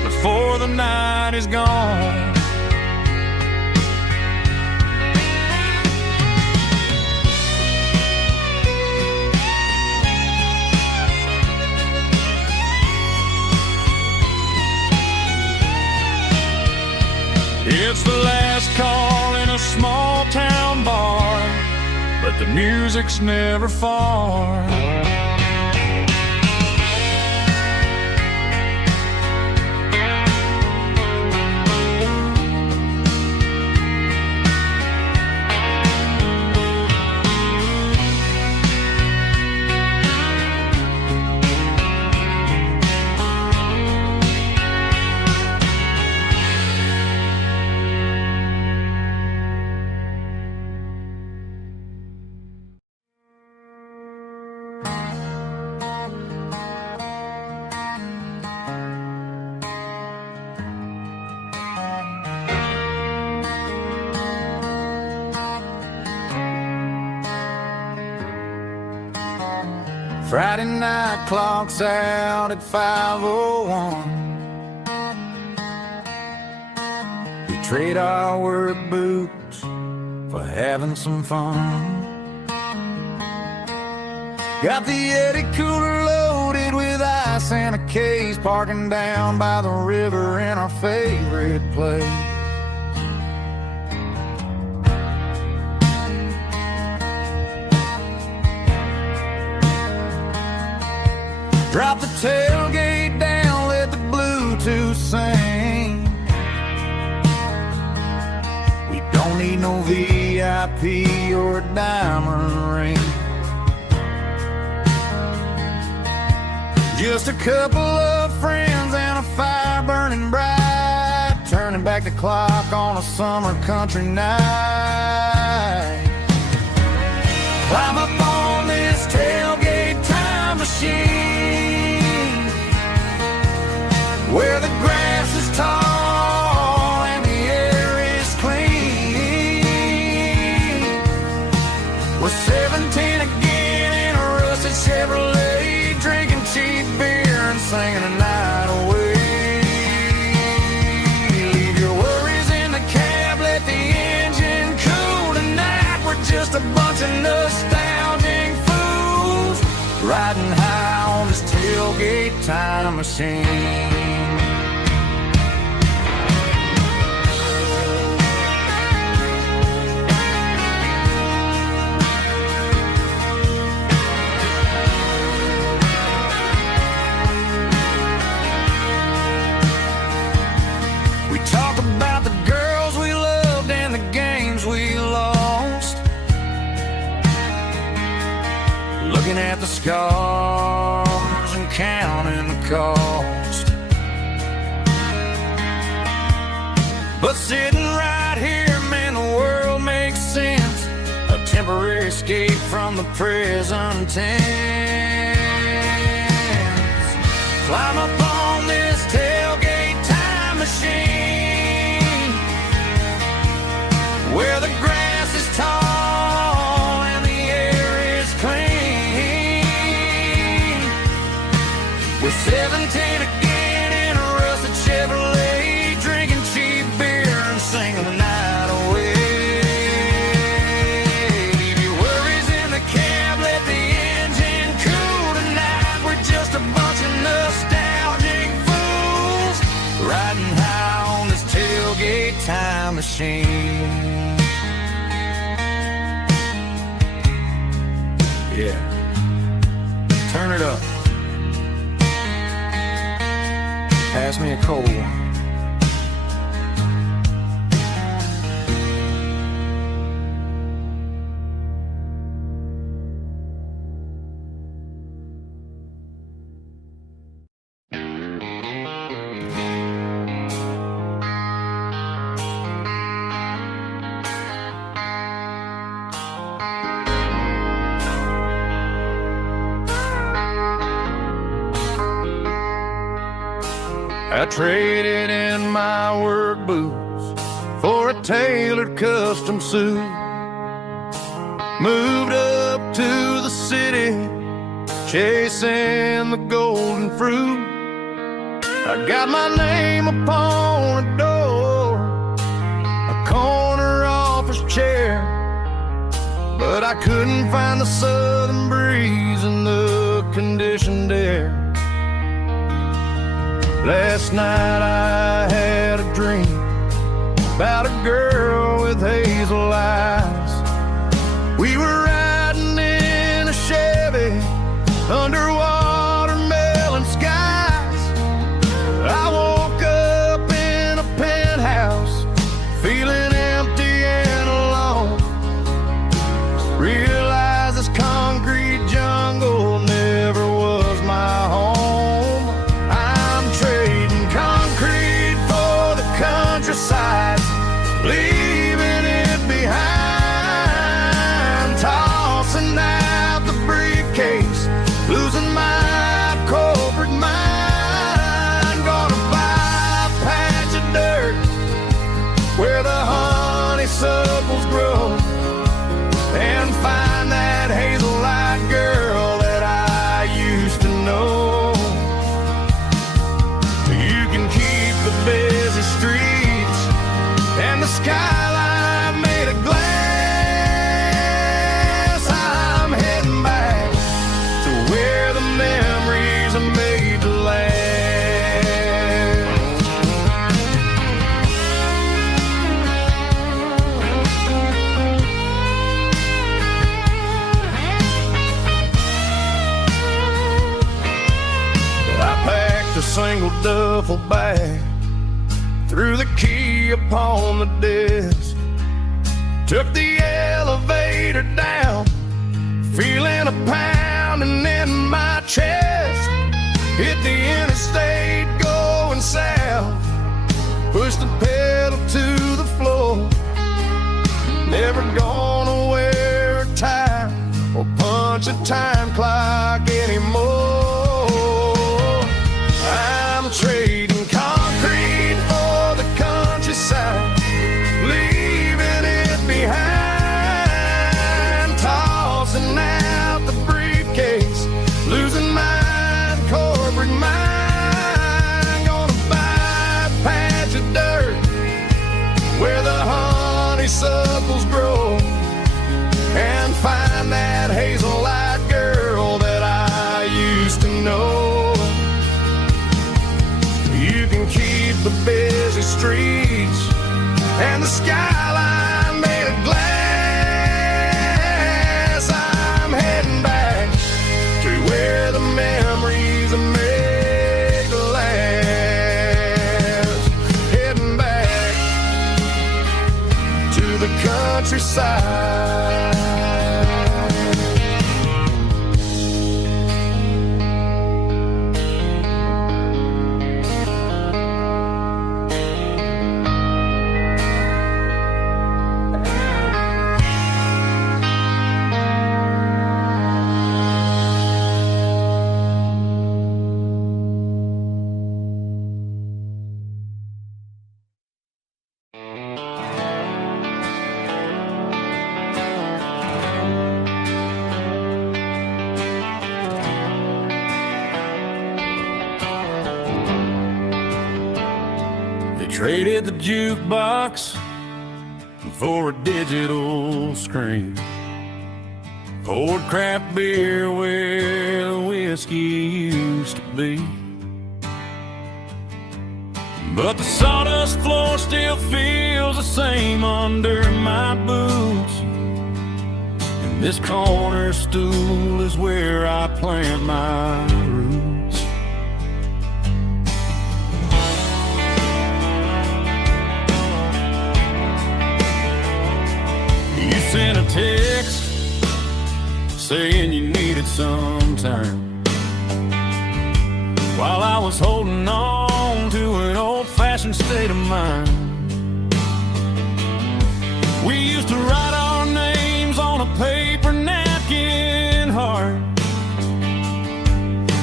before the night is gone. It's the last call in a small town bar, but the music's never far. Friday night clocks out at 5:01. We trade our work boots for having some fun. Got the Yeti cooler loaded with ice and a case, parking down by the river in our favorite place. Drop the tailgate down, let the Bluetooth sing. We don't need no VIP or a diamond ring. Just a couple of friends and a fire burning bright, turning back the clock on a summer country night. Climb up on this tailgate time machine, where the grass is tall and the air is clean. We're 17 again in a rusted Chevrolet, drinking cheap beer and singing the night away. Leave your worries in the cab, let the engine cool tonight. We're just a bunch of nostalgic fools, riding high on this tailgate time machine. We talk about the girls we loved and the games we lost, looking at the scars and counting the cost. But sitting right here, man, the world makes sense, a temporary escape from the present tense. Climb up on this tailgate time machine, where the grass is tall and the air is clean. We're 17 again in a rusted Chevrolet, drinking cheap beer and singing the night away. Leave your worries in the cab, let the engine cool tonight. We're just a bunch of nostalgic fools, riding high on this tailgate time machine. Yeah, turn it up. Pass me a cold one. I traded in my work boots for a tailored custom suit. Moved up to the city chasing the golden fruit. I got my name upon a door, a corner office chair, but I couldn't find the southern breeze in the conditioned air. Last night I had a dream about a girl with hazel eyes. We were riding in a Chevy under watermelon skies. I woke up in a penthouse feeling empty and alone. Realized this concrete jungle never was my home. I'm trading concrete for the countryside, leaving it behind, tossing out the briefcase, losing my corporate mind. Gonna buy a patch of dirt where the honeysuckles grow and find that hazel-eyed girl that I used to know. You can keep the busy streets and the skyline made of glass. I'm heading back to where the memories are made to last. I packed a single duffel bag, threw the key upon the desk, took the elevator down, feeling a pounding in my chest. Hit the interstate going south, pushed the pedal to the floor. Never gonna wear a tie or punch a time clock anymore. I'm trading concrete for the countryside, leaving it behind, tossing out the briefcase, losing my corporate mind. Gonna buy a patch of dirt where the honeysuckles grow and find that hazel-eyed girl that I used to know. You can keep the busy streets and the skyline made of glass. I'm heading back to where the memories are made to last. Heading back to the countryside. Traded the jukebox for a digital screen, poured craft beer where the whiskey used to be. But the sawdust floor still feels the same under my boots, and this corner stool is where I plant my roots. You sent a text saying you needed some time, while I was holding on to an old-fashioned state of mind. We used to write our names on a paper napkin heart.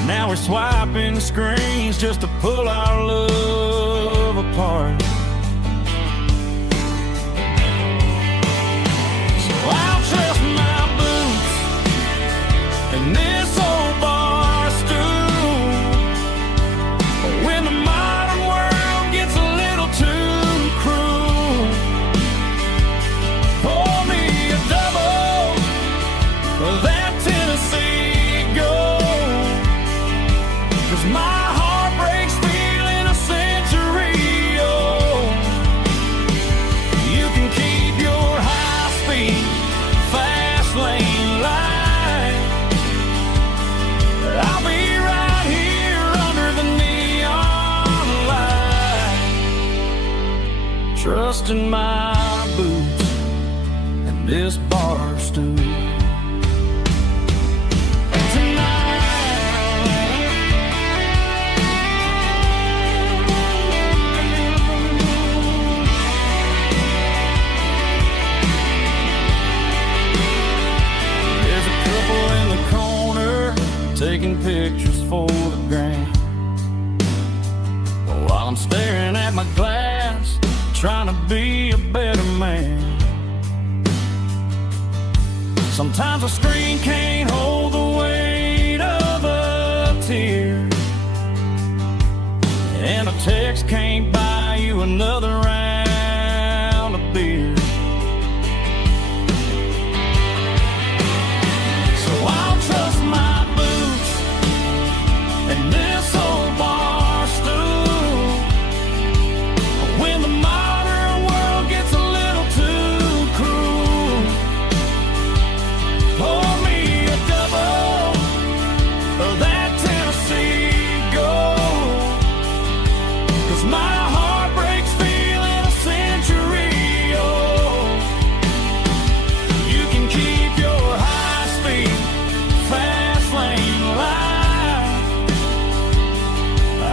Now we're swiping screens just to pull our love apart. So I'll trust my boots and this old bar trusting my boots and this bar stool. Taking pictures for the gram, while I'm staring at my glass, trying to be a better man. Sometimes a screen can't hold the weight of a tear, and a text can't buy you another round of beer. So I'll trust my and this old bar stool when the modern world gets a little too cruel. Pour me a double of that Tennessee Gold, 'cause my heart breaks feeling a century old. You can keep your high-speed fast lane life.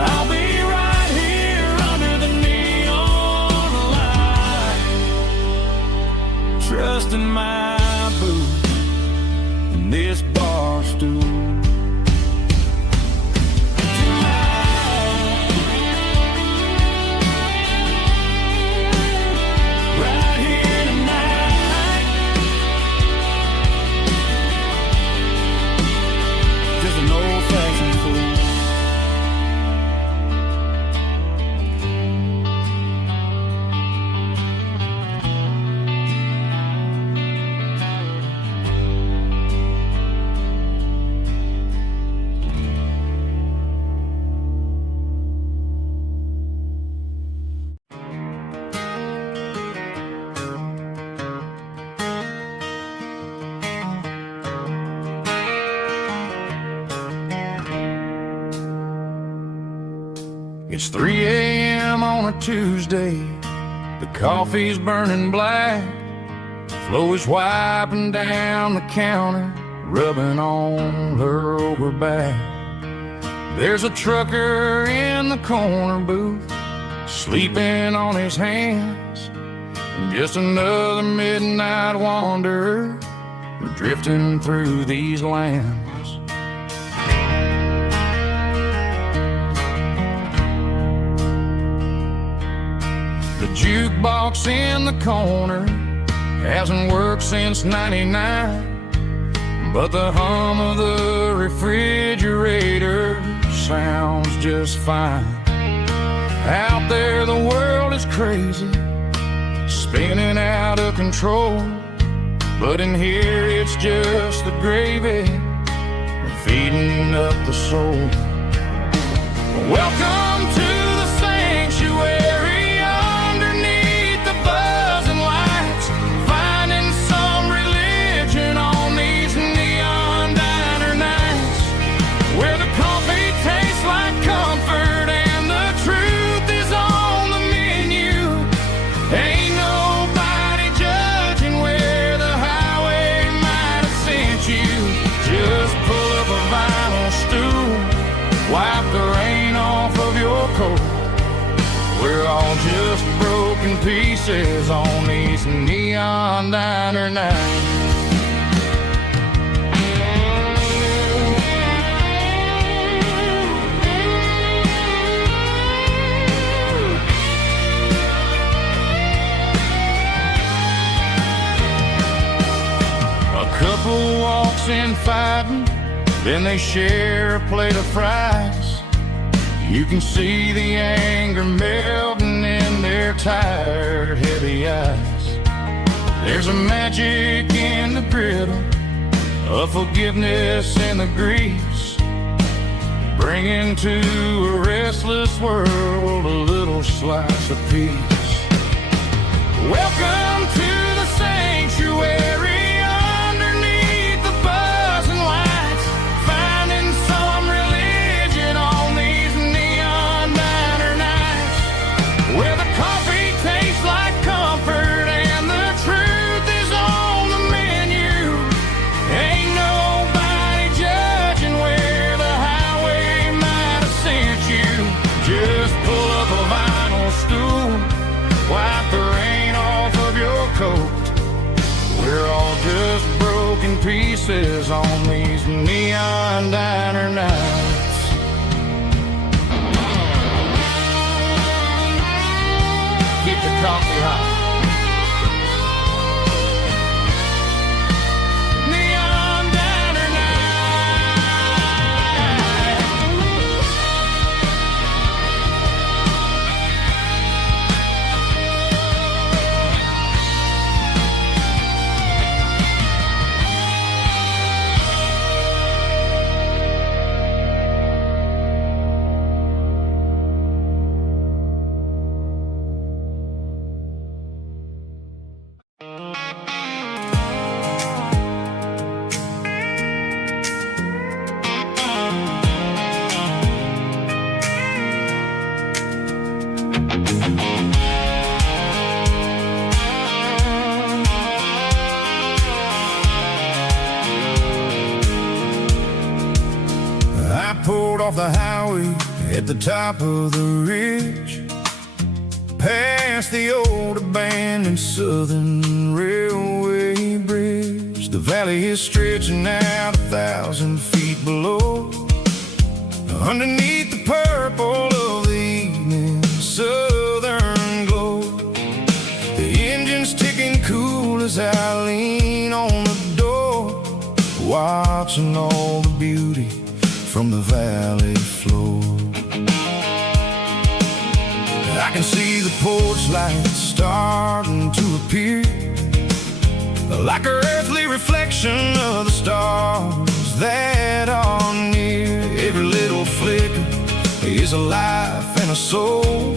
I'll be right here under the neon light, trusting my boots and this bar stool. Right here tonight, just an old-fashioned fool. It's 3 a.m. on a Tuesday. The coffee's burning black. Flo is wiping down the counter, rubbing on her over back. There's a trucker in the corner booth, sleeping on his hands. And just another midnight wanderer, drifting through these lands. The jukebox in the corner hasn't worked since '99, but the hum of the refrigerator sounds just fine. Out there the world is crazy, spinning out of control, but in here it's just the gravy feeding up the soul. Welcome to the sanctuary, underneath the buzzing lights, finding some religion on these neon diner nights, where the coffee tastes like comfort and the truth is on the menu. Ain't nobody judging where the highway might have sent you. Just pull up a vinyl stool, wipe the rain off of your coat. We're all just broken pieces on these neon diner nights. A couple walks in fighting, then they share a plate of fries. You can see the anger melting in their tired, heavy eyes. There's a magic in the griddle, a forgiveness in the grease, bringing to a restless world a little slice of peace. Welcome to the sanctuary, underneath the buzzing lights, finding some religion on these neon diner nights, where the coffee tastes like faces on these neon diner nights. Keep the coffee hot. Neon diner night. I pulled off the highway at the top of the ridge, past the old abandoned Southern Railway bridge. The valley is stretching out 1,000 feet below, underneath the purple of the evening southern glow. The engine's ticking cool as I lean on the door, watching all the beauty from the valley floor. I can see the porch lights starting to appear, like an earthly reflection of the stars that are near. Every little flicker is a life and a soul,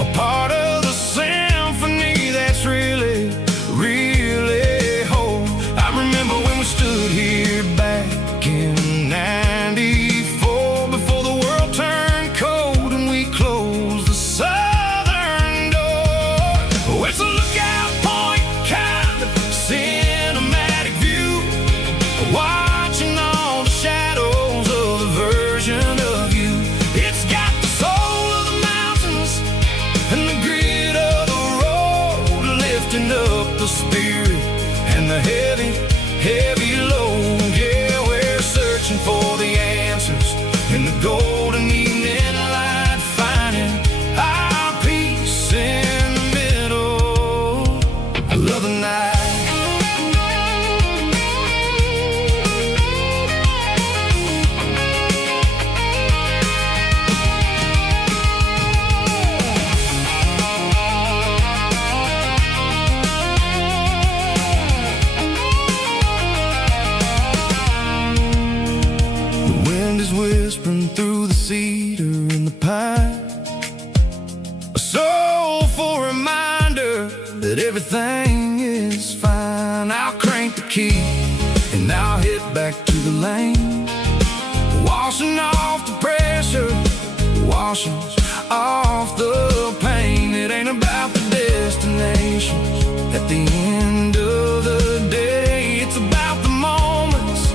a part of the symphony that's really, really whole. I remember when we stood here back in '94, before the world turned cold and we closed the southern door. Oh, it's a lookout point, kind of cinematic view, watching all the shadows of the version of you. It's got the soul of the mountains and the grit of the road, lifting up the spirit and the heavy, heavy load. Yeah, we're searching for the answers in the golden evening light, finding our peace in the middle of the night. The wind is whispering through the cedar and the pine, a soulful reminder that everything is fine. I'll crank the key and I'll hit back to the lane, washing off the pressure, washing off the pain. It ain't about the destinations at the end of the day, it's about the moments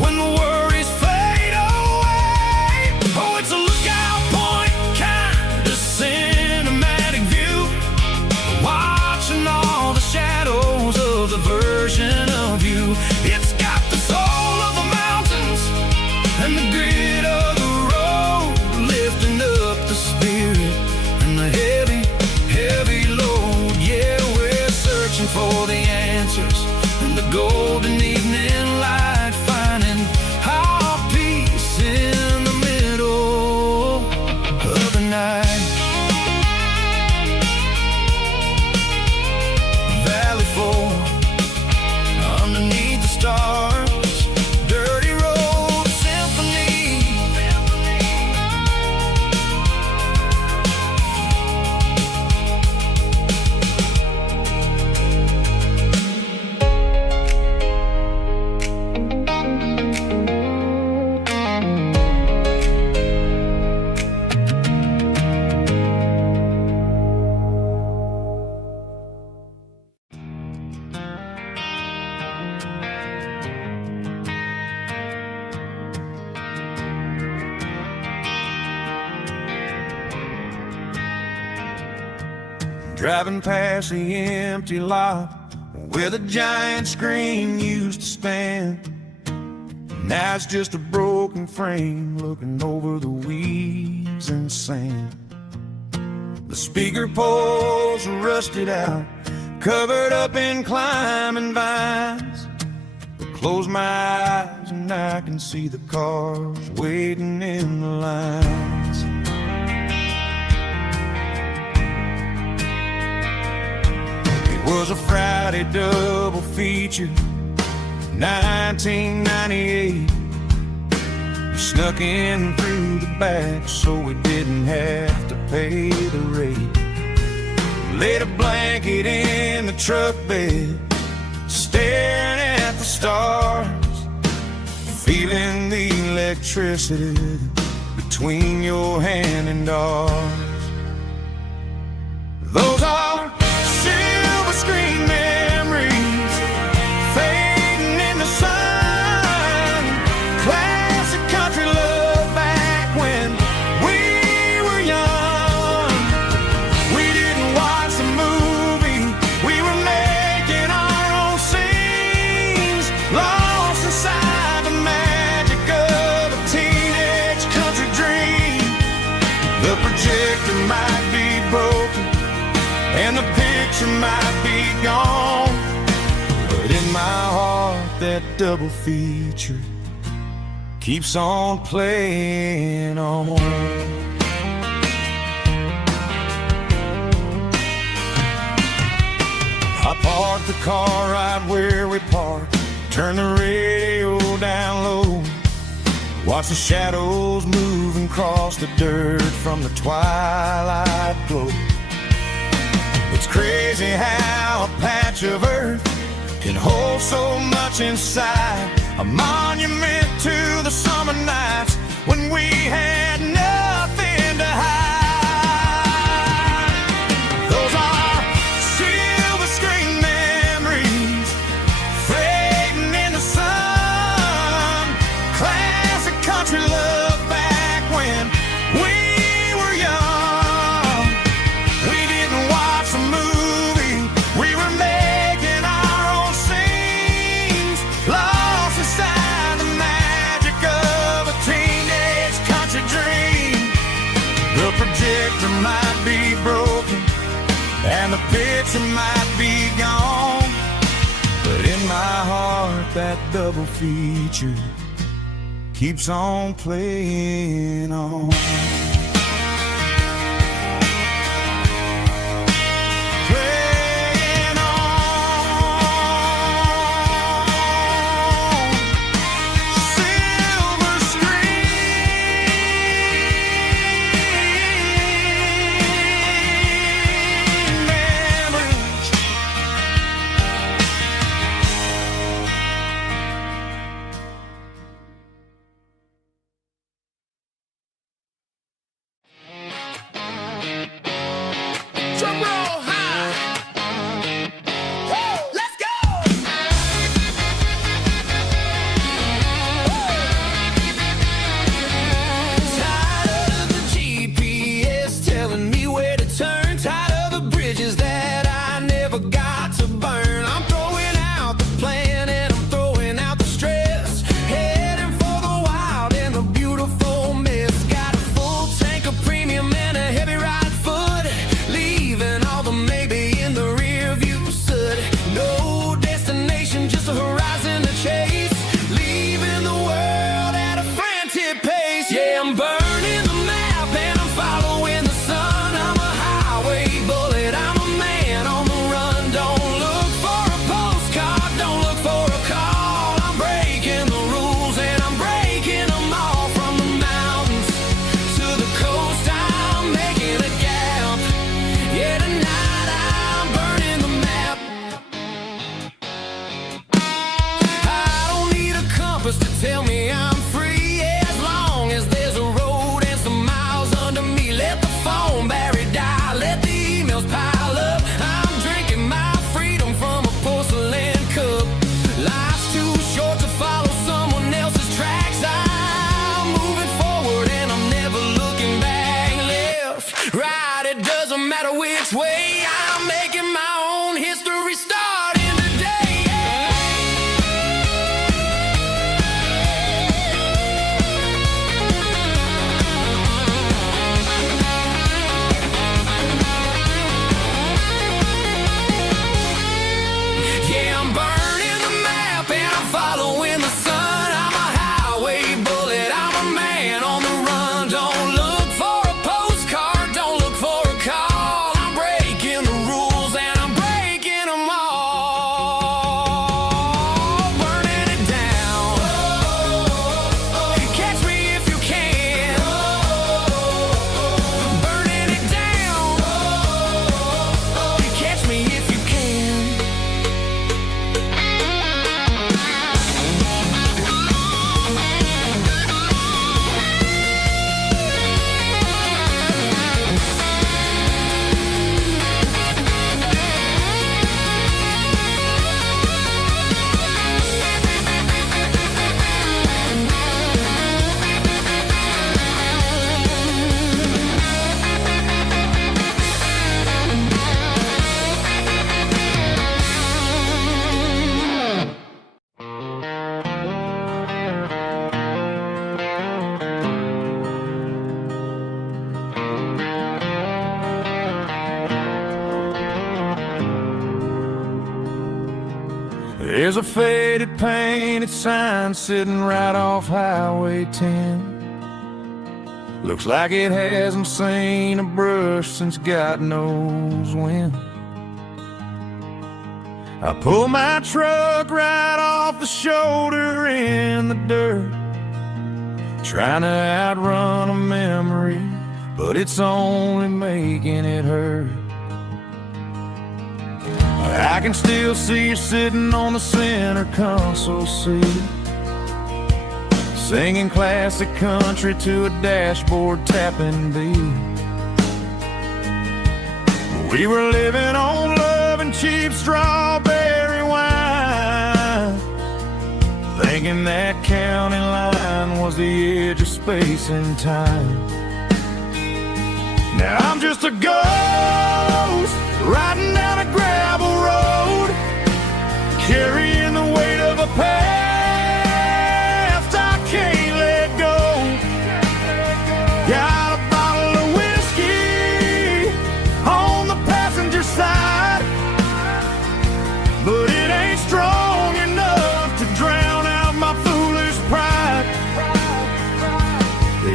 when the worries fade away. Oh, it's a lookout point, kind of cinematic view, watching all the shadows of the version of you. It's got the soul of the mountains and the grit of the road, lifting up the spirit and the heavy, heavy load. Yeah, we're searching for the answers in the golden evening light, finding our peace in the middle of the night. Valley floor, underneath the stars, dirty road symphony. Driving past the empty lot where the giant screen used to stand. Now it's just a broken frame looking over the weeds and sand. The speaker poles are rusted out, covered up in climbing vines. But close my eyes and I can see the cars waiting in the lines. It was a Friday double feature, 1998. We snuck in through the back so we didn't have to pay the rate. Laid a blanket in the truck bed, staring at the stars, feeling the electricity between your hand and ours. Those are silver screen memories fading in the sun. Classic country love back when we were young. We didn't watch the movie, we were making our own scenes, lost inside the magic of a teenage country dream. The projector might be broken and the picture might be gone, but in my heart that double feature keeps on playing on. I parked the car right where we parked, turned the radio down low, watch the shadows moving across the dirt from the twilight glow. It's crazy how a patch of earth can hold so much inside, a monument to the summer nights when we had nothing to hide. Those are silver screen memories fading in the sun. Classic country love back when we were young. We didn't watch the movie, we were making our own scenes, lost inside the magic of a teenage country dream. The projector might be broken and the picture might be gone, but in my heart that double feature keeps on playing on. There's a faded painted sign sitting right off Highway 10. Looks like it hasn't seen a brush since God knows when. I pull my truck right off the shoulder in the dirt, trying to outrun a memory, but it's only making it hurt. I can still see you sitting on the center console seat, singing classic country to a dashboard tapping beat. We were living on love and cheap strawberry wine, thinking that county line was the edge of space and time. Now I'm just a ghost riding down a gravel road, carrying the weight of a past I can't let go. Got a bottle of whiskey on the passenger side, but it ain't strong enough to drown out my foolish pride.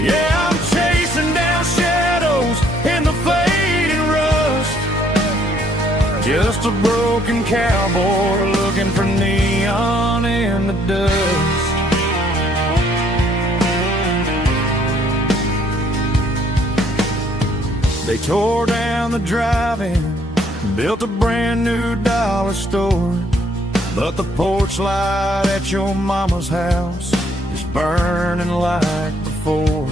Yeah, I'm chasing down shadows in the fading rust, just a broken cowboy looking for neon in the dust. They tore down the drive-in, built a brand new dollar store, but the porch light at your mama's house is burning like before.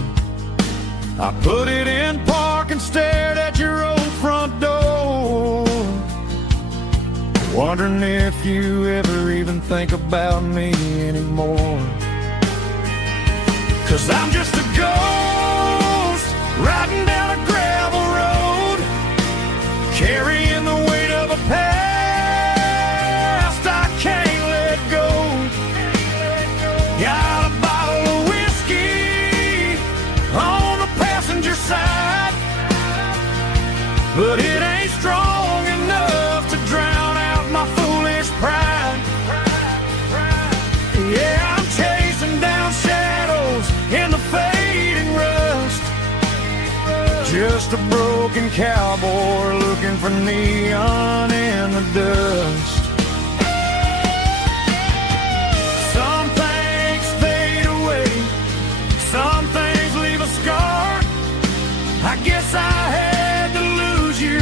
I put it in park and stared at your old front door, wondering if you ever even think about me anymore. 'Cause I'm just a ghost riding down a gravel road, carrying the weight of a past I can't let go. Got a bottle of whiskey on the passenger side, but it ain't strong enough to drown out my foolish pride. Yeah, I'm chasing down shadows in the fading rust, just a broken cowboy looking for neon in the dust. Some things fade away, some things leave a scar. I guess I had to lose you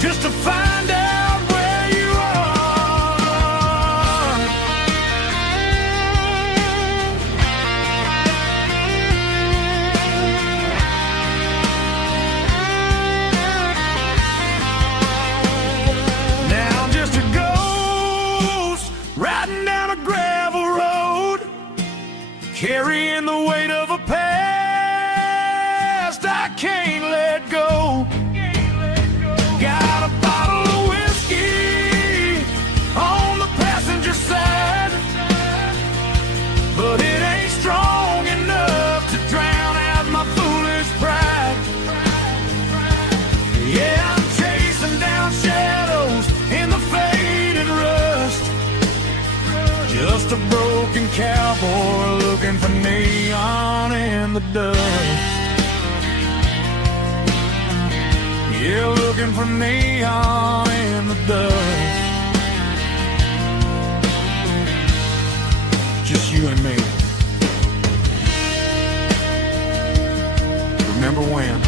just to find out where you are. Now I'm just a ghost riding down a gravel road, carrying the weight of a past I can't let go. Got a bottle of whiskey on the passenger side, but it ain't strong enough to drown out my foolish pride. Yeah, I'm chasing down shadows in the faded rust, just a broken cowboy looking for neon in the dust. Yeah, looking for neon in the dust. Just you and me. Remember when?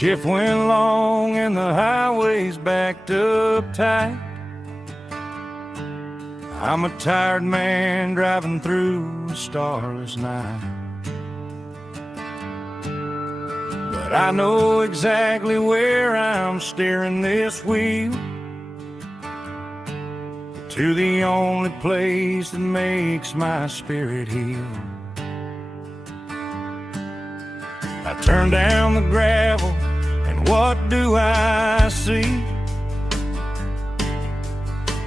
Shift went long and the highway's backed up tight. I'm a tired man driving through a starless night. but I know exactly where I'm steering this wheel, to the only place that makes my spirit heal. I turn down the gravel, and what do I see?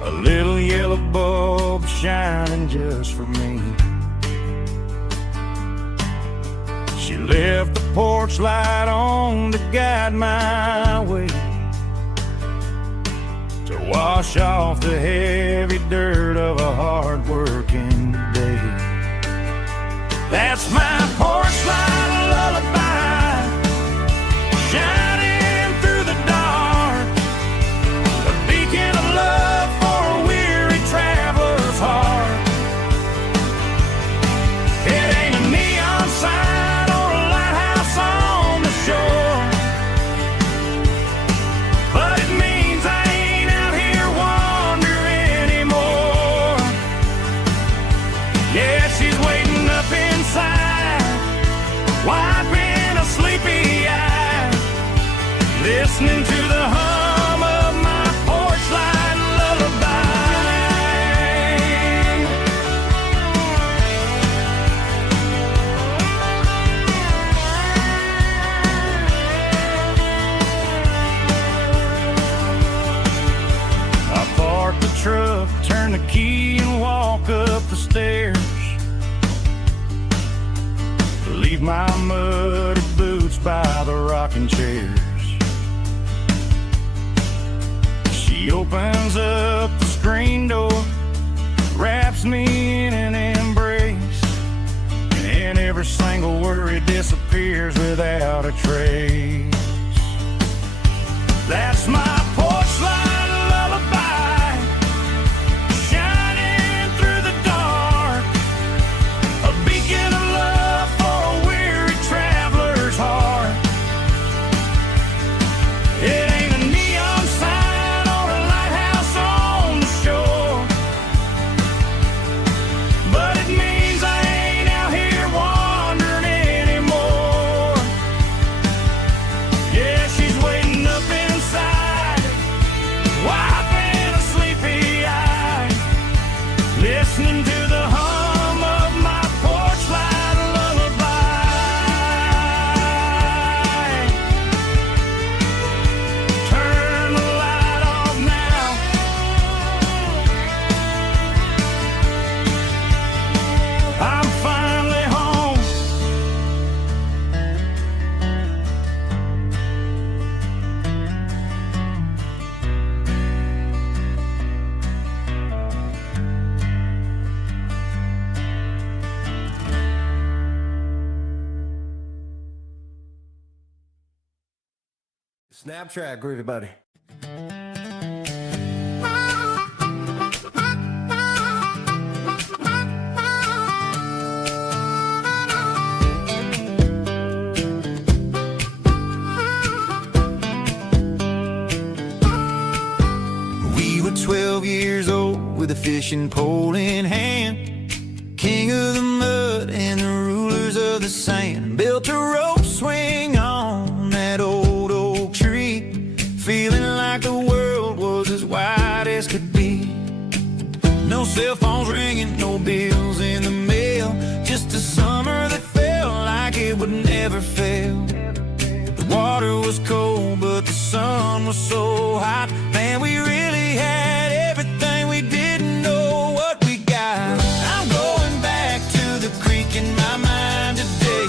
A little yellow bulb shining just for me. She left the porch light on to guide my way, to wash off the heavy dirt of a hard-working day. That's my porch light lullaby, shining through the dark, a beacon of love for a weary traveler's heart. It ain't a neon sign or a lighthouse on the shore, but it means I ain't out here wandering anymore. Yeah, she's waiting up inside, wiping a sleepy eye, listening to the hum of my porch light lullaby. I park the truck, turn the key and walk up the stairs, leave my muddy boots by the rocking chairs. She opens up the screen door, wraps me in an embrace, and every single worry disappears without a trace. That's my porch light lullaby, shining through the dark, a beacon of love for a weary traveler's heart. It ain't a neon sign or a lighthouse on the shore, but it means I ain't out here wandering anymore. Yeah, she's waiting up inside, wiping a sleepy eye, listening to the hum of my porch light lullaby. Turn the light off now, I'm finally home. Snap track, groovy buddy. We were 12 years old with a fishing pole in hand, king of the mud and the rulers of the sand. Built a rope swing on that old oak tree, feeling like the world was as wide as could be. No cell phones ringing, no bills in the mail, just a summer that felt like it would never fail. The water was cold, but the sun was so hot. Man, we really had everything, we didn't know what we got. I'm going back to the creek in my mind today,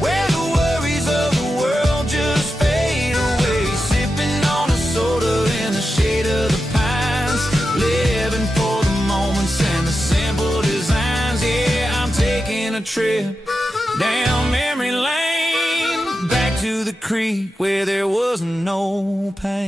where the worries of the world just fade away. Sipping on a soda in the shade of the pines, living for the moments and the simple designs. Yeah, I'm taking a trip down memory lane, back to the creek where there was no pain.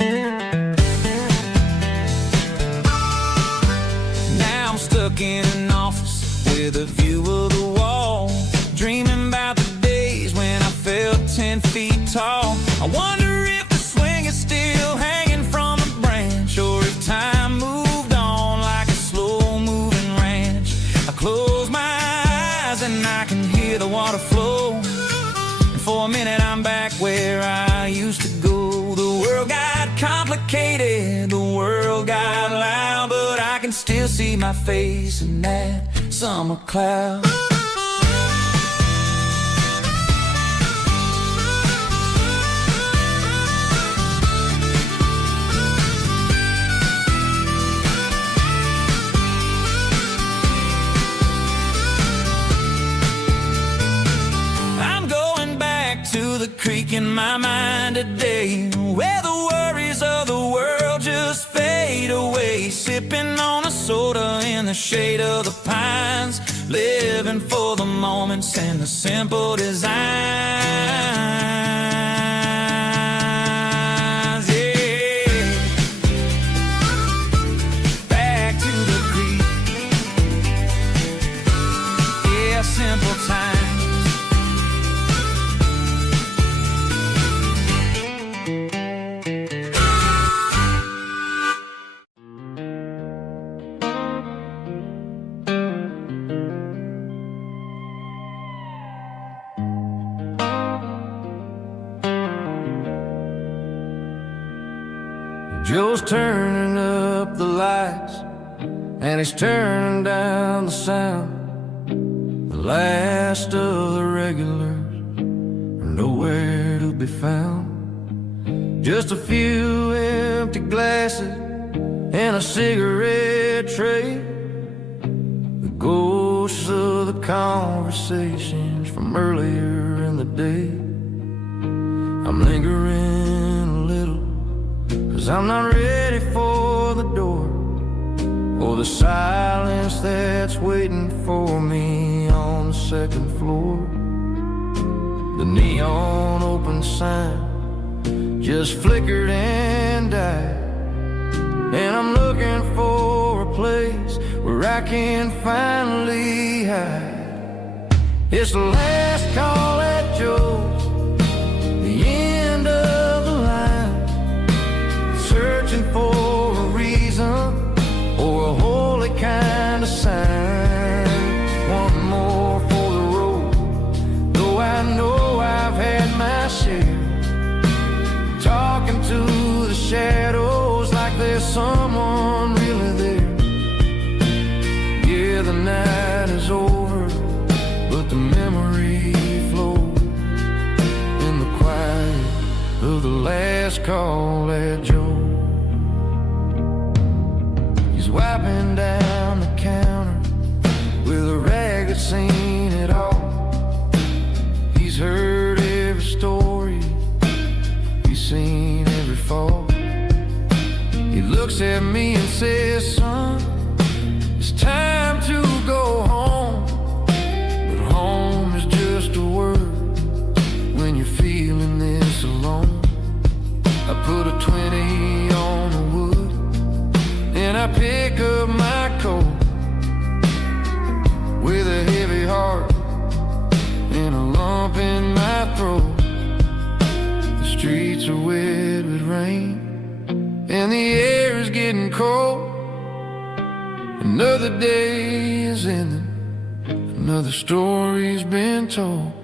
Now I'm stuck in an office with a view of the wall, dreaming about the days when I felt 10 feet tall. I wonder if the swing is still hanging from a branch, or if time moved on like a slow-moving ranch. I close my eyes and I can hear the water flow, and for a minute I'm back where I used to go. The world got complicated, the world got loud, but I can still see my face in that summer cloud. To the creek in my mind today, where the worries of the world just fade away. Sipping on a soda in the shade of the pines, living for the moments and the simple designs. Yeah, back to the creek. Yeah, simple times. Joe's turning up the lights, and he's turning down the sound. The last of the regulars are nowhere to be found. Just a few empty glasses and a cigarette tray, the ghosts of the conversations from earlier in the day. I'm lingering a little, 'cause I'm not ready for the door, or the silence that's waiting for me on the second floor. The neon open sign just flickered and died, and I'm looking for a place where I can finally hide. It's the last call at Joe's, the end of the line, searching for a reason or a holy kind of sign. One more for the road, though I know I've had my share. Talking to the shadows like there's someone really there. Yeah, the night is over, but the memory flows in the quiet of the last call at Joe. He's wiping down the counter with a rag that's seen it all. He's heard every story, he's seen every fall. He looks at me and says, son, it's time to go home. But home is just a word when you're feeling this alone. I put a 20 on the wood, and I pick up my coat with a heavy heart and a lump in my throat. The streets are wet with rain, and the air is getting cold. Another day is ending, another story's been told.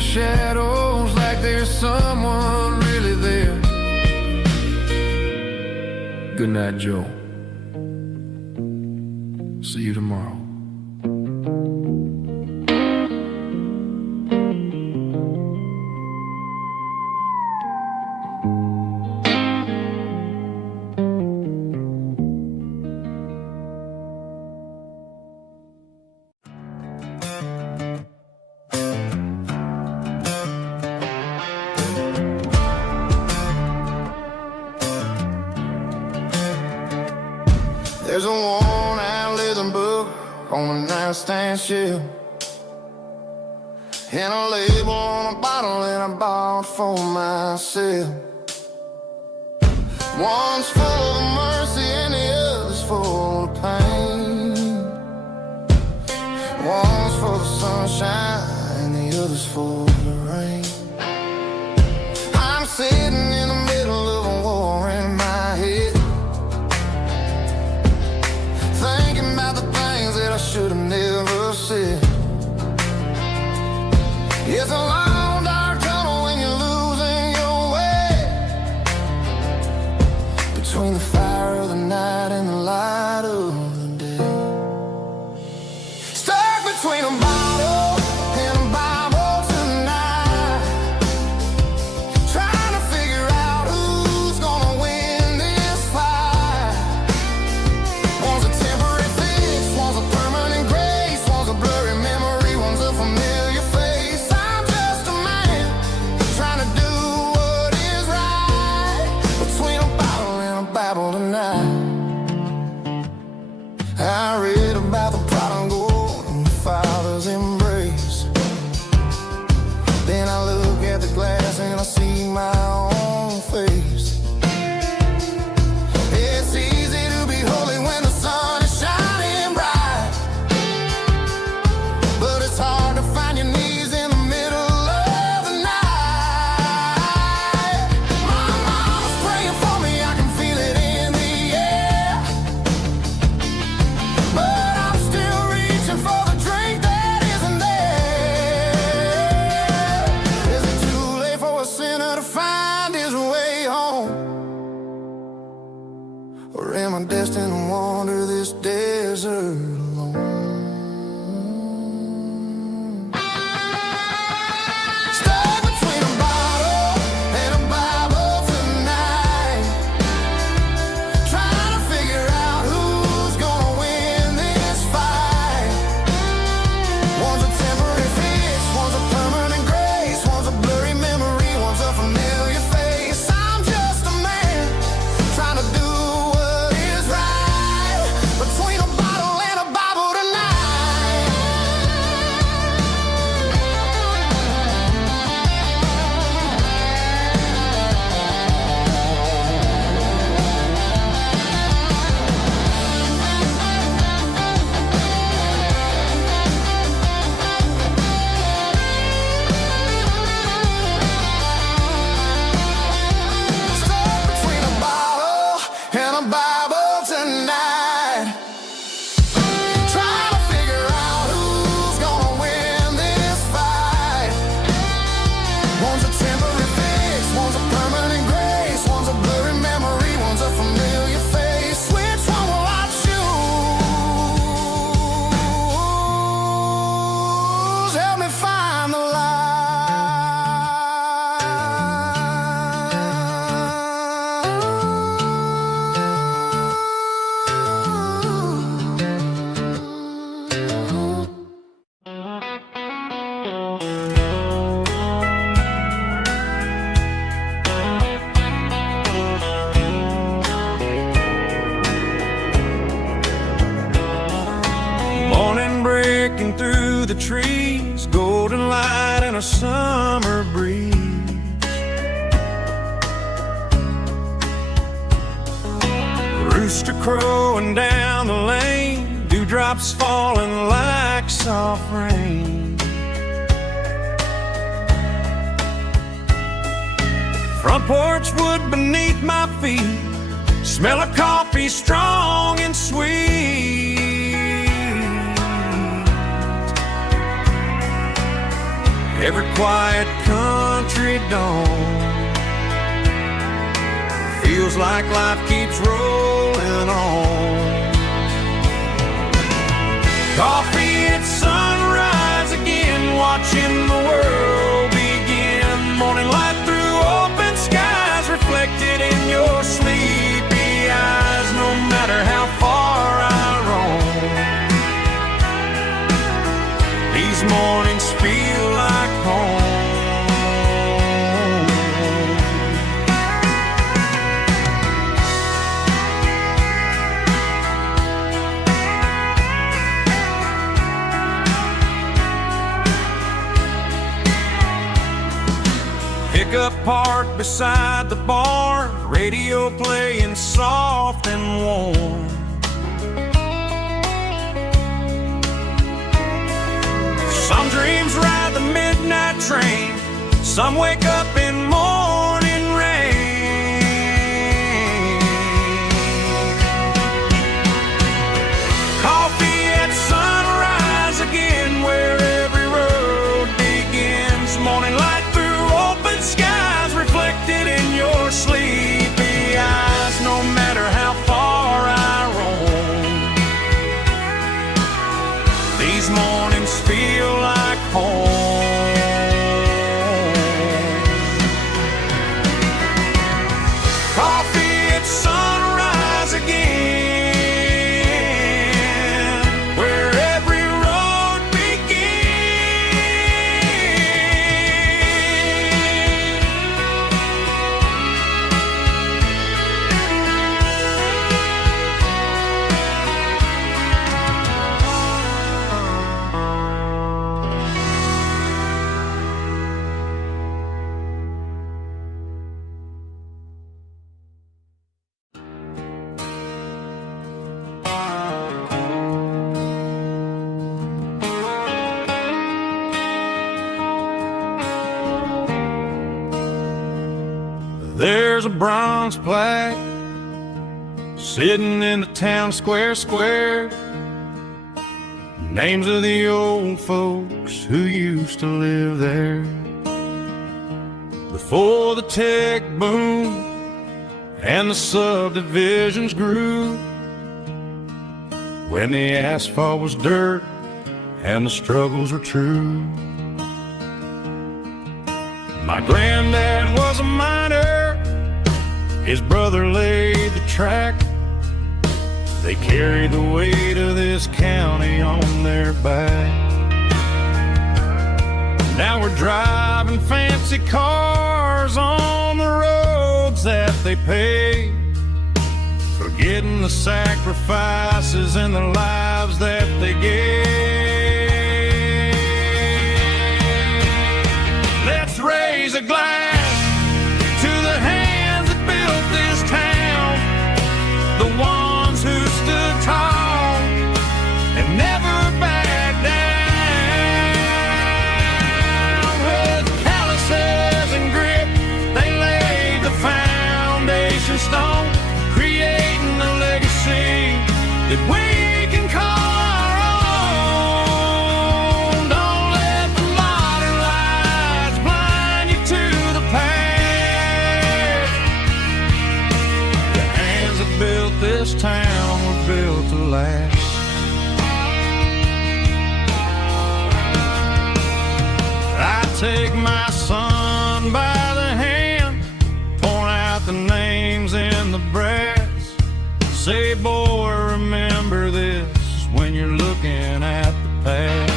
Shadows like there's someone really there. Good night, Joe. See you tomorrow. on a nightstand shelf, and a label on a bottle that I bought for myself. One's full of mercy and the other's full of pain. One's full of sunshine and the other's full of rain. I'm sitting in the middle of a war in my head, thinking about the things that I should have never said. It's a long dark tunnel when you're losing your way, between the fire of the night and the light of the day. Stuck between a bottle and a Bible tonight, trying to figure out who's gonna win this fight. One's a temporary fix, one's a permanent grace, one's a blurry memory, one's a familiar face. I'm just a man trying to do what is right, between a bottle and a Bible tonight. I read about the prodigal and the Father's embrace. Then I look at the glass and I see my own face. It's easy to be holy when the sun is shining bright, but it's hard to find your knees in the middle of the night. My mama's praying for me, I can feel it in the air, but I'm still reaching for the drink that isn't there. Is it too late for a sinner to find his way home? Or am I destined to wander this desert alone? Stuck between a bottle and a Bible tonight, trying to figure out who's gonna win this fight. One's a temporary fix, one's a permanent grace, one's a blurry memory, one's a familiar face. I'm just a man trying to do what is right, between a bottle and a Bible tonight. Stuck between a bottle and a Bible tonight, trying to figure out who's gonna win this fight. One's a temporary fix, one's a permanent grace, one's a blurry memory, one's a familiar face. Which one will I choose? Help me find the Morning breaking through the trees, golden light and a summer breeze. Rooster crowing down the lane, dewdrops falling like soft rain. Front porch wood beneath my feet, smell of coffee strong and sweet. Every quiet country dawn feels like life keeps rolling on. Coffee at sunrise again, watching the world begin. Morning light through open skies, reflected in your sleepy eyes. No matter how far I roam, these mornings feel like home. pickup parked beside the barn, radio playing soft and warm. Some dreams ride the midnight train, some wake up in morning rain. Coffee at sunrise again, where every road begins. Morning light through open skies, reflected in your sleepy eyes. No matter how far I roam, these mornings feel like home. Coffee at sunrise again, where every road There's a bronze plaque sitting in the town square. Names of the old folks who used to live there before the tech boom and the subdivisions grew, when the asphalt was dirt and the struggles were true. My granddad was a miner, his brother laid the track. They carried the weight of this county on their back. Now we're driving fancy cars on the roads that they paved, forgetting the sacrifices and the lives that they gave. Let's raise a glass to the hands that built this town, the ones who stood tall and never backed down. With calluses and grit, they laid the foundation stone, creating a legacy that we can call our own. Don't let the modern lights blind you to the past. The hands that built this town were built to last. I take my son by the hand, point out the names in the brass. Say, boy, remember this when you're looking at the past.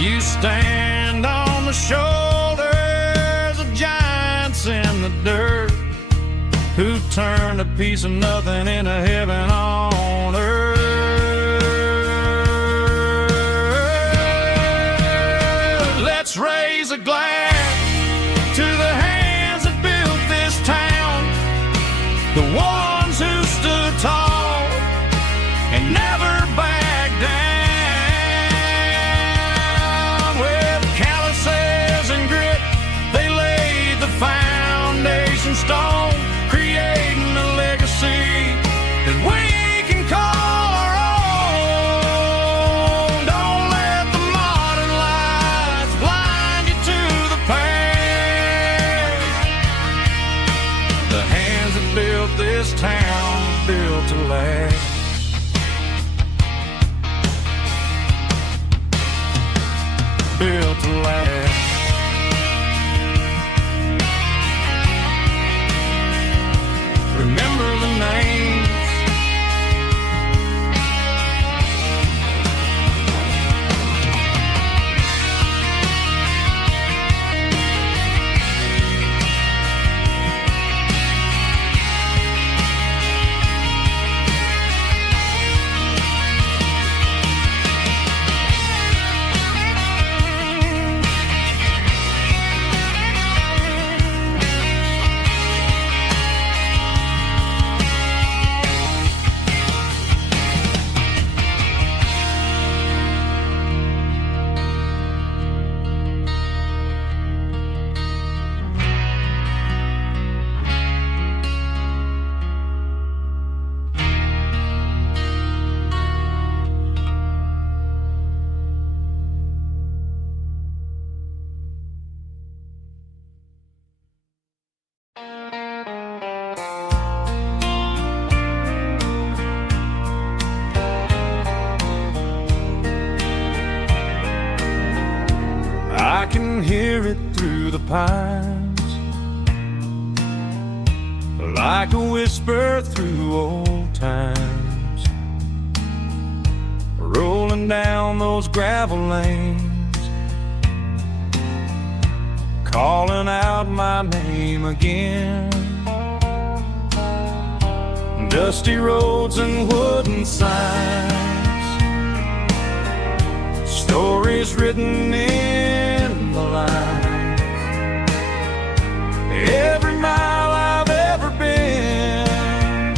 You stand on the shoulders of giants in the dirt, who turned a piece of nothing into heaven on earth. Let's raise a glass to the hands that built this town, the ones who stood tall and never backed down. With calluses and grit, they laid the foundation stone, creating a legacy that we can call can hear it through the pines, like a whisper through old times, rolling down those gravel lanes, calling out my name again. Dusty roads and wooden signs, stories written in the lines. Every mile I've ever been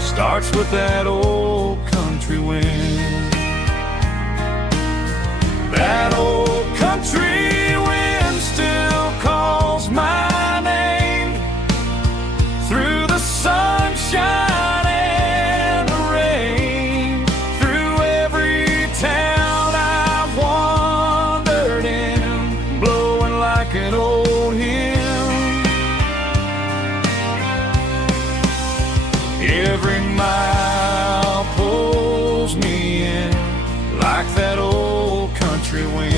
starts with that old country wind. That old country wind still calls my name through the sunshine and the rain, through every town I've wandered in, blowing like an old hymn. Every mile pulls me in like that old country wind.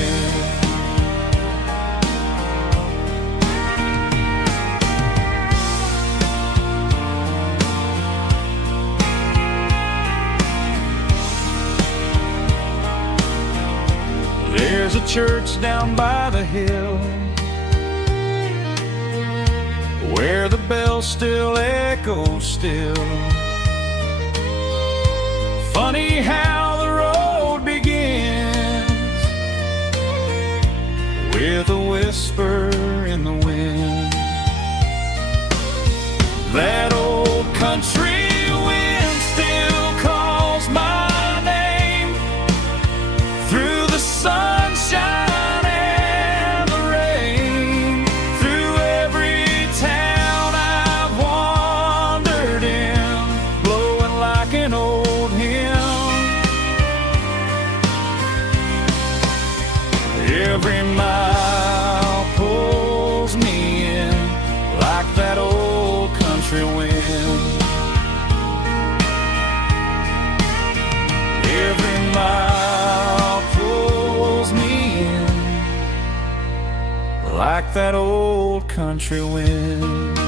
There's a church down by the hill where the bell still echoes still. Funny how the road begins with a whisper in the wind. That old country wind still calls my name through the sunshine and the rain, through every town I've wandered in, blowing like an old hymn. Every mile pulls me in like that old country wind. Every mile pulls me in like that old country wind.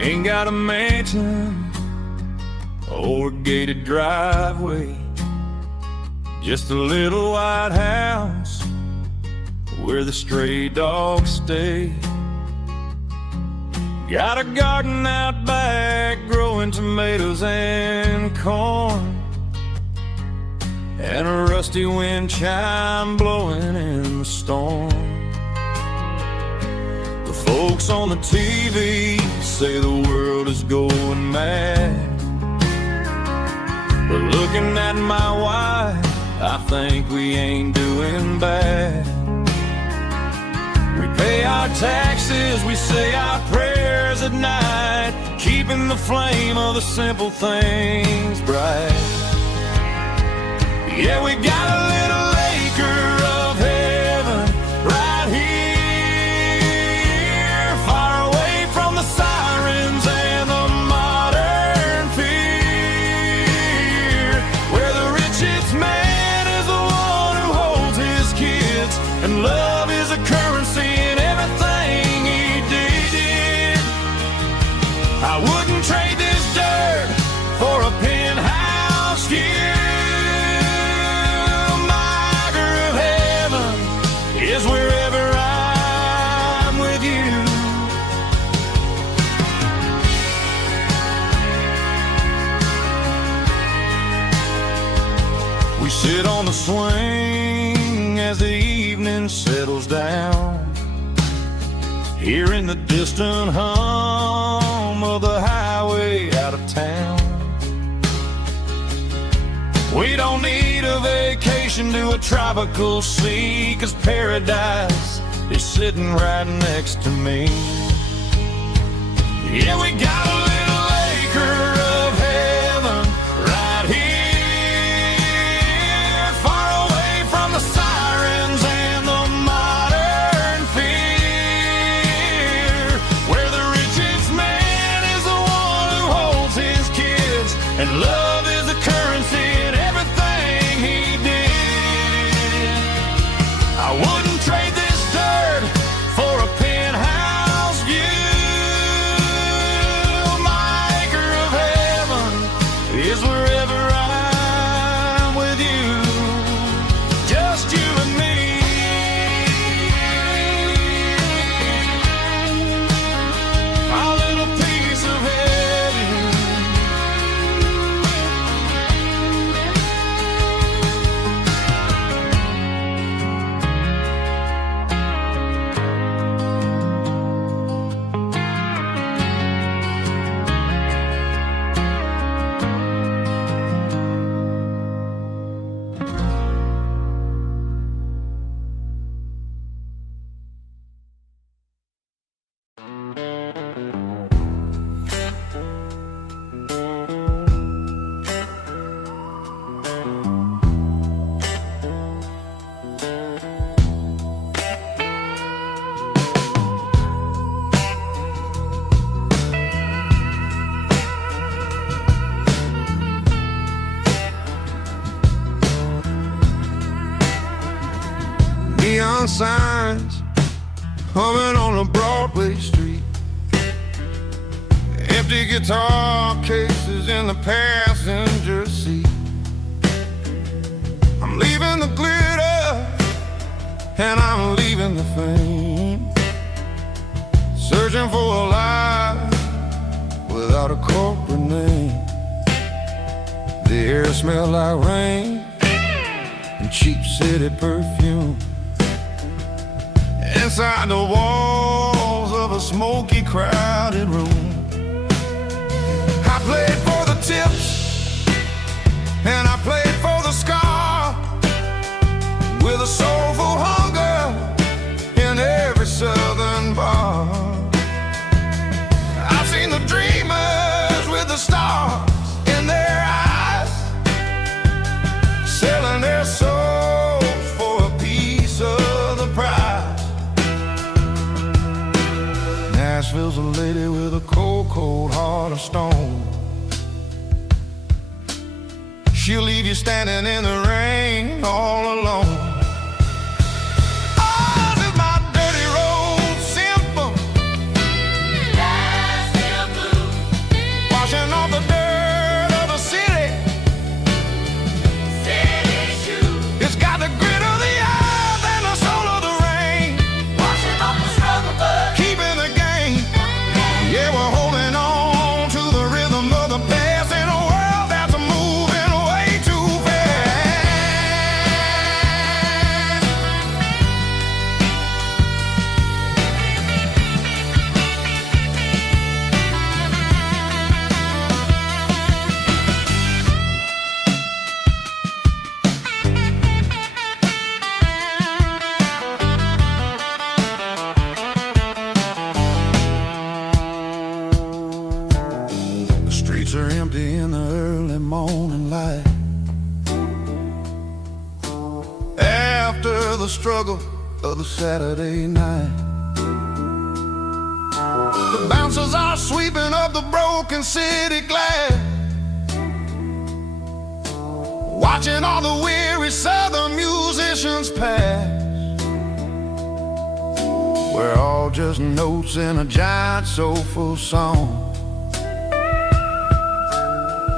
Ain't got a mansion or a gated driveway, just a little white house where the stray dogs stay. Got a garden out back growing tomatoes and corn, and a rusty wind chime blowing in the storm. The folks on the TV say the world is going mad, but looking at my wife, I think we ain't doing bad. We pay our taxes, we say our prayers at night, keeping the flame of the simple things bright. Yeah, we got a little acre of heaven right here, far away from the sirens and the modern fear, where the richest man is the one who holds his kids, and love is a currency in everything he did. I wouldn't trade this dirt for a penthouse here. Is wherever I'm with you. We sit on the swing as the evening settles down, hearing the distant hum of the highway out of town. We don't need a vacation to a tropical sea, 'cause paradise is sitting right next to me. Yeah, we got a little acre of heaven right here, far away from the sirens and the modern fear, where the richest man is the one who holds his kids, and love is the currency in everything he did. I wouldn't trade this dirt for a penthouse view. My acre of heaven is wherever I'm with you, just you and me. My little piece of heaven. Neon signs humming on a Broadway street, empty guitar cases in the passenger seat. I'm leaving the glitter and I'm leaving the fame, searching for a life without a corporate name. The air smells like rain and cheap city perfume. Inside the walls of a smoky, crowded room, I played for the tips and I played for the scar, with a soulful hunger in every southern bar. I've seen the dreamers with the stars in their eyes, selling their souls for a piece of the prize. Nashville's a lady with a cold, cold heart of stone. She'll leave you standing in the rain all alone. Oh, this is my dirty road symphony, Nashville blues, washing off the dirt of the city, city shoes. It's got the grit of the earth and the soul of the rain, washing off the struggle bug, keeping the game. Yeah, we're holding on to the rhythm of the past in a world that's moving way too fast. The streets are empty in the early morning light, after the struggle of the Saturday night. The bouncers are sweeping up the broken city glass, watching all the weary southern musicians pass. We're all just notes in a giant soulful song,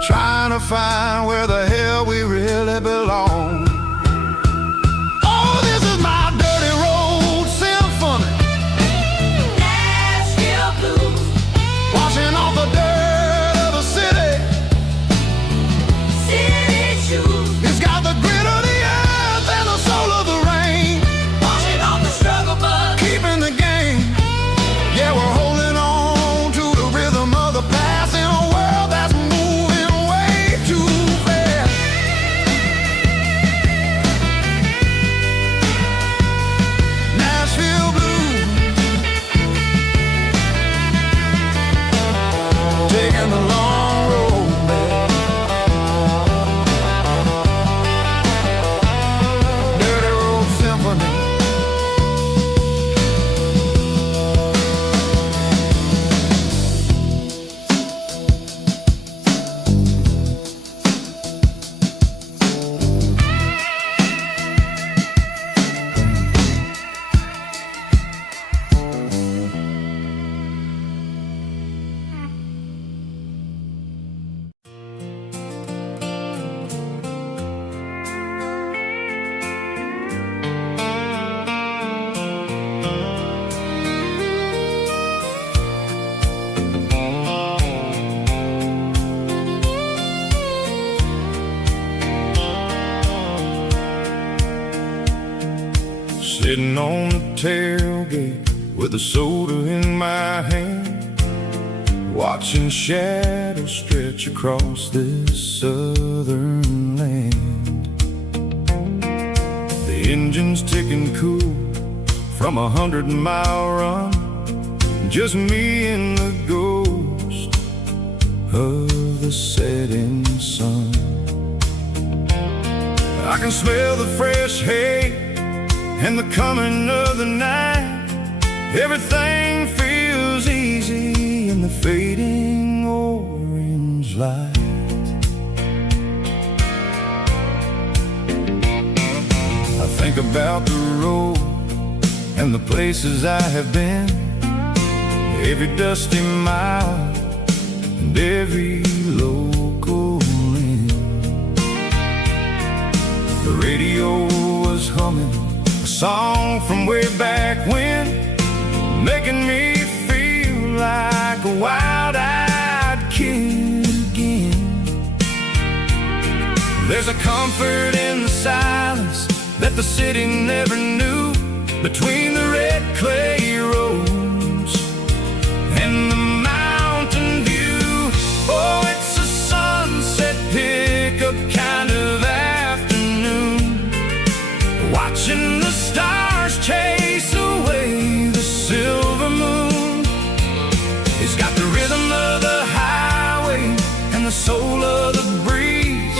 trying to find where the hell we really belong. Oh, this is my dirty road symphony, Nashville blues, washing off the dirt of the city, city shoes. It's got the grit of the earth and the soul of the rain, washing off the struggle bug, keeping the game. Yeah, we're holding on to the rhythm of the past in a world that's moving way too fast. sitting on the tailgate with a soda in my hand, watching shadows stretch across this southern land. The engine's ticking cool from 100-mile run, just me and the ghost of the setting sun. I can smell the fresh hay and the coming of the night. Everything feels easy in the fading orange light. I think about the road and the places I have been, every dusty mile and every local inn. The radio was humming a song from way back when, making me feel like a wild-eyed kid again. There's a comfort in the silence that the city never knew, between the red clay roads and the mountain view. Oh, it's a sunset pickup kind of afternoon, watching the stars chase away the silver moon. It's got the rhythm of the highway and the soul of the breeze,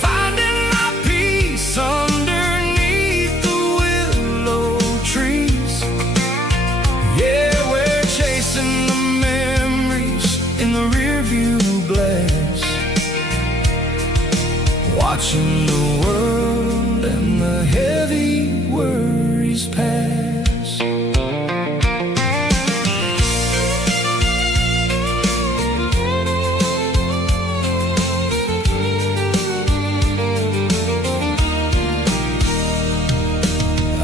finding my peace underneath the willow trees. Yeah, we're chasing the memories in the rearview glass, watching the world and the heavy worries pass.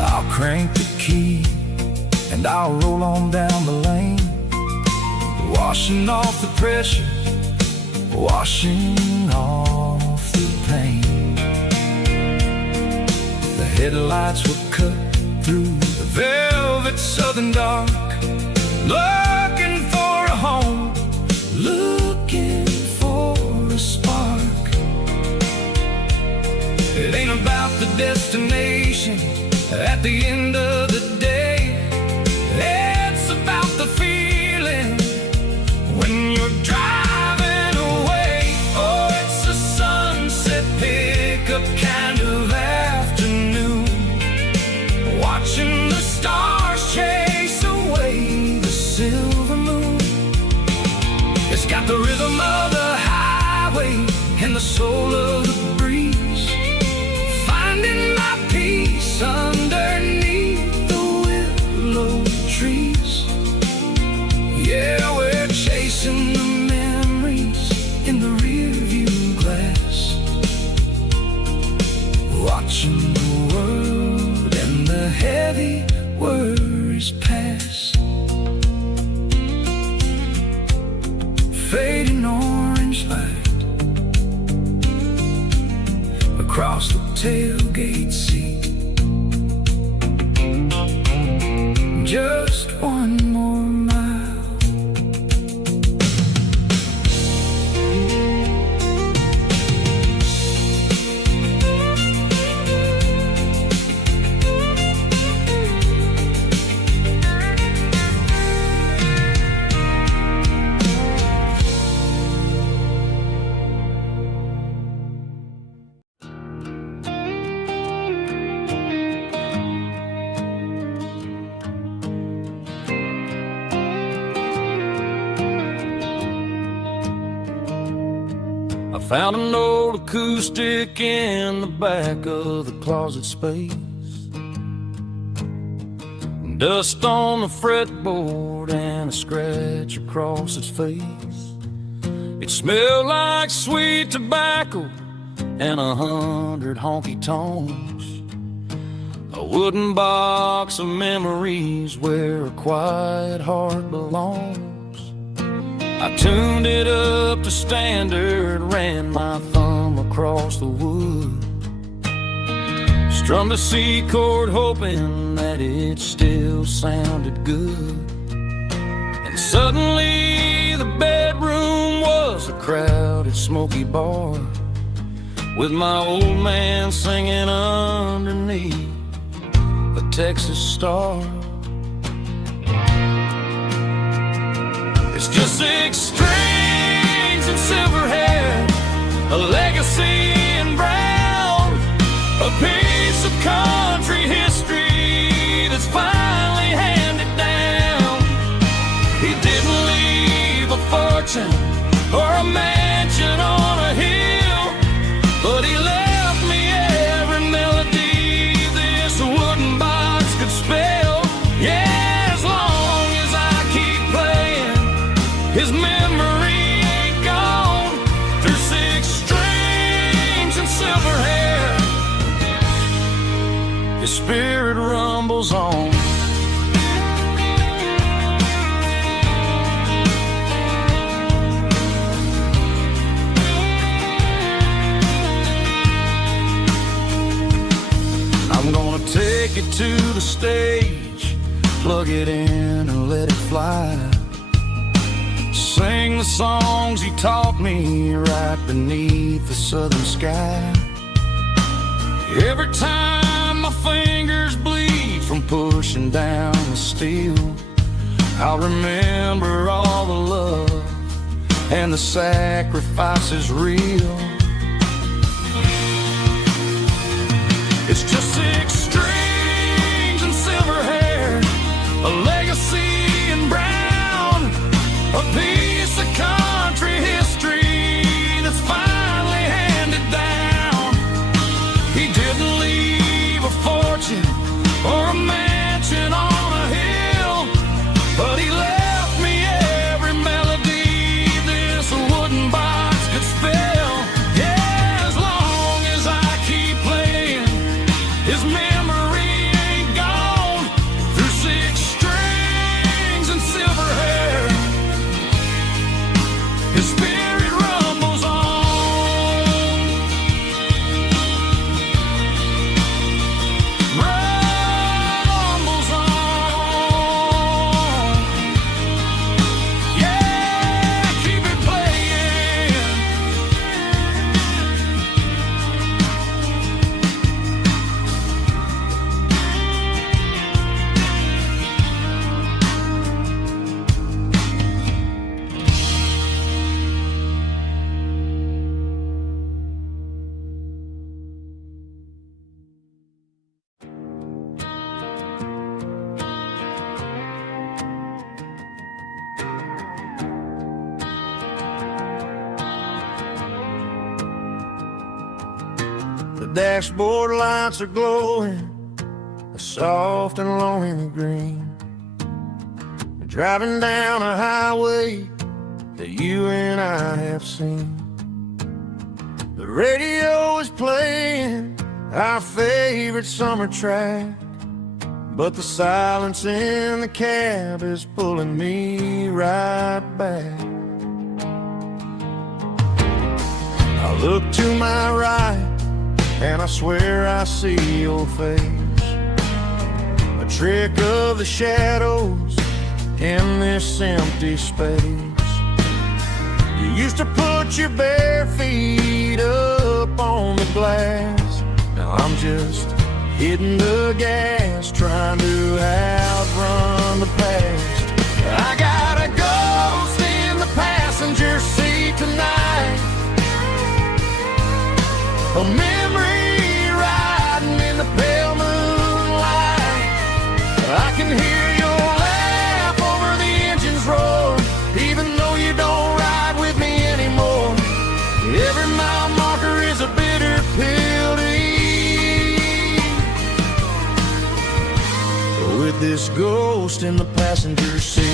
I'll crank the key and I'll roll on down the lane, washing off the pressure, washing off the pain. The headlights will cut through the velvet southern dark, looking for a home, looking for a spark. It ain't about the destination at the end of the day, it's about the feeling when you're driving away. Oh, it's a sunset pickup kind of afternoon, watching the stars chase away the silver moon. It's got the rhythm of the highway and the soul of the breeze, finding my peace underneath the willow trees. Yeah, we're chasing the memories in the rearview glass, watching the world and the heavy worries pass. Fading orange light across the tailgate seat. Just one more mile. Found an old acoustic in the back of the closet space, dust on the fretboard and a scratch across its face. It smelled like sweet tobacco and 100 honky tonks, a wooden box of memories where a quiet heart belongs. I tuned it up to standard, ran my thumb across the wood, Strummed a C chord hoping that it still sounded good. And suddenly the bedroom was a crowded, smoky bar, with my old man singing underneath a Texas star. It's just 6 strings and silver hair, a legacy in brown, a piece of country history that's finally handed down. He didn't leave a fortune or a mansion on a hill, but he left me every melody this wooden box could spell. Yeah, as long as I keep playing, his memory ain't gone. Through 6 strings and silver hair, his spirit rumbles on. I'm gonna take it to the stage, plug it in and let it fly. Sing the songs he taught me right beneath the southern sky. Every time my fingers bleed from pushing down the steel, I'll remember all the love and the sacrifices real. It's just 6 strings and silver hair, a legacy in brown, a piece of country history that's finally handed down. He didn't leave a fortune or a mansion on a hill, but he left me every melody this wooden box could spell. Yeah, as long as I keep playing, his memory ain't gone. Through 6 strings and silver hair, his spirit rumbles on. Rumbles on. Yeah, keep it playing. The dashboard lights are glowing, a soft and lonely green. Driving down a highway that you and I have seen. The radio is playing our favorite summer track, but the silence in the cab is pulling me right back. I look to my right and I swear I see your face, a trick of the shadows in this empty space. You used to put your bare feet up on the glass. Now I'm just hitting the gas, trying to outrun the past. I got a ghost in the passenger seat tonight, a memory riding in the pale moonlight. I can hear your laugh over the engine's roar, even though you don't ride with me anymore. Every mile marker is a bitter pill to eat, with this ghost in the passenger seat.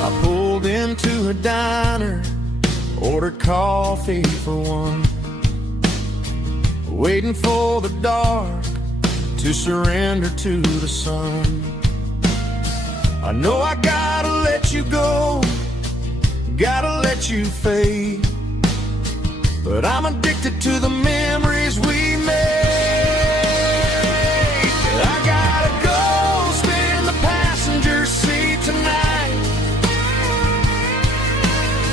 I pulled into a diner, ordered coffee for one, waiting for the dark to surrender to the sun. I know I gotta let you go, gotta let you fade, but I'm addicted to the memories we made. I gotta go spin the passenger seat tonight,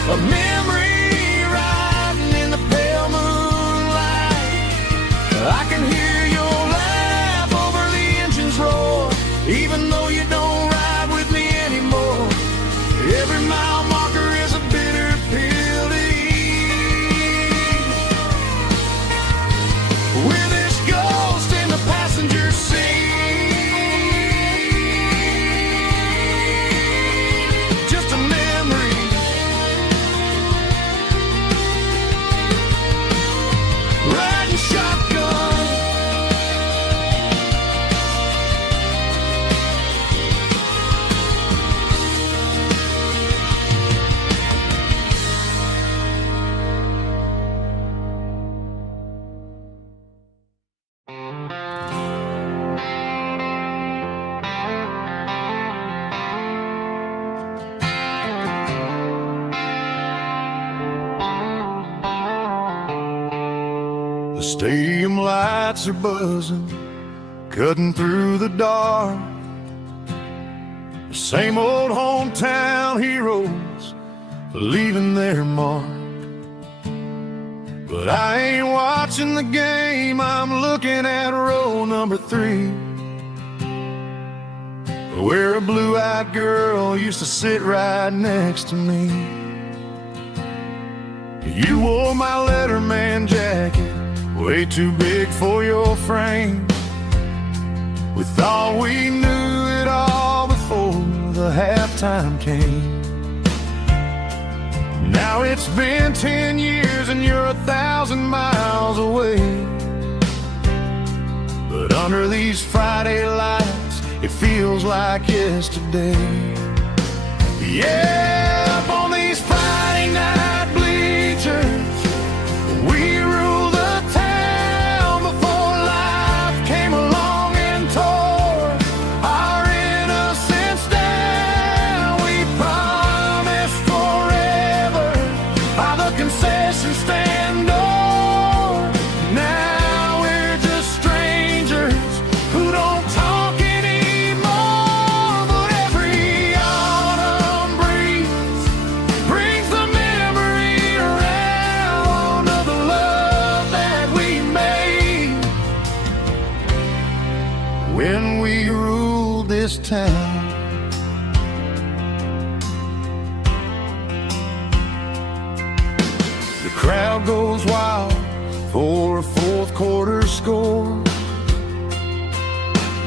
a memory riding in the pale moonlight. I can hear your laugh over the engine's roar, even though you don't ride with me anymore. Every mile marker is a bitter pill to eat. We're this ghost in the passenger seat, just a memory, riding shotgun. The stadium lights are buzzing, cutting through the dark. The same old hometown heroes leaving their mark. But I ain't watching the game, I'm looking at row number 3, where a blue-eyed girl used to sit right next to me. You wore my Letterman jacket, way too big for your frame. We thought we knew it all before the halftime came. Now it's been 10 years and you're 1,000 miles away, but under these Friday lights it feels like yesterday. Yeah, up on these Friday night bleachers, we rule the town before life came along and tore our innocence down. We promised forever by the concession stand door. Now we're just strangers who don't talk anymore, but every autumn breeze brings the memory around of the love that we made when we ruled this town. The crowd goes wild for a fourth quarter score,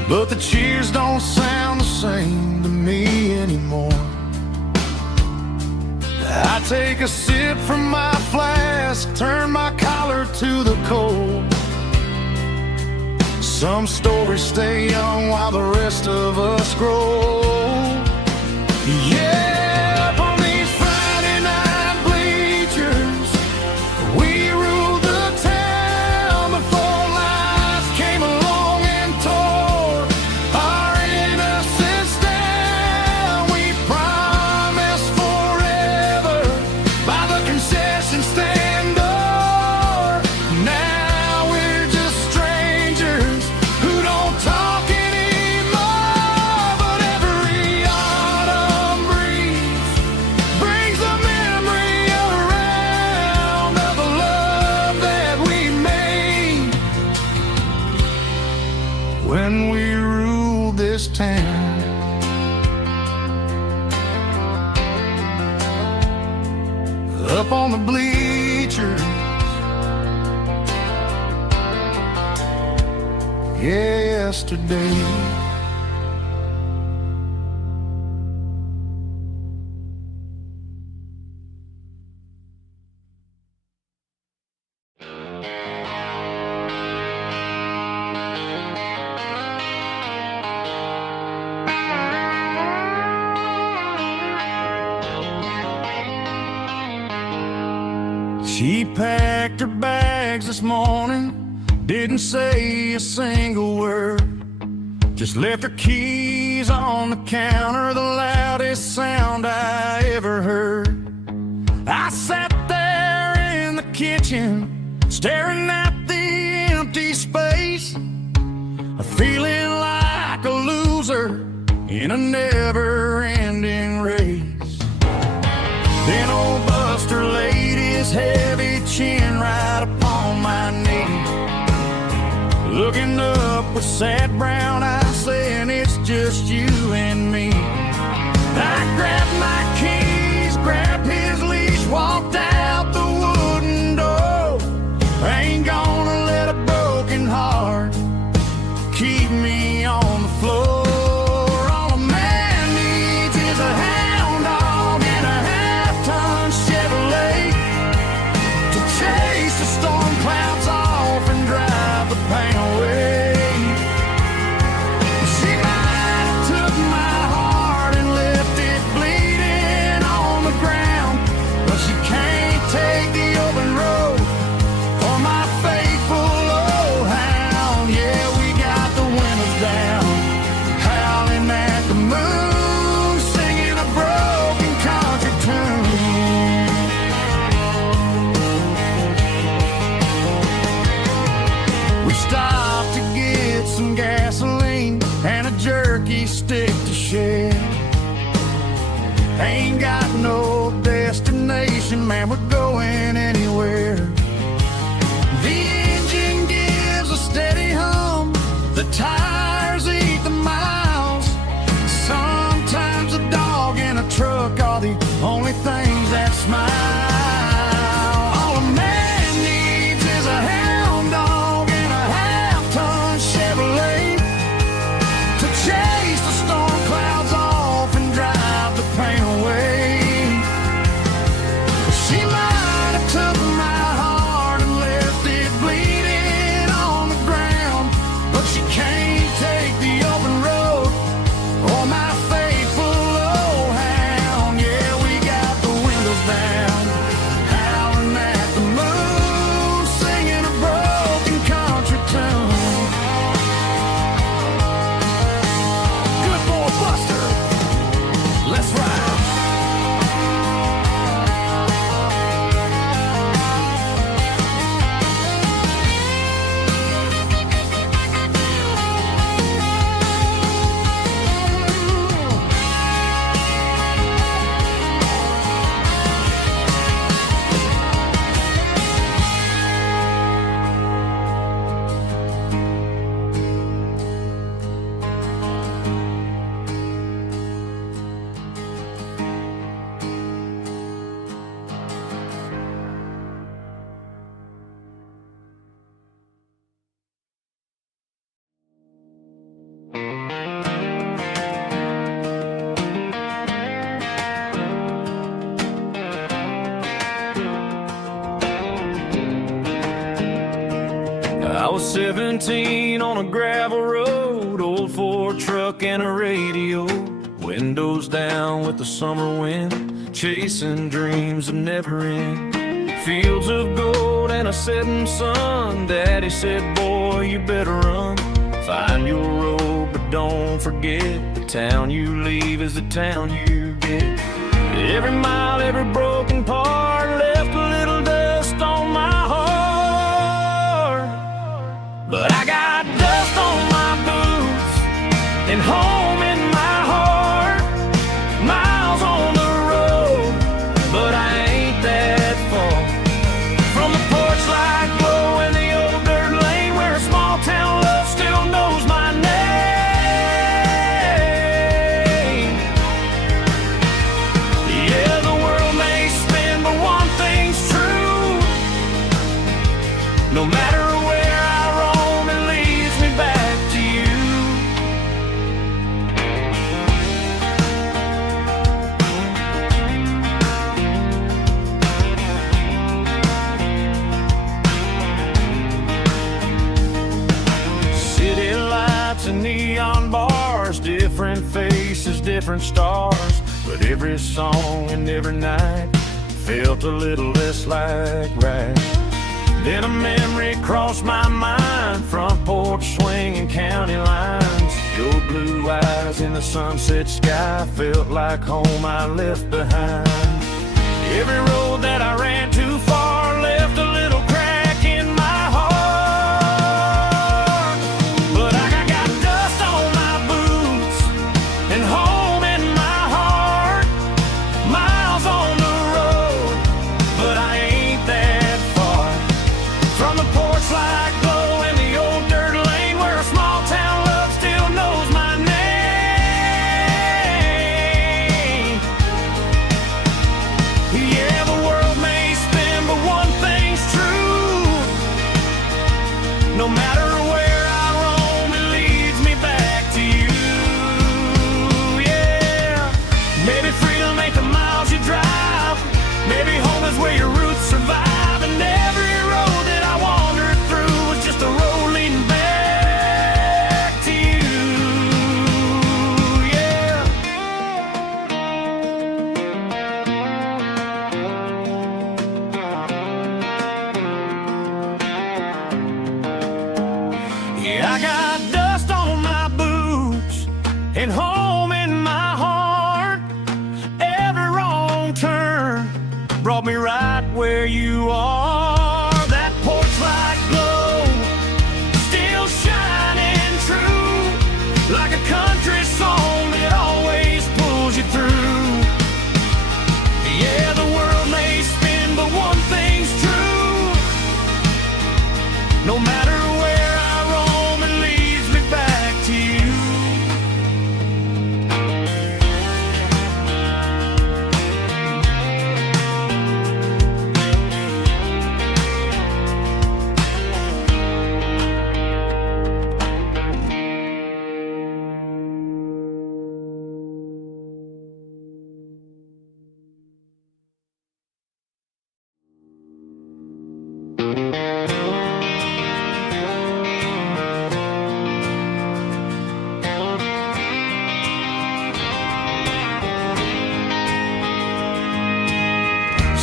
but the cheers don't sound the same to me anymore. I take a sip from my flask, turn my collar to the cold. Some stories stay young while the rest of us grow. Yeah, up on these Friday night bleachers, we ruled the town before life came along and tore our innocence down. We promised forever by the concession stand door. Now we're just strangers who don't talk anymore, but every autumn breeze brings the memory around of the love that we made when we ruled this town. Up on the bleachers, yesterday. She packed her bags this morning, didn't say a single word. Just left her keys on the counter, the loudest sound I ever heard. I sat there in the kitchen, staring at the empty space, feeling like a loser in a never-ending race. Then old Buster laid his heavy chin right upon my knee, looking up with sad brown eyes, saying it's just you and me. I grabbed my keys, grabbed his leash, walked out the wooden door. I ain't gonna let a broken heart keep me on the floor. All a man needs is a hound dog and a half-ton Chevrolet to chase the storm clouds off and drive the pain away. She might have took my heart and left it bleeding on the ground, but she can't take the open road or my faithful old hound. Yeah, we got the windows down, howling at the moon, singing a broken country tune. We stopped to get some gasoline and a jerky stick to share. Ain't got no destination, man, we're going anywhere. The engine gives a steady hum, the tires eat the miles. Sometimes a dog and a truck are the only things that smile. All a man needs is a hound dog and a half-ton Chevrolet to chase the storm clouds off and drive the pain away. She might have took my heart and left it bleeding on the ground, but she can't take the open road or my faithful old hound. Yeah, we got the windows down, howling at the moon, singing a broken country tune. Good boy, Buster, let's ride. I was 17 on a gravel road, old Ford truck and a radio, windows down with the summer wind, chasing dreams that never end. Fields of gold and a setting sun, Daddy said, boy, you better run. Find your road, but don't forget, the town you leave is the town you get. Every mile, every broken part left a little dust on my heart, but I got dust on my boots and home in my heart. Miles on the road, but I ain't that far from the porch light glow and the old dirt lane where a small town love still knows my name. Yeah, the world may spin, but one thing's true. No matter where I roam, it leads me back to you. City lights and neon bars, different faces, different stars, but every song and every night felt a little less like right. Then a memory crossed my mind, front porch swinging county lines, Your blue eyes in the sunset sky felt like home I left behind. Every road that I ran too far left a little crack in my heart. But I got dust on my boots and home in my heart. Miles on the road, but I ain't that far from the porch light glow and the old dirt lane where a small town love still knows my name. Yeah, the world may spin, but one thing's true. No matter where I roam, it leads me back to you. Yeah, maybe freedom ain't the miles you drive. Maybe home is where your roots survive. And every road that I wandered through was just a road leading back to you. Yeah. Yeah, I got dust on my boots and home in my heart. Every wrong turn brought me right where you are. That porch light glow still shining true, like a country song that always pulls you through. Yeah, the world may spin, but one thing's true. No matter where I roam, it leads me back to you.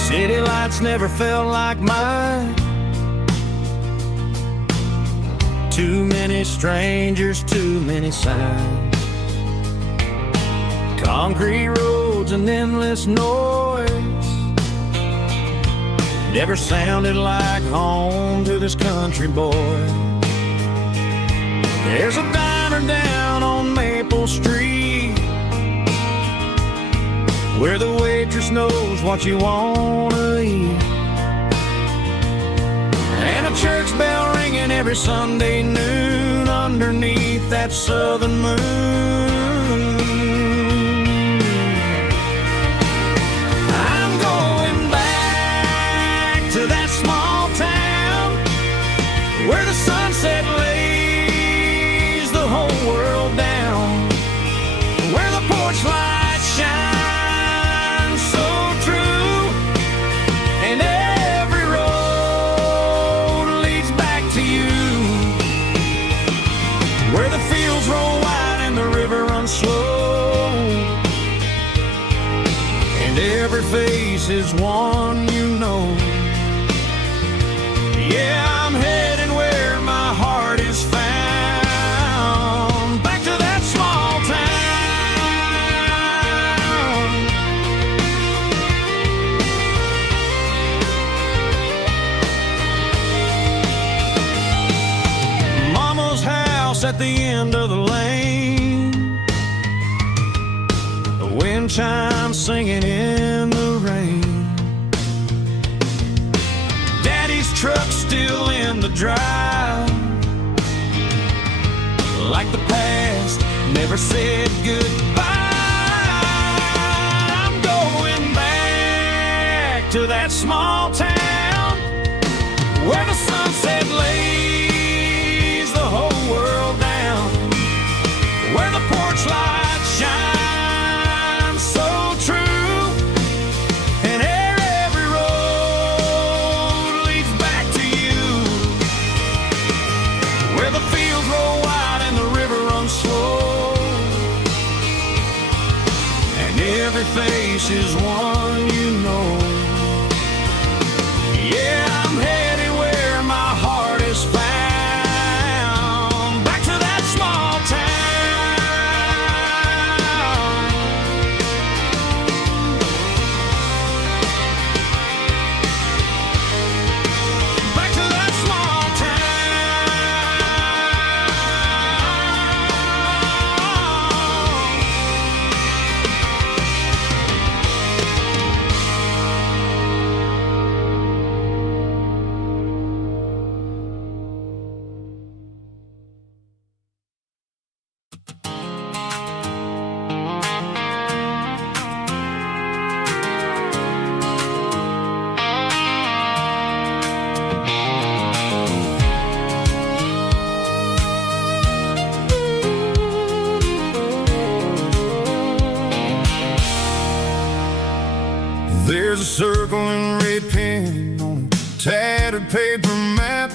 City lights never felt like mine. Too many strangers, too many signs. Concrete roads and endless noise never sounded like home to this country boy. There's a diner down on Maple Street where the waitress knows what you wanna eat, and a church bell ringing every Sunday noon underneath that southern moon. I'm going back to that small town where the sunset lays the whole world down, where the porch lights shine slow, and every face is one you know. Yeah, I'm heading where my heart is found, back to that small town. Mama's house at the end of the lane, wind chimes singing in the rain. Daddy's truck still in the drive, like the past never said goodbye. I'm going back to that small town where the sunset lays the whole world down, where the porch lights shine face is one you know. Yeah, I'm headed where my heart is found, back to that small town. paper map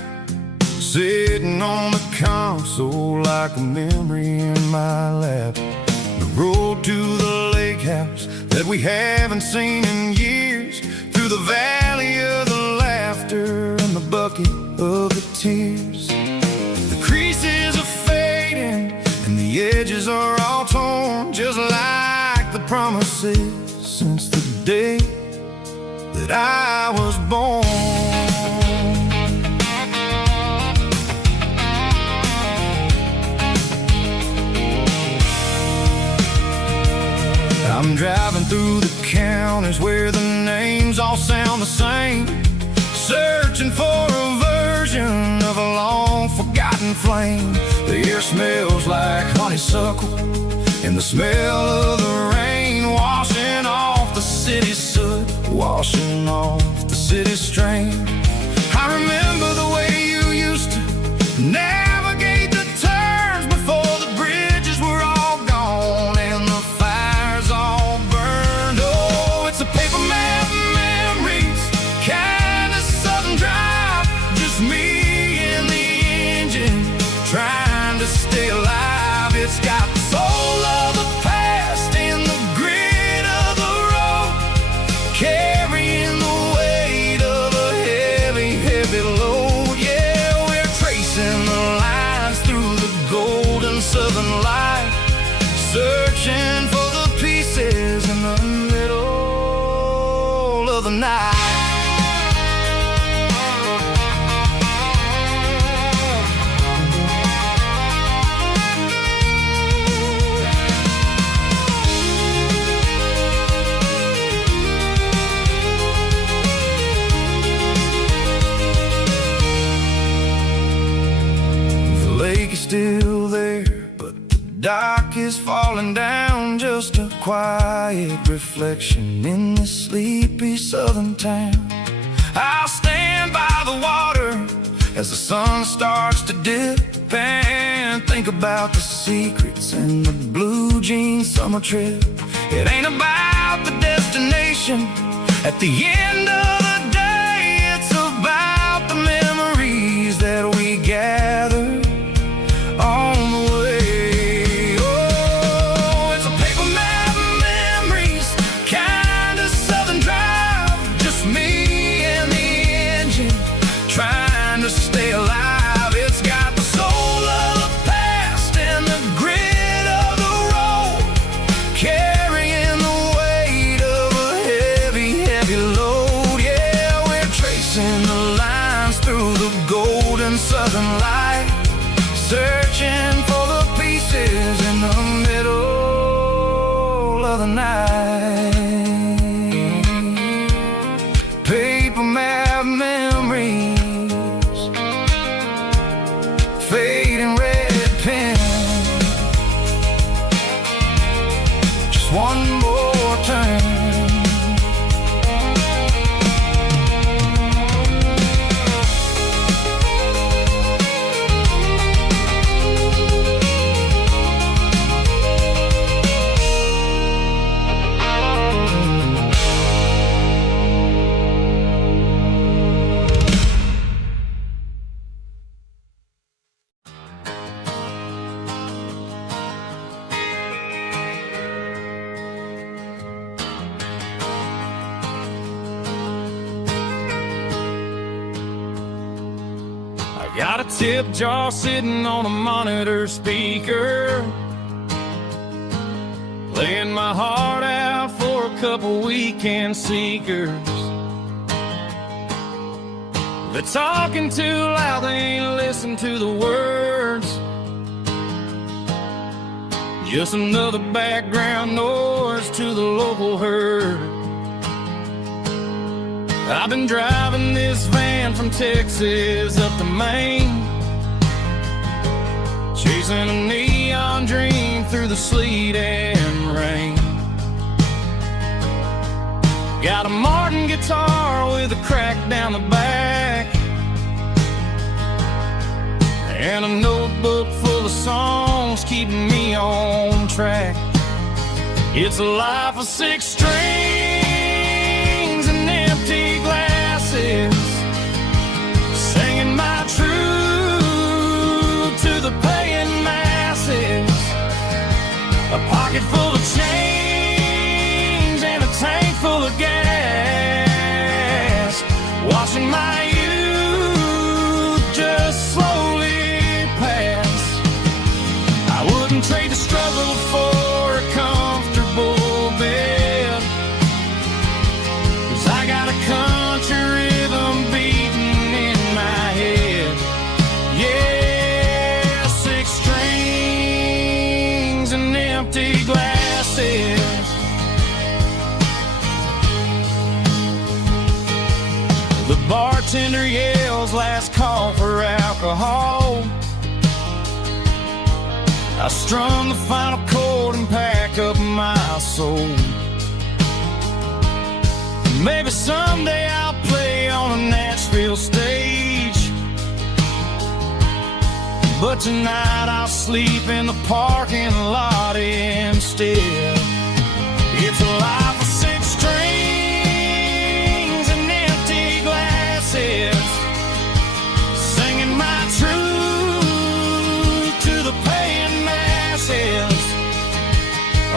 sitting on the console like a memory in my lap. The road to the lake house that we haven't seen in years, through the valley of the laughter and the bucket of the tears. The creases are fading and the edges are all torn, just like the promises since the day that I was born. I'm driving through the counties where the names all sound the same, searching for a version of a long forgotten flame. The air smells like honeysuckle and the smell of the rain washing off the city's soot, washing off the city's strain. I remember the way you used to navigate the turns before the bridges were all gone and the fires all burned. Oh, it's a paper map memories, kind of southern drive, just me and the engine trying to stay alive. It's got the soul of the past and the grit of the road, carrying the weight of a heavy, heavy load. Yeah, we're tracing the lines through the golden southern light, searching for the pieces in the middle of the night. The lake is still there, but the dock is falling down, just a quiet reflection in this sleepy southern town. I'll stand by the water as the sun starts to dip and think about the secrets and the blue jean summer trip. It ain't about the destination at the end of the day, it's about the memories that we gather on the way. Oh, it's a paper map memories, kind of southern drive, just me and the engine trying to stay alive. It's got the soul of the past and the grit of the road, carrying the weight of a heavy, heavy load. Yeah, we're tracing the lines through the golden southern light, searching for the pieces in the middle of the night. Paper map memories, fading red pen, just one more turn. Got a tip jar sitting on a monitor speaker, playing my heart out for a couple weekend seekers. They're talking too loud, they ain't listen to the words, just another background noise to the local herd. I've been driving this van from Texas up to Maine, chasing a neon dream through the sleet and rain. Got a Martin guitar with a crack down the back, and a notebook full of songs keeping me on track. It's a life of 6 strings and empty glasses, watching my youth just slowly pass. I wouldn't trade the struggle for a comfortable bed, 'cause I got a country rhythm beating in my head. Yeah, 6 strings and empty glasses. The bartender yells last call for alcohol. I strum the final chord and pack up my soul. Maybe someday I'll play on a Nashville stage, but tonight I'll sleep in the parking lot instead. It's a life of 6 strings and empty glasses, singing my truth to the paying masses.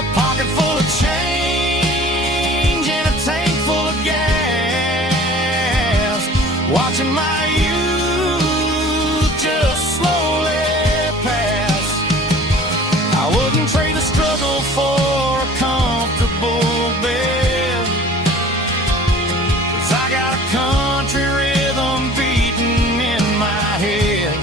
A pocket full of change and a tank full of gas, watching my youth just slowly pass. I wouldn't trade the struggle for a comfortable bed, 'cause I got a country rhythm beating in my head.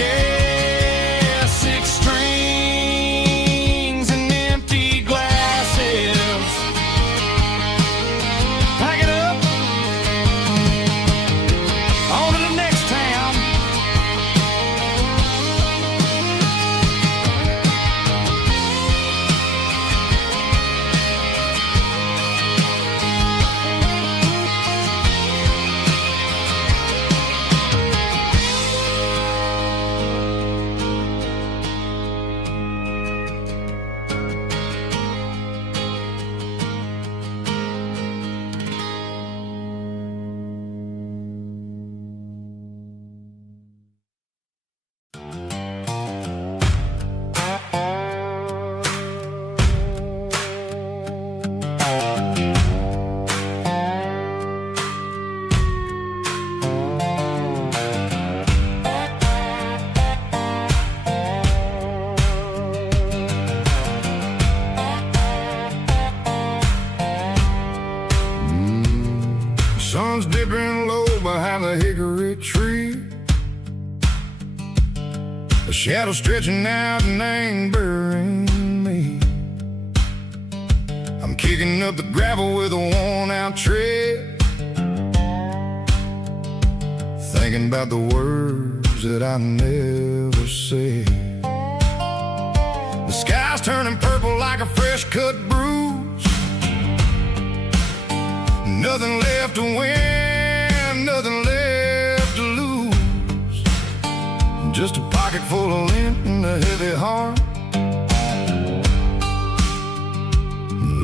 Yeah, 6 strings and empty glasses. Pack it up, on to the next town. Sun's dipping low behind the hickory tree. A shadow stretching out and ain't burying me. I'm kicking up the gravel with a worn-out tread, thinking about the words that I never said. The sky's turning purple like a fresh-cut bruise. Nothing left to win, nothing left to lose. Just a pocket full of lint and a heavy heart,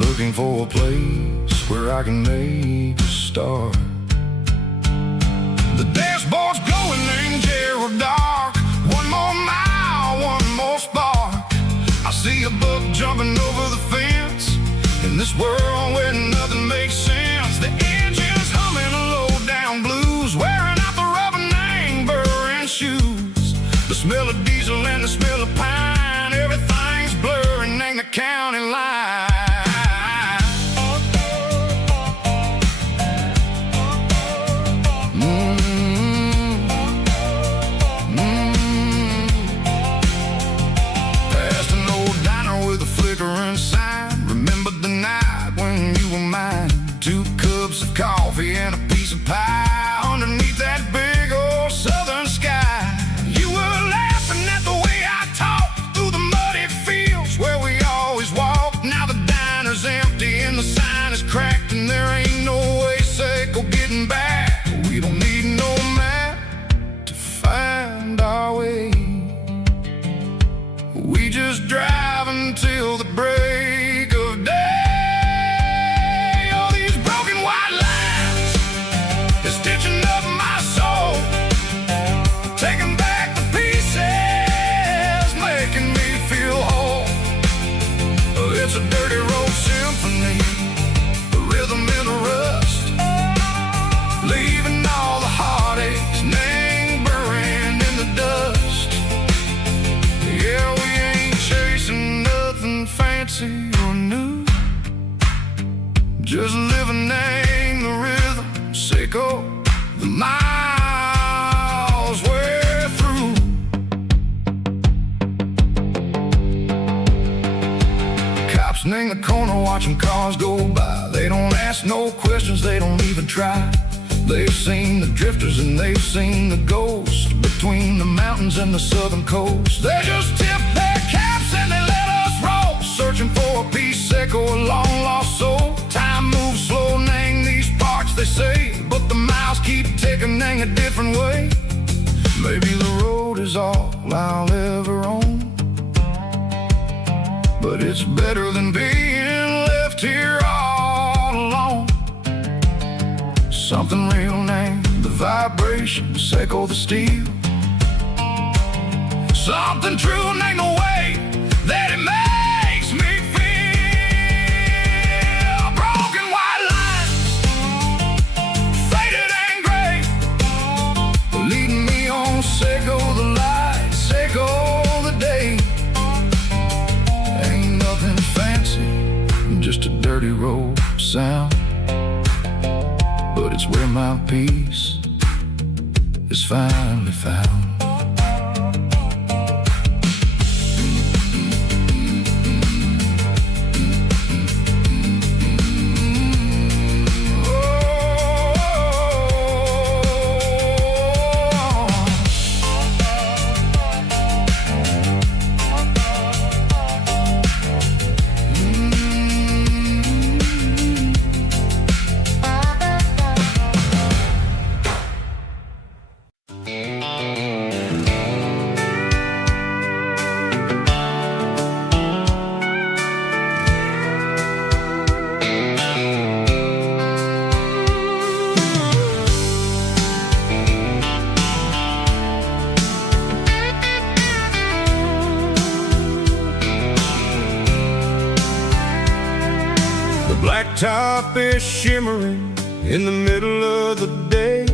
looking for a place where I can make a start. The dashboard's glowing, ain't Gerald dark. One more mile, one more spark. I see a buck jumping over the fence in this world where nothing makes sense. The engine's humming a low-down blues, wearing out the rubber name, burring shoes. The smell of diesel and the smell of pine, everything's blurring, ain't the county line. Past an old diner with a flickering sign, remember the night when you were mine. 2 cups of coffee and a piece of pie underneath that big old southern sky. You were laughing at the way I talked through the muddy fields where we always walked. Now the diner's empty and the sign is cracked, and there ain't no way safe or getting back. We don't need no map to find our way. We just drive until the break of day. It's a dirty road symphony, a rhythm in the rust, leaving all just living in the rhythm. Seco, the miles we're through. Cops in the corner watching cars go by. They don't ask no questions, they don't even try. They've seen the drifters and they've seen the ghosts between the mountains and the southern coast. They just tip their caps and they let us roll, searching for a piece, Seco, a long lost soul. Time moves slow, nang these parts, they say, but the miles keep ticking, nang a different way. Maybe the road is all I'll ever own, but it's better than being left here all alone. Something real, name the vibration, Seco the steel. Something true, name the way that it makes me feel. Broken white lines, faded and gray, leading me on, Seco the light, Seco the day. Ain't nothing fancy, just a dirty road sound, but it's where my peace is finally found. Blacktop is shimmering in the middle of the day.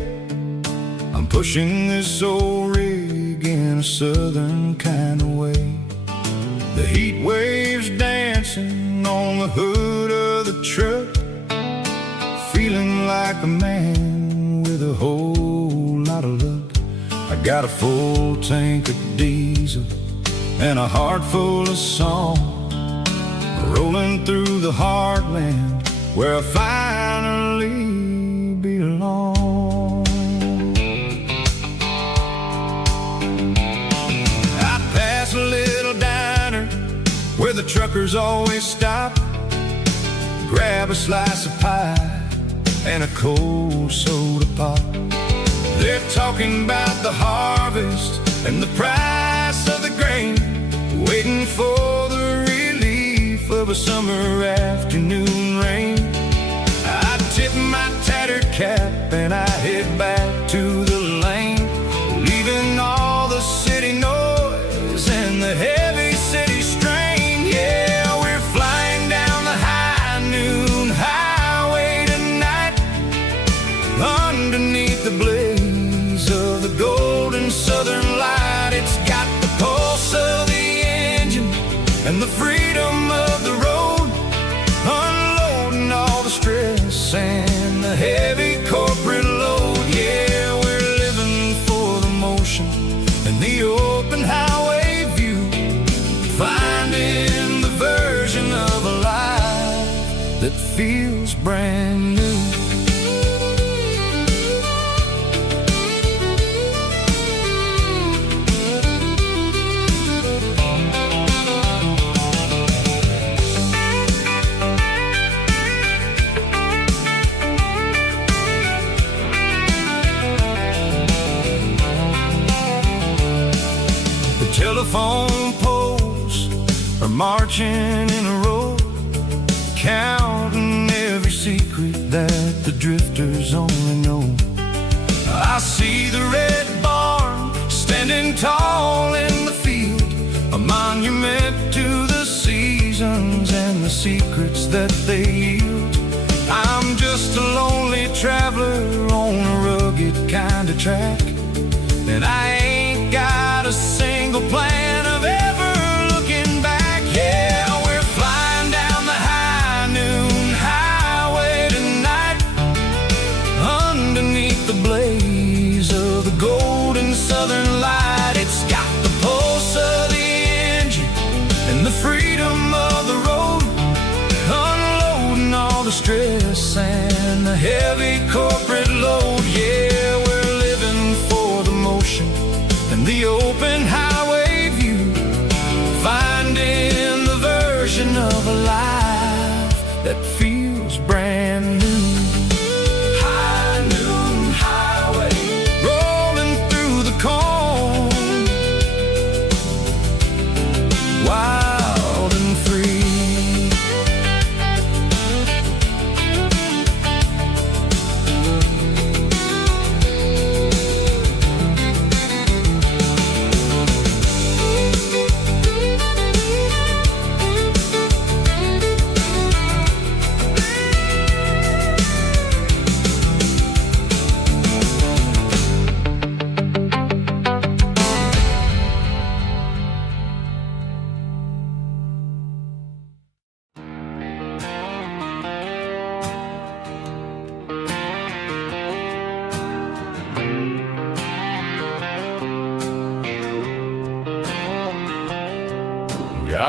I'm pushing this old rig in a southern kind of way. The heat waves dancing on the hood of the truck, feeling like a man with a whole lot of luck. I got a full tank of diesel and a heart full of song, rolling through the heartland where I finally belong. I pass a little diner where the truckers always stop, grab a slice of pie and a cold soda pop. They're talking about the harvest and the price of the grain, waiting for the relief of a summer afternoon rain. I tip my tattered cap and I head back to the lane, leaving all the city noise and the heavy city strain. Yeah, we're flying down the high noon highway tonight, underneath the blaze of the golden southern light. It's got the pulse of the engine and the freedom of the road, unloading all the stress and the heavy corporate load. Yeah, we're living for the motion and the open highway view, finding the version of a life that feels brand new. Telephone poles are marching in a row, counting every secret that the drifters only know. I see the red barn standing tall in the field, a monument to the seasons and the secrets that they yield. I'm just a lonely traveler on a rugged kind of track, and I ain't got a single plan of ever looking back. Yeah, we're flying down the high noon highway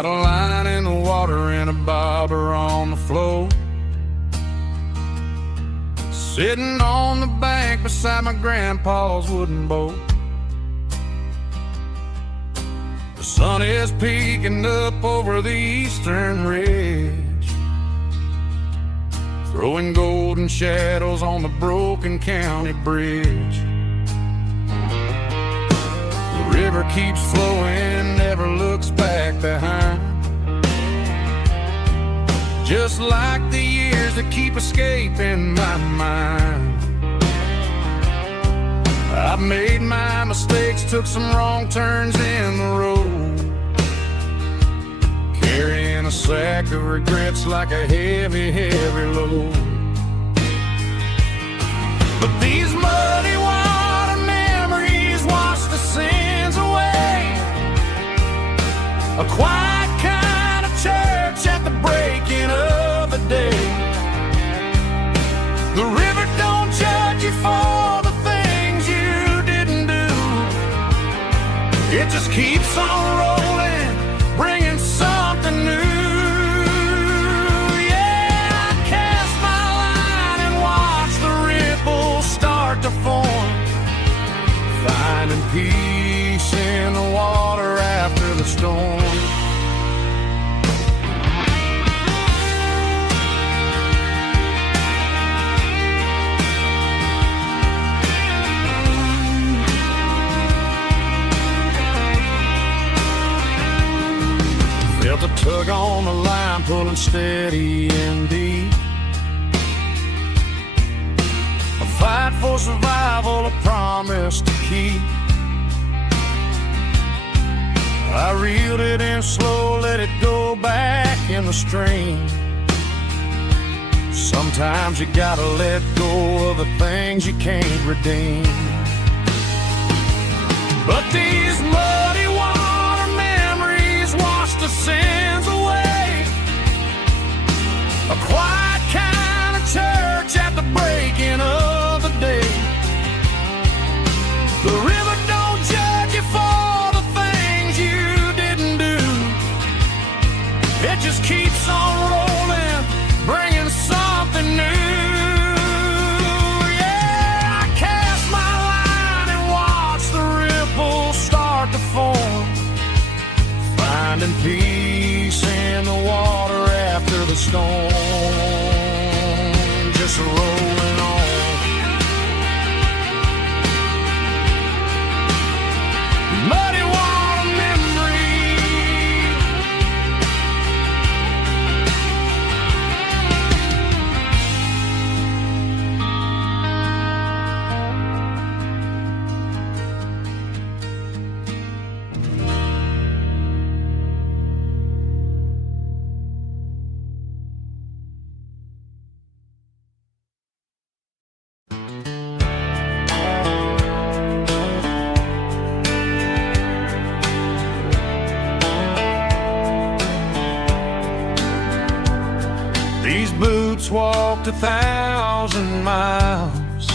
Tied a line in the water and a bobber on the floor. Sitting on the bank beside my grandpa's wooden boat. The sun is peeking up over the eastern ridge, throwing golden shadows on the broken county bridge. The river keeps flowing, never looks back behind, just like the years that keep escaping my mind. I've made my mistakes, took some wrong turns in the road, carrying a sack of regrets like a heavy, heavy load. But these muddy water memories wash the sins away. A quiet kind of church at the breaking of the day. The river don't judge you for the things you didn't do. It just keeps on rolling, bringing something new. Yeah, I cast my line and watch the ripples start to form, finding peace in the water after the storm. Felt a tug on the line, pulling steady and deep. A fight for survival, a promise to keep. I reeled it in slow, let it go back in the stream. Sometimes you gotta let go of the things you can't redeem. But these muddy water memories wash the sins away. A quiet kind of church at the breaking of the day. The river don't judge you for the things you didn't do. It just keeps on rolling, bringing something new. Yeah, I cast my line and watch the ripples start to form, finding peace in the water after the storm. Just rolling on. Muddy water memory. These boots walked 1,000 miles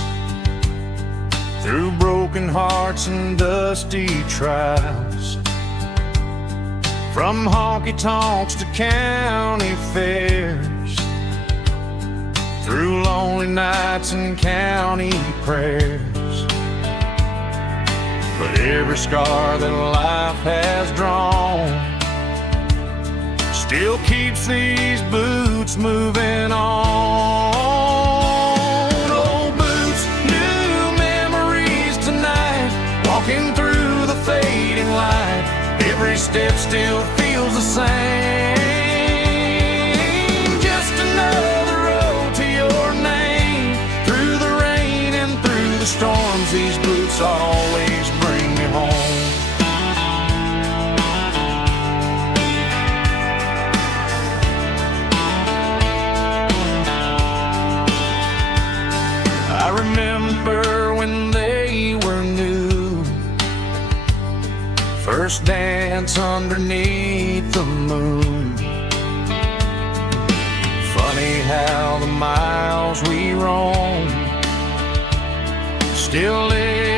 through broken hearts and dusty trials, from honky tonks to county fairs, through lonely nights and county prayers. But every scar that life has drawn still keeps these boots moving on. Old boots, new memories tonight, walking through the fading light. Every step still feels the same. Just another road to your name. Through the rain and through the storms, these boots always bring me home. I remember when they were new, first dance underneath the moon. Funny how the miles we roam still live